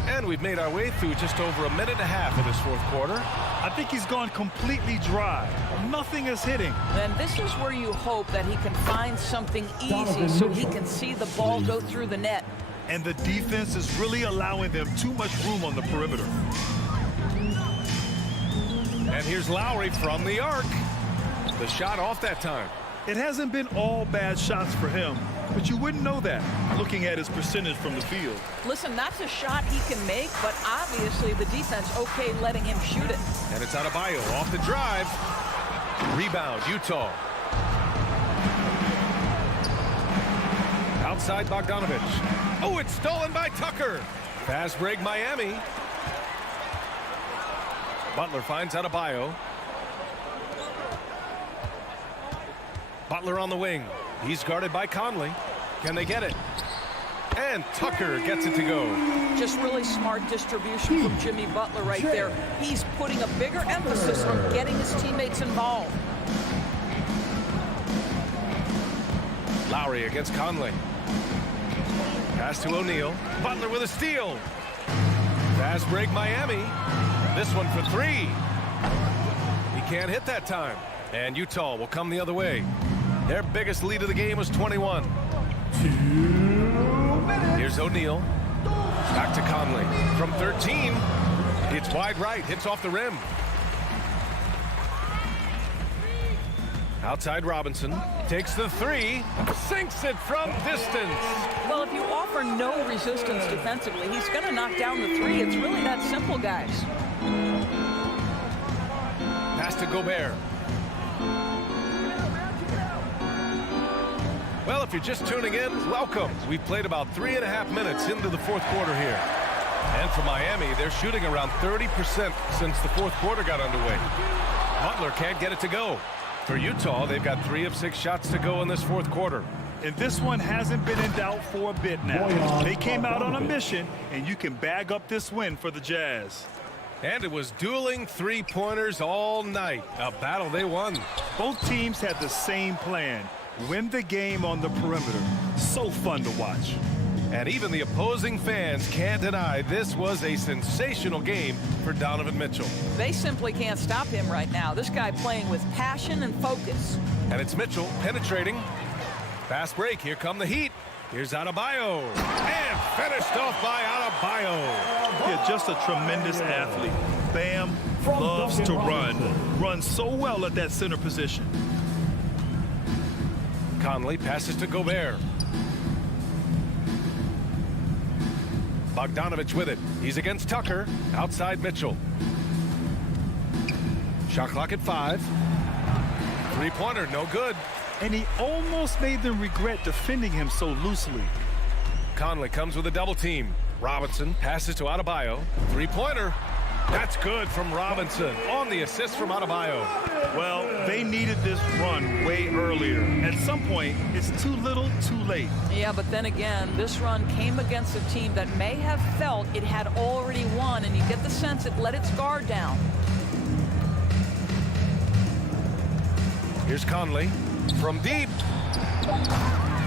And we've made our way through just over a minute and a half of this fourth quarter. I think he's gone completely dry. Nothing is hitting. And this is where you hope that he can find something easy so he can see the ball go through the net. And the defense is really allowing them too much room on the perimeter. And here's Lowry from the arc. The shot off that time. It hasn't been all bad shots for him, but you wouldn't know that looking at his percentage from the field. Listen, that's a shot he can make, but obviously the defense okay letting him shoot it. And it's Adebayo off the drive. Rebound, Utah. Outside Bogdanovich. Oh, it's stolen by Tucker. Fast break, Miami. Butler finds Adebayo. Butler on the wing. He's guarded by Conley. Can they get it? And Tucker gets it to go. Just really smart distribution from Jimmy Butler right there. He's putting a bigger emphasis on getting his teammates involved. Lowry against Conley. Pass to O'Neal. Butler with a steal. Fast break, Miami. This one for three. He can't hit that time. And Utah will come the other way. Their biggest lead of the game was 21. Here's O'Neal. Back to Conley. From 13. It's wide right. Hits off the rim. Outside Robinson. Takes the three. Sinks it from distance. Well, if you offer no resistance defensively, he's going to knock down the three. It's really that simple, guys. Pass to Gobert. Well, if you're just tuning in, welcome. We've played about 3.5 minutes into the fourth quarter here. And for Miami, they're shooting around 30% since the fourth quarter got underway. Butler can't get it to go. For Utah, they've got 3 of 6 shots to go in this fourth quarter. And this one hasn't been in doubt for a bit now. They came out on a mission, and you can bag up this win for the Jazz. And it was dueling three-pointers all night. A battle they won. Both teams had the same plan. Win the game on the perimeter. So fun to watch. And even the opposing fans can't deny this was a sensational game for Donovan Mitchell. They simply can't stop him right now. This guy playing with passion and focus. And it's Mitchell penetrating. Fast break. Here come the Heat. Here's Adebayo. And finished off by Adebayo. Yeah, just a tremendous athlete. Bam loves to run. Runs so well at that center position. Conley passes to Gobert. Bogdanovich with it. He's against Tucker. Outside Mitchell. Shot clock at 5. Three-pointer, no good. And he almost made them regret defending him so loosely. Conley comes with a double team. Robinson passes to Adebayo. Three-pointer. That's good from Robinson on the assist from Adebayo. Well, they needed this run way earlier. At some point, it's too little, too late. Yeah, but then again, this run came against a team that may have felt it had already won, and you get the sense it let its guard down. Here's Conley from deep.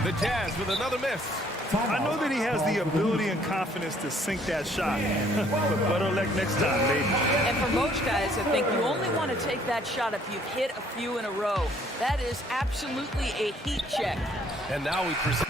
The Jazz with another miss. I know that he has the ability and confidence to sink that shot, but better luck next time, baby. And for most guys, I think you only want to take that shot if you've hit a few in a row. That is absolutely a heat check. And now we present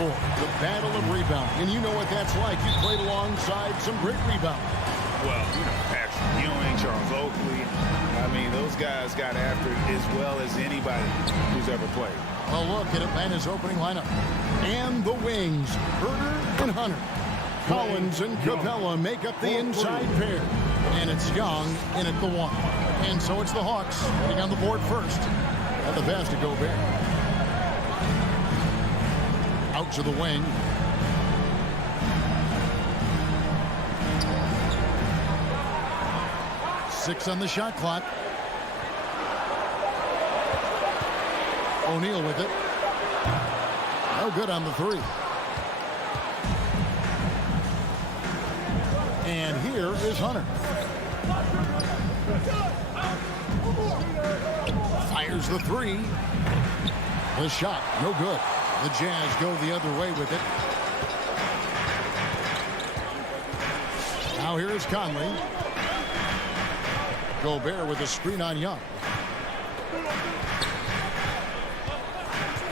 board, the battle of rebounding. And you know what that's like. You played alongside some great rebounding. Well, you know, Patrick Ewing, Charles Oakley. I mean, those guys got after it as well as anybody who's ever played. A look at Atlanta's opening lineup. And the wings, Herter and Hunter. Collins and Capella make up the inside pair. And it's Young in at the 1. And so it's the Hawks getting on the board first. At the pass to Gobert. Out to the wing. Six on the shot clock. O'Neal with it. No good on the 3. And here is Hunter. Fires the 3. The shot, no good. The Jazz go the other way with it. Now here's Conley. Gobert with a screen on Young.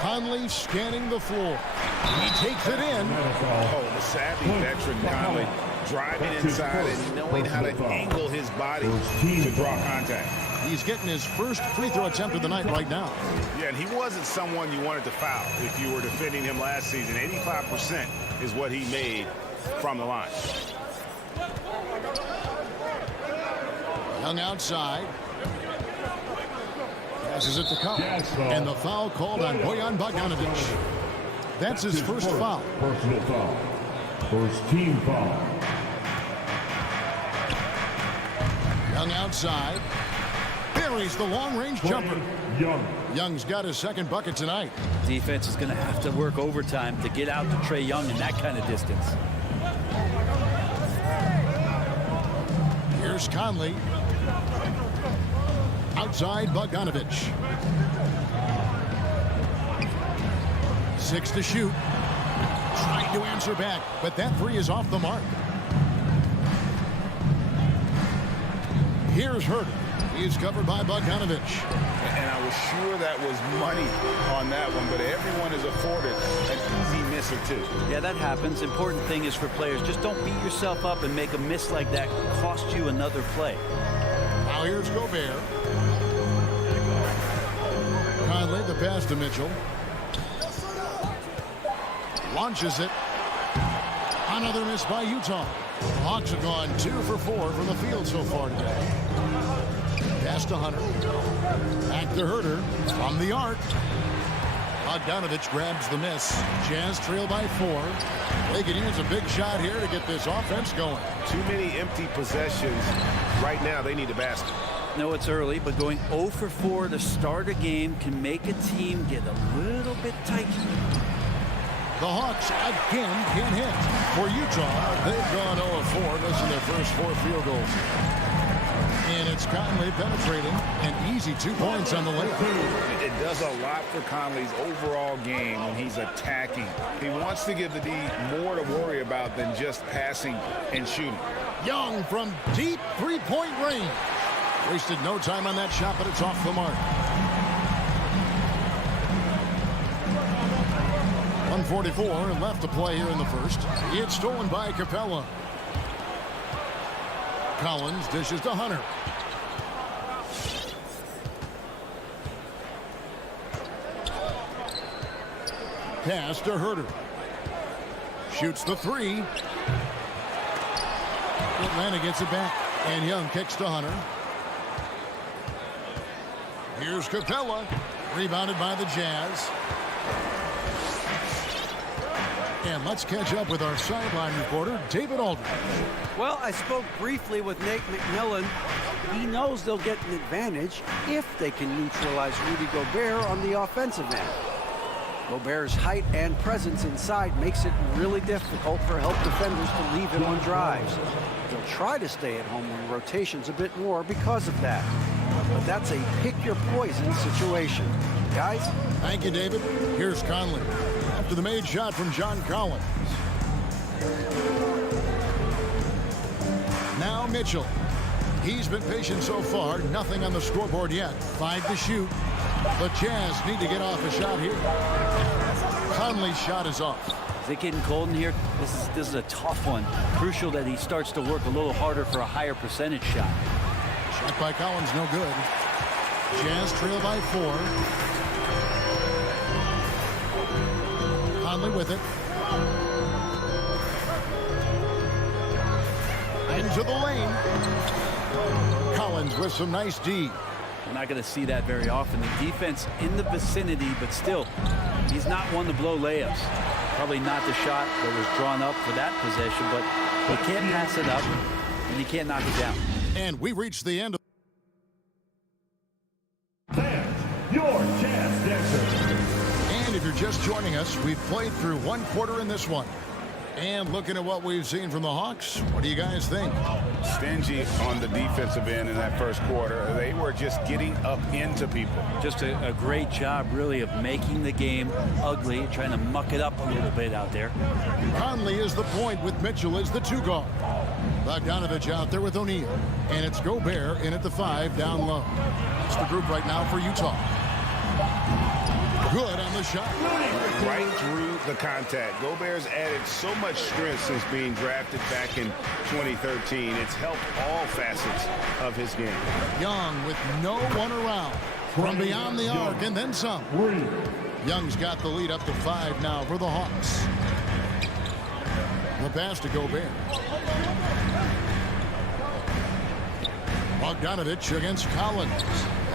Conley scanning the floor. He takes it in. Oh, the savvy veteran Conley driving inside and knowing how to angle his body to draw contact. He's getting his first free throw attempt of the night right now. Yeah, and he wasn't someone you wanted to foul if you were defending him last season. 85% is what he made from the line. Young outside. Passes it to Collins. And the foul called on Bojan Bogdanovic. That's his first foul. Personal foul. First team foul. Young outside. Buries the long-range jumper. Young. Young's got his second bucket tonight. Defense is going to have to work overtime to get out to Trae Young in that kind of distance. Here's Conley. Outside Bogdanovic. 6 to shoot. Trying to answer back, but that 3 is off the mark. Here's Herter. He's covered by Bogdanovic. And I was sure that was money on that one, but everyone is afforded an easy miss or 2. Yeah, that happens. Important thing is for players, just don't beat yourself up and make a miss like that cost you another play. Now here's Gobert. Conley, the pass to Mitchell. Launches it. Another miss by Utah. The Hawks have gone 2 for 4 from the field so far today. Pass to Hunter. Back to Herter from the arc. Bogdanovic grabs the miss. Jazz trail by 4. They can use a big shot here to get this offense going. Too many empty possessions. Right now, they need a basket. No, it's early, but going 0 for 4 to start a game can make a team get a little bit tight. The Hawks again can't hit. For Utah, they've gone 0 for 4, missing their first 4 field goals. And it's Conley penetrating, and easy 2 points on the layup. It does a lot for Conley's overall game when he's attacking. He wants to give the D more to worry about than just passing and shooting. Young from deep 3-point range. Wasted no time on that shot, but it's off the mark. 1:44 left to play here in the first. It's stolen by Capella. Collins dishes to Hunter. Pass to Herter. Shoots the 3. Atlanta gets it back. And Young kicks to Hunter. Here's Capella. Rebounded by the Jazz. And let's catch up with our sideline reporter, David Aldridge. Well, I spoke briefly with Nate McMillan. He knows they'll get an advantage if they can neutralize Rudy Gobert on the offensive end. Gobert's height and presence inside makes it really difficult for help defenders to leave him on drives. They'll try to stay at home when rotation's a bit more because of that. But that's a pick-your-poison situation. Guys? Thank you, David. Here's Conley. After the made shot from John Collins. Now Mitchell. He's been patient so far. Nothing on the scoreboard yet. 5 to shoot. The Jazz need to get off a shot here. Conley's shot is off. Is it getting cold in here? This is a tough one. Crucial that he starts to work a little harder for a higher percentage shot. Shot by Collins, no good. Jazz trail by 4. Conley with it. Into the lane. Collins with some nice D. We're not going to see that very often. The defense in the vicinity, but still, he's not one to blow layups. Probably not the shot that was drawn up for that possession, but he can't pass it up, and he can't knock it down. And we reached the end of Fans, your Jazz Dancers. And if you're just joining us, we've played through 1 quarter in this one. And looking at what we've seen from the Hawks, what do you guys think? Stingy on the defensive end in that first quarter. They were just getting up into people. Just a great job, really, of making the game ugly, trying to muck it up a little bit out there. Conley is the point with Mitchell as the 2 guard. Bogdanovich out there with O'Neal. And it's Gobert in at the 5 down low. It's the group right now for Utah. Good on the shot. Right through the contact. Gobert's added so much strength since being drafted back in 2013. It's helped all facets of his game. Young with no one around. From beyond the arc and then some. Young's got the lead up to 5 now for the Hawks. The pass to Gobert. Bogdanovich against Collins.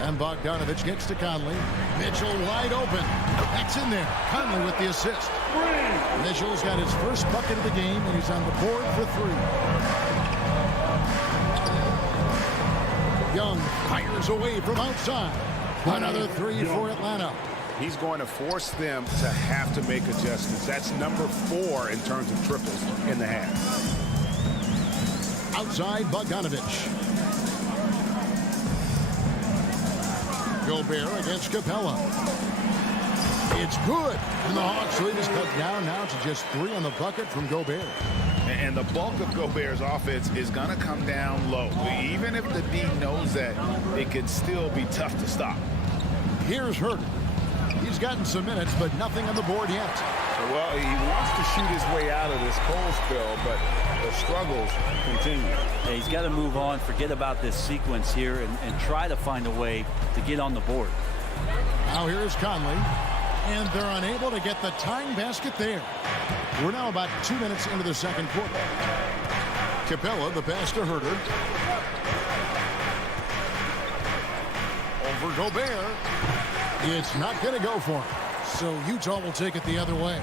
And Bogdanovich gets to Conley. Mitchell wide open. That's in there. Conley with the assist. Mitchell's got his first bucket of the game, and he's on the board for 3. Young fires away from outside. Another 3 for Atlanta. He's going to force them to have to make adjustments. That's number 4 in terms of triples in the half. Outside Bogdanovich. Gobert against Capella. It's good. And the Hawks lead is cut down now to just 3 on the bucket from Gobert. And the bulk of Gobert's offense is going to come down low. Even if the D knows that, it can still be tough to stop. Here's Herter. He's gotten some minutes, but nothing on the board yet. Well, he wants to shoot his way out of this cold spell, but the struggles continue. Yeah, he's got to move on, forget about this sequence here, and try to find a way to get on the board. Now here's Conley, and they're unable to get the tying basket there. We're now about 2 minutes into the second quarter. Capella, the pass to Herter. Over Gobert. It's not going to go for him. So Utah will take it the other way.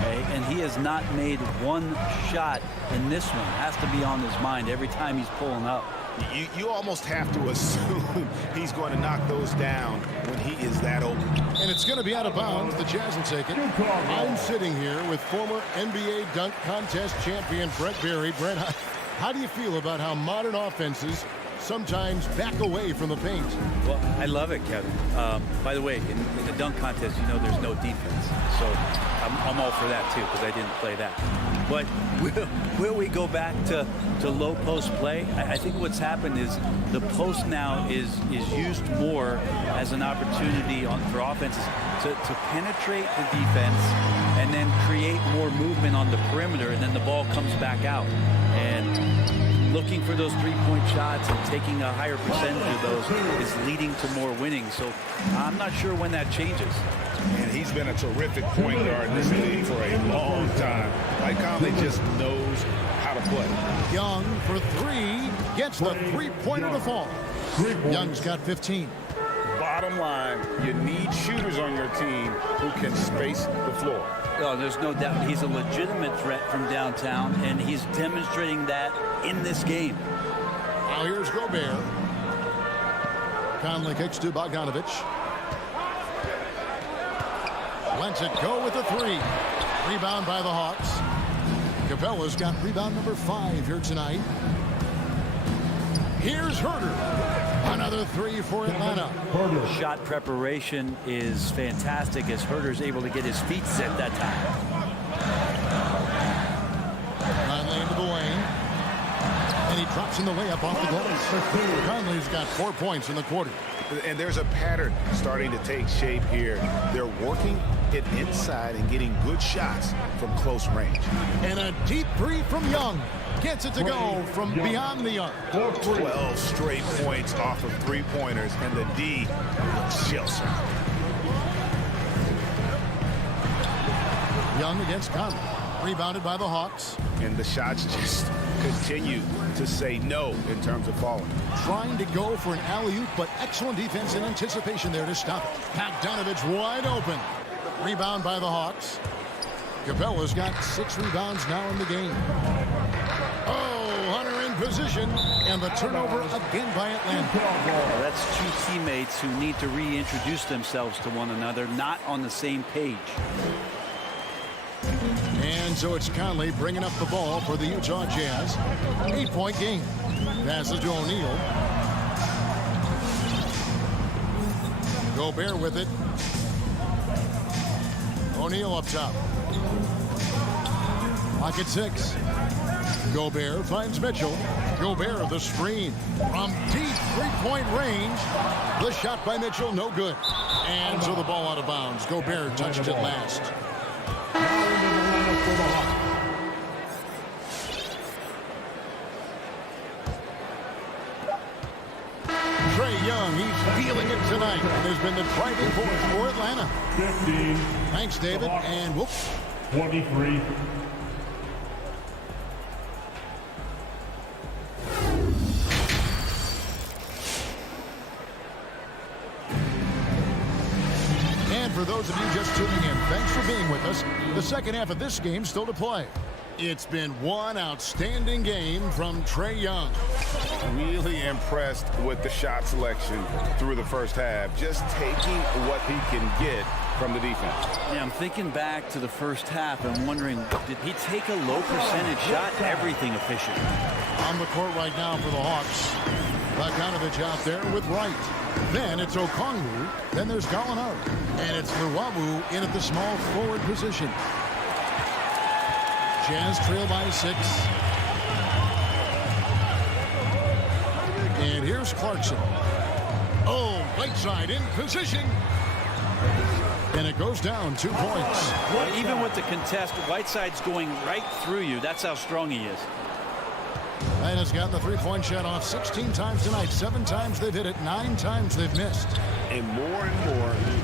Okay, and he has not made one shot in this one. Has to be on his mind every time he's pulling up. You almost have to assume he's going to knock those down when he is that open. And it's going to be out of bounds. The Jazz will take it. I'm sitting here with former NBA dunk contest champion Brett Berry. Brett, how do you feel about how modern offenses sometimes back away from the paint? Well, I love it, Kevin. By the way, in the dunk contest, you know there's no defense. So I'm all for that, too, because I didn't play that. But will we go back to low post play? I think what's happened is the post now is used more as an opportunity for offenses to penetrate the defense and then create more movement on the perimeter, and then the ball comes back out. And looking for those three-point shots and taking a higher percentage of those is leading to more winning. So I'm not sure when that changes. And he's been a terrific point guard in this league for a long time. Mike Conley just knows how to play. Young for 3 gets the three-pointer to fall. Young's got 15. Bottom line, you need shooters on your team who can space the floor. Oh, there's no doubt he's a legitimate threat from downtown, and he's demonstrating that in this game. Now here's Gobert. Conley kicks to Bogdanovich. Lets it go with the 3. Rebound by the Hawks. Capella's got rebound number 5 here tonight. Here's Herter. Another 3 for Atlanta. Shot preparation is fantastic as Herter's able to get his feet set that time. Conley into the lane. And he drops in the layup off the glass. Conley's got 4 points in the quarter. And there's a pattern starting to take shape here. They're working it inside and getting good shots from close range. And a deep three from Young. Gets it to go from beyond the arc. 12 straight points off of three-pointers, and the D looks shell-shocked. Young against Conley. Rebounded by the Hawks. And the shots just continue to say no in terms of falling. Trying to go for an alley-oop, but excellent defense and anticipation there to stop it. Bogdanovich wide open. Rebound by the Hawks. Capella's got 6 rebounds now in the game. Oh, Hunter in position. And the turnover again by Atlanta. Well, that's two teammates who need to reintroduce themselves to one another, not on the same page. And so it's Conley bringing up the ball for the Utah Jazz. 8-point game. Passes to O'Neal. Gobert with it. O'Neal up top. Lock at 6. Gobert finds Mitchell. Gobert the screen from deep three-point range. The shot by Mitchell, no good. And so the ball out of bounds. Gobert touched it last. Trae Young, he's feeling it tonight. And has been the driving force for Atlanta. 15. Thanks, David. And whoops. 23. And for those of you just tuning in, thanks for being with us. The second half of this game still to play. It's been one outstanding game from Trae Young. Really impressed with the shot selection through the first half. Just taking what he can get from the defense. Yeah, I'm thinking back to the first half and wondering, did he take a low percentage shot? Everything efficient. On the court right now for the Hawks. Bogdanovich out there with Wright. Then it's Okongwu. Then there's Gallinari. And it's Luwawu in at the small forward position. Jazz trail by 6. And here's Clarkson. Oh, right side in position. And it goes down 2 points. Well, even with the contest, Whiteside's going right through you. That's how strong he is. And has gotten the three-point shot off 16 times tonight. 7 times they've hit it. 9 times they've missed. And more,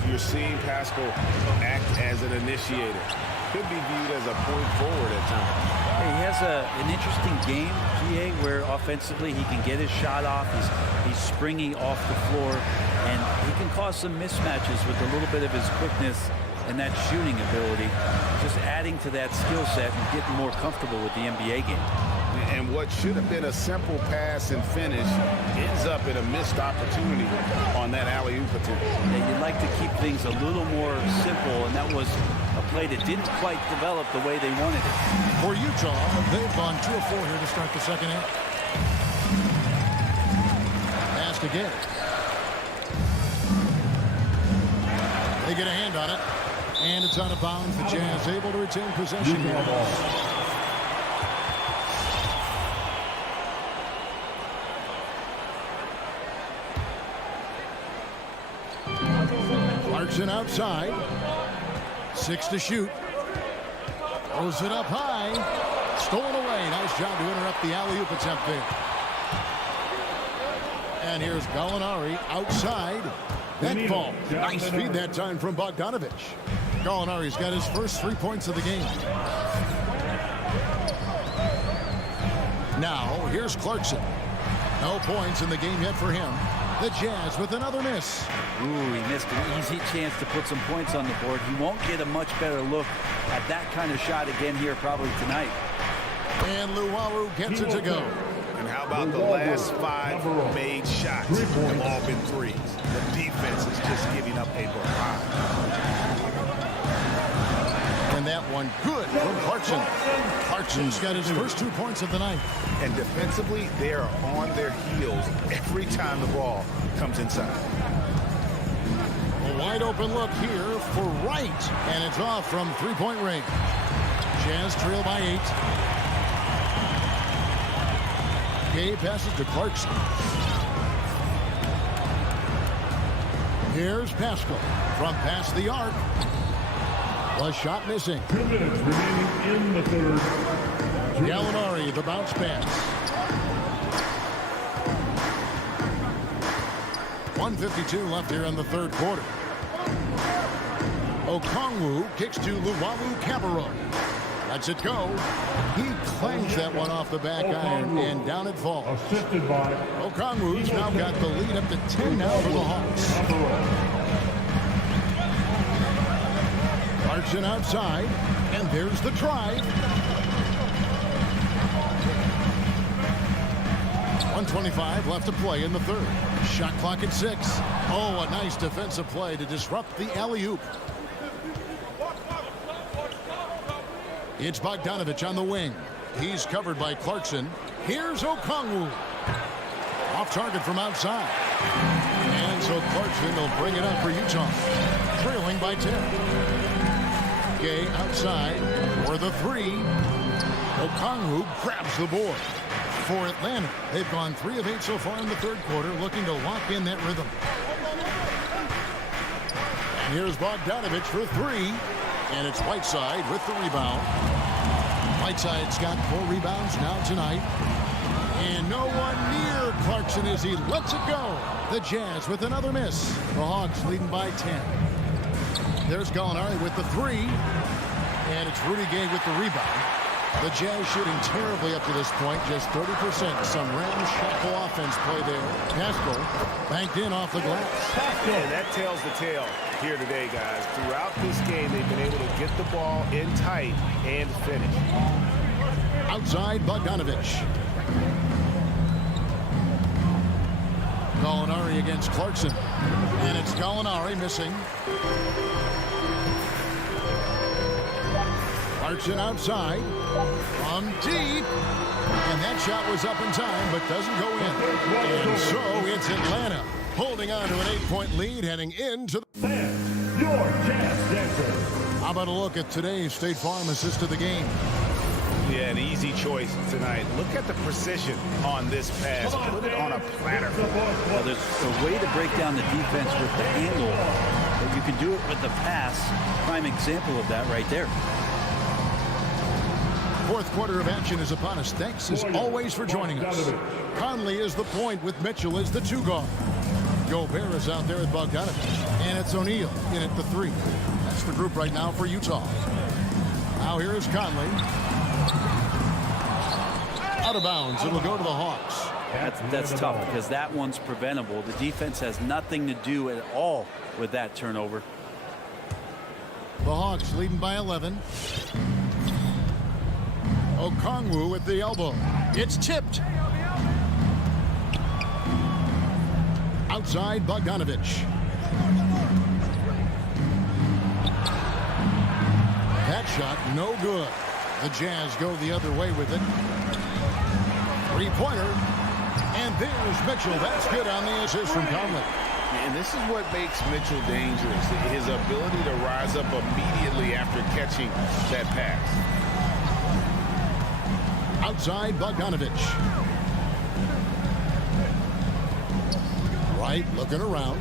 you're seeing Pascal act as an initiator. Could be viewed as a point forward at times. Hey, he has an interesting game, PA, where offensively he can get his shot off. He's springy off the floor, and he can cause some mismatches with a little bit of his quickness and that shooting ability. Just adding to that skill set and getting more comfortable with the NBA game. And what should have been a simple pass and finish ends up in a missed opportunity on that alley-oop attempt. Yeah, you'd like to keep things a little more simple, and that was a play that didn't quite develop the way they wanted it. For Utah, they've gone 2 of 4 here to start the second half. Pass to Gay. They get a hand on it, and it's out of bounds. The Jazz able to retain possession here. Clarkson outside. 6 to shoot. Throws it up high. Stolen away. Nice job to interrupt the alley-oop attempt there. And here's Gallinari outside. That ball. Nice feed that time from Bogdanovich. Gallinari's got his first 3 points of the game. Now, here's Clarkson. No points in the game yet for him. The Jazz with another miss. Ooh, he missed an easy chance to put some points on the board. He won't get a much better look at that kind of shot again here probably tonight. And Luwawu gets it to go. And how about the last 5 made shots have all been threes? The defense is just giving up a barrage. And that one good from Clarkson. Clarkson's got his first 2 points of the night. And defensively, they are on their heels every time the ball comes inside. A wide open look here for Wright. And it's off from three-point range. Jazz trail by 8. Gay passes to Clarkson. Here's Pascal from past the arc. The shot missing. 2 minutes remaining in the third. Gallinari, the bounce pass. 1:52 left here in the third quarter. Okongwu kicks to Luwawu Cabarro. Lets it go. He clangs that one off the back iron, and down it falls. Assisted by Okongwu's now got the lead up to 10 now for the Hawks. Clarkson outside, and there's the try. 1:25 left to play in the third. Shot clock at 6. Oh, a nice defensive play to disrupt the alley-oop. It's Bogdanovich on the wing. He's covered by Clarkson. Here's Okongwu. Off target from outside. And so Clarkson will bring it up for Utah. Trailing by 10. Gay outside for the 3. Okongwu grabs the board. For Atlanta, they've gone 3 of 8 so far in the third quarter, looking to lock in that rhythm. And here's Bogdanovich for 3. And it's Whiteside with the rebound. Whiteside's got 4 rebounds now tonight. And no one near Clarkson as he lets it go. The Jazz with another miss. The Hawks leading by 10. There's Gallinari with the 3. And it's Rudy Gay with the rebound. The Jazz shooting terribly up to this point, just 30%. Some ramshackle offense play there. Pascal banked in off the glass. And that tells the tale here today, guys. Throughout this game, they've been able to get the ball in tight and finish. Outside, Bogdanovich. Gallinari against Clarkson. And it's Gallinari missing. Clarkson outside. From deep. And that shot was up in time, but doesn't go in. And so it's Atlanta holding on to an 8-point lead heading into the... Your Jazz Dancer. How about a look at today's State Farm assist of the game? Yeah, an easy choice tonight. Look at the precision on this pass. Put it on a platter. Well, there's a way to break down the defense with the handle, but you can do it with the pass. Prime example of that right there. Fourth quarter of action is upon us. Thanks as always for joining us. Conley is the point with Mitchell as the 2 guard. Gobert is out there with Bogdanovich. And it's O'Neal in at the 3. That's the group right now for Utah. Now here is Conley. Out of bounds. It'll go to the Hawks. That's tough because that one's preventable. The defense has nothing to do at all with that turnover. The Hawks leading by 11. Okongwu at the elbow. It's tipped. Outside, Bogdanovich. That shot, no good. The Jazz go the other way with it. 3-pointer. And there's Mitchell. That's good on the assist from Conley. And this is what makes Mitchell dangerous. His ability to rise up immediately after catching that pass. Outside, Bogdanovich. Right, looking around.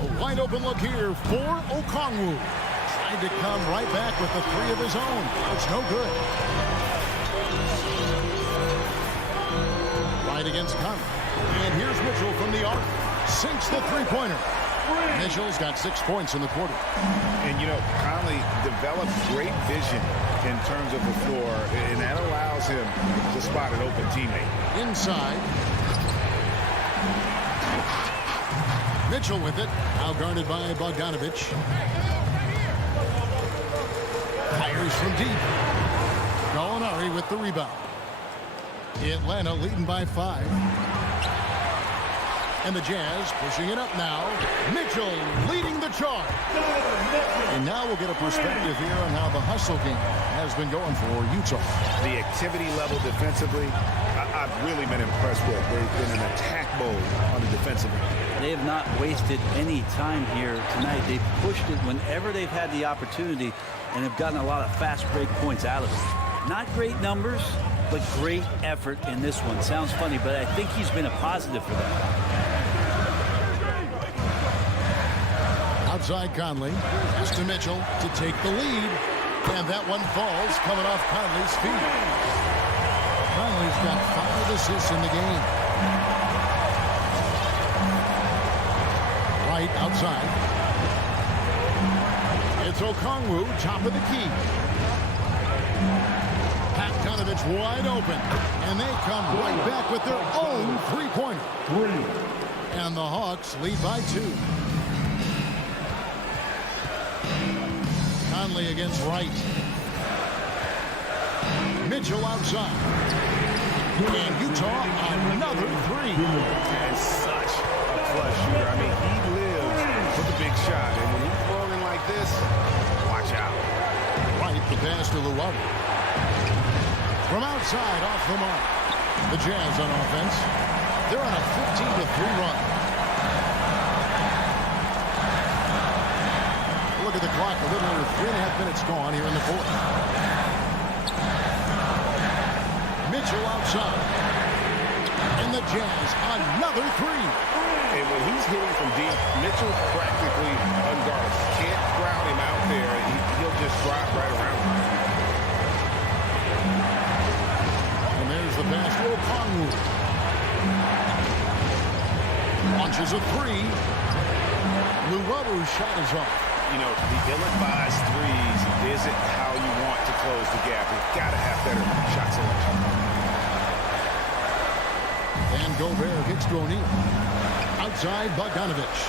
A wide open look here for Okongwu. Tried to come right back with the 3 of his own. It's no good. Right against Conley. And here's Mitchell from the arc. Sinks the 3-pointer. Mitchell's got 6 points in the quarter. And, you know, Conley developed great vision in terms of the floor, and that allows him to spot an open teammate. Inside. Mitchell with it. Now guarded by Bogdanovich. Fires from deep. Gallinari with the rebound. Atlanta leading by 5. And the Jazz pushing it up now. Mitchell leading the charge. And now we'll get a perspective here on how the hustle game has been going for Utah. The activity level defensively, I've really been impressed with. They've been in attack mode on the defensive end. They have not wasted any time here tonight. They've pushed it whenever they've had the opportunity and have gotten a lot of fast break points out of it. Not great numbers, but great effort in this one. Sounds funny, but I think he's been a positive for them. outside Conley. Pass to Mitchell to take the lead. And that one falls, coming off Conley's feet. Conley's got 5 assists in the game. Right outside. It's Okongwu, top of the key. Bogdanovich wide open. And they come right back with their own three-pointer. And the Hawks lead by 2. Conley against Wright. Mitchell outside. And Utah another 3. And such a clutch shooter. I mean, he lives for the big shot. And when he's rolling like this, watch out. Wright, the pass to Luau. From outside, off the mark. The Jazz on offense. They're on a 15-3 run. Look at the clock. A little over 3.5 minutes gone here in the fourth. Mitchell outside. And the Jazz another 3. And when he's hitting from deep, Mitchell practically unguarded. Can't crowd him out there. He'll just drive right around him. And there's the pass to Okongwu. Launches a 3. Luau's shot is off. You know, the ill-advised threes isn't how you want to close the gap. You've got to have better shot selection. And Gobert gets to O'Neal. Outside Bogdanovich.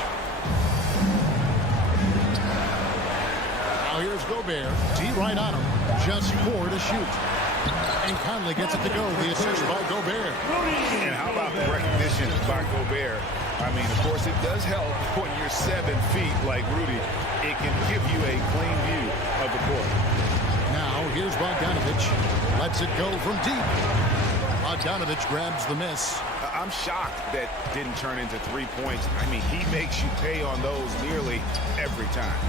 Now here's Gobert. D right on him. Just 4 to shoot. And Conley gets it to go. The assist by Gobert. And how about the recognition by Gobert? I mean, of course, it does help when you're 7 feet like Rudy. It can give you a clean view of the court. Now here's Bogdanovich. Lets it go from deep. Bogdanovich grabs the miss. I'm shocked that didn't turn into 3 points. I mean, he makes you pay on those nearly every time.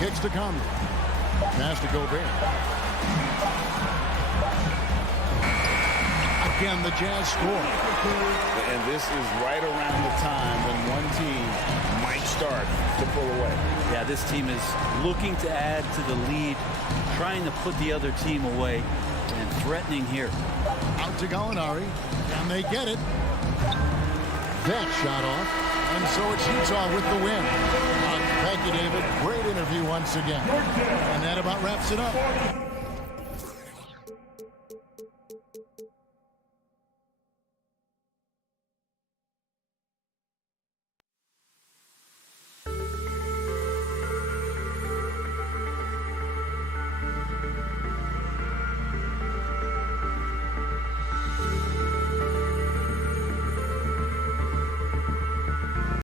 Kicks to Conley. Pass to Gobert. Again, the Jazz score. And this is right around the time when one team might start to pull away. Yeah, this team is looking to add to the lead, trying to put the other team away, and threatening here. Out to Gallinari, and they get it. That shot off. And so it's Utah with the win. Thank you, David. Great interview once again. And that about wraps it up.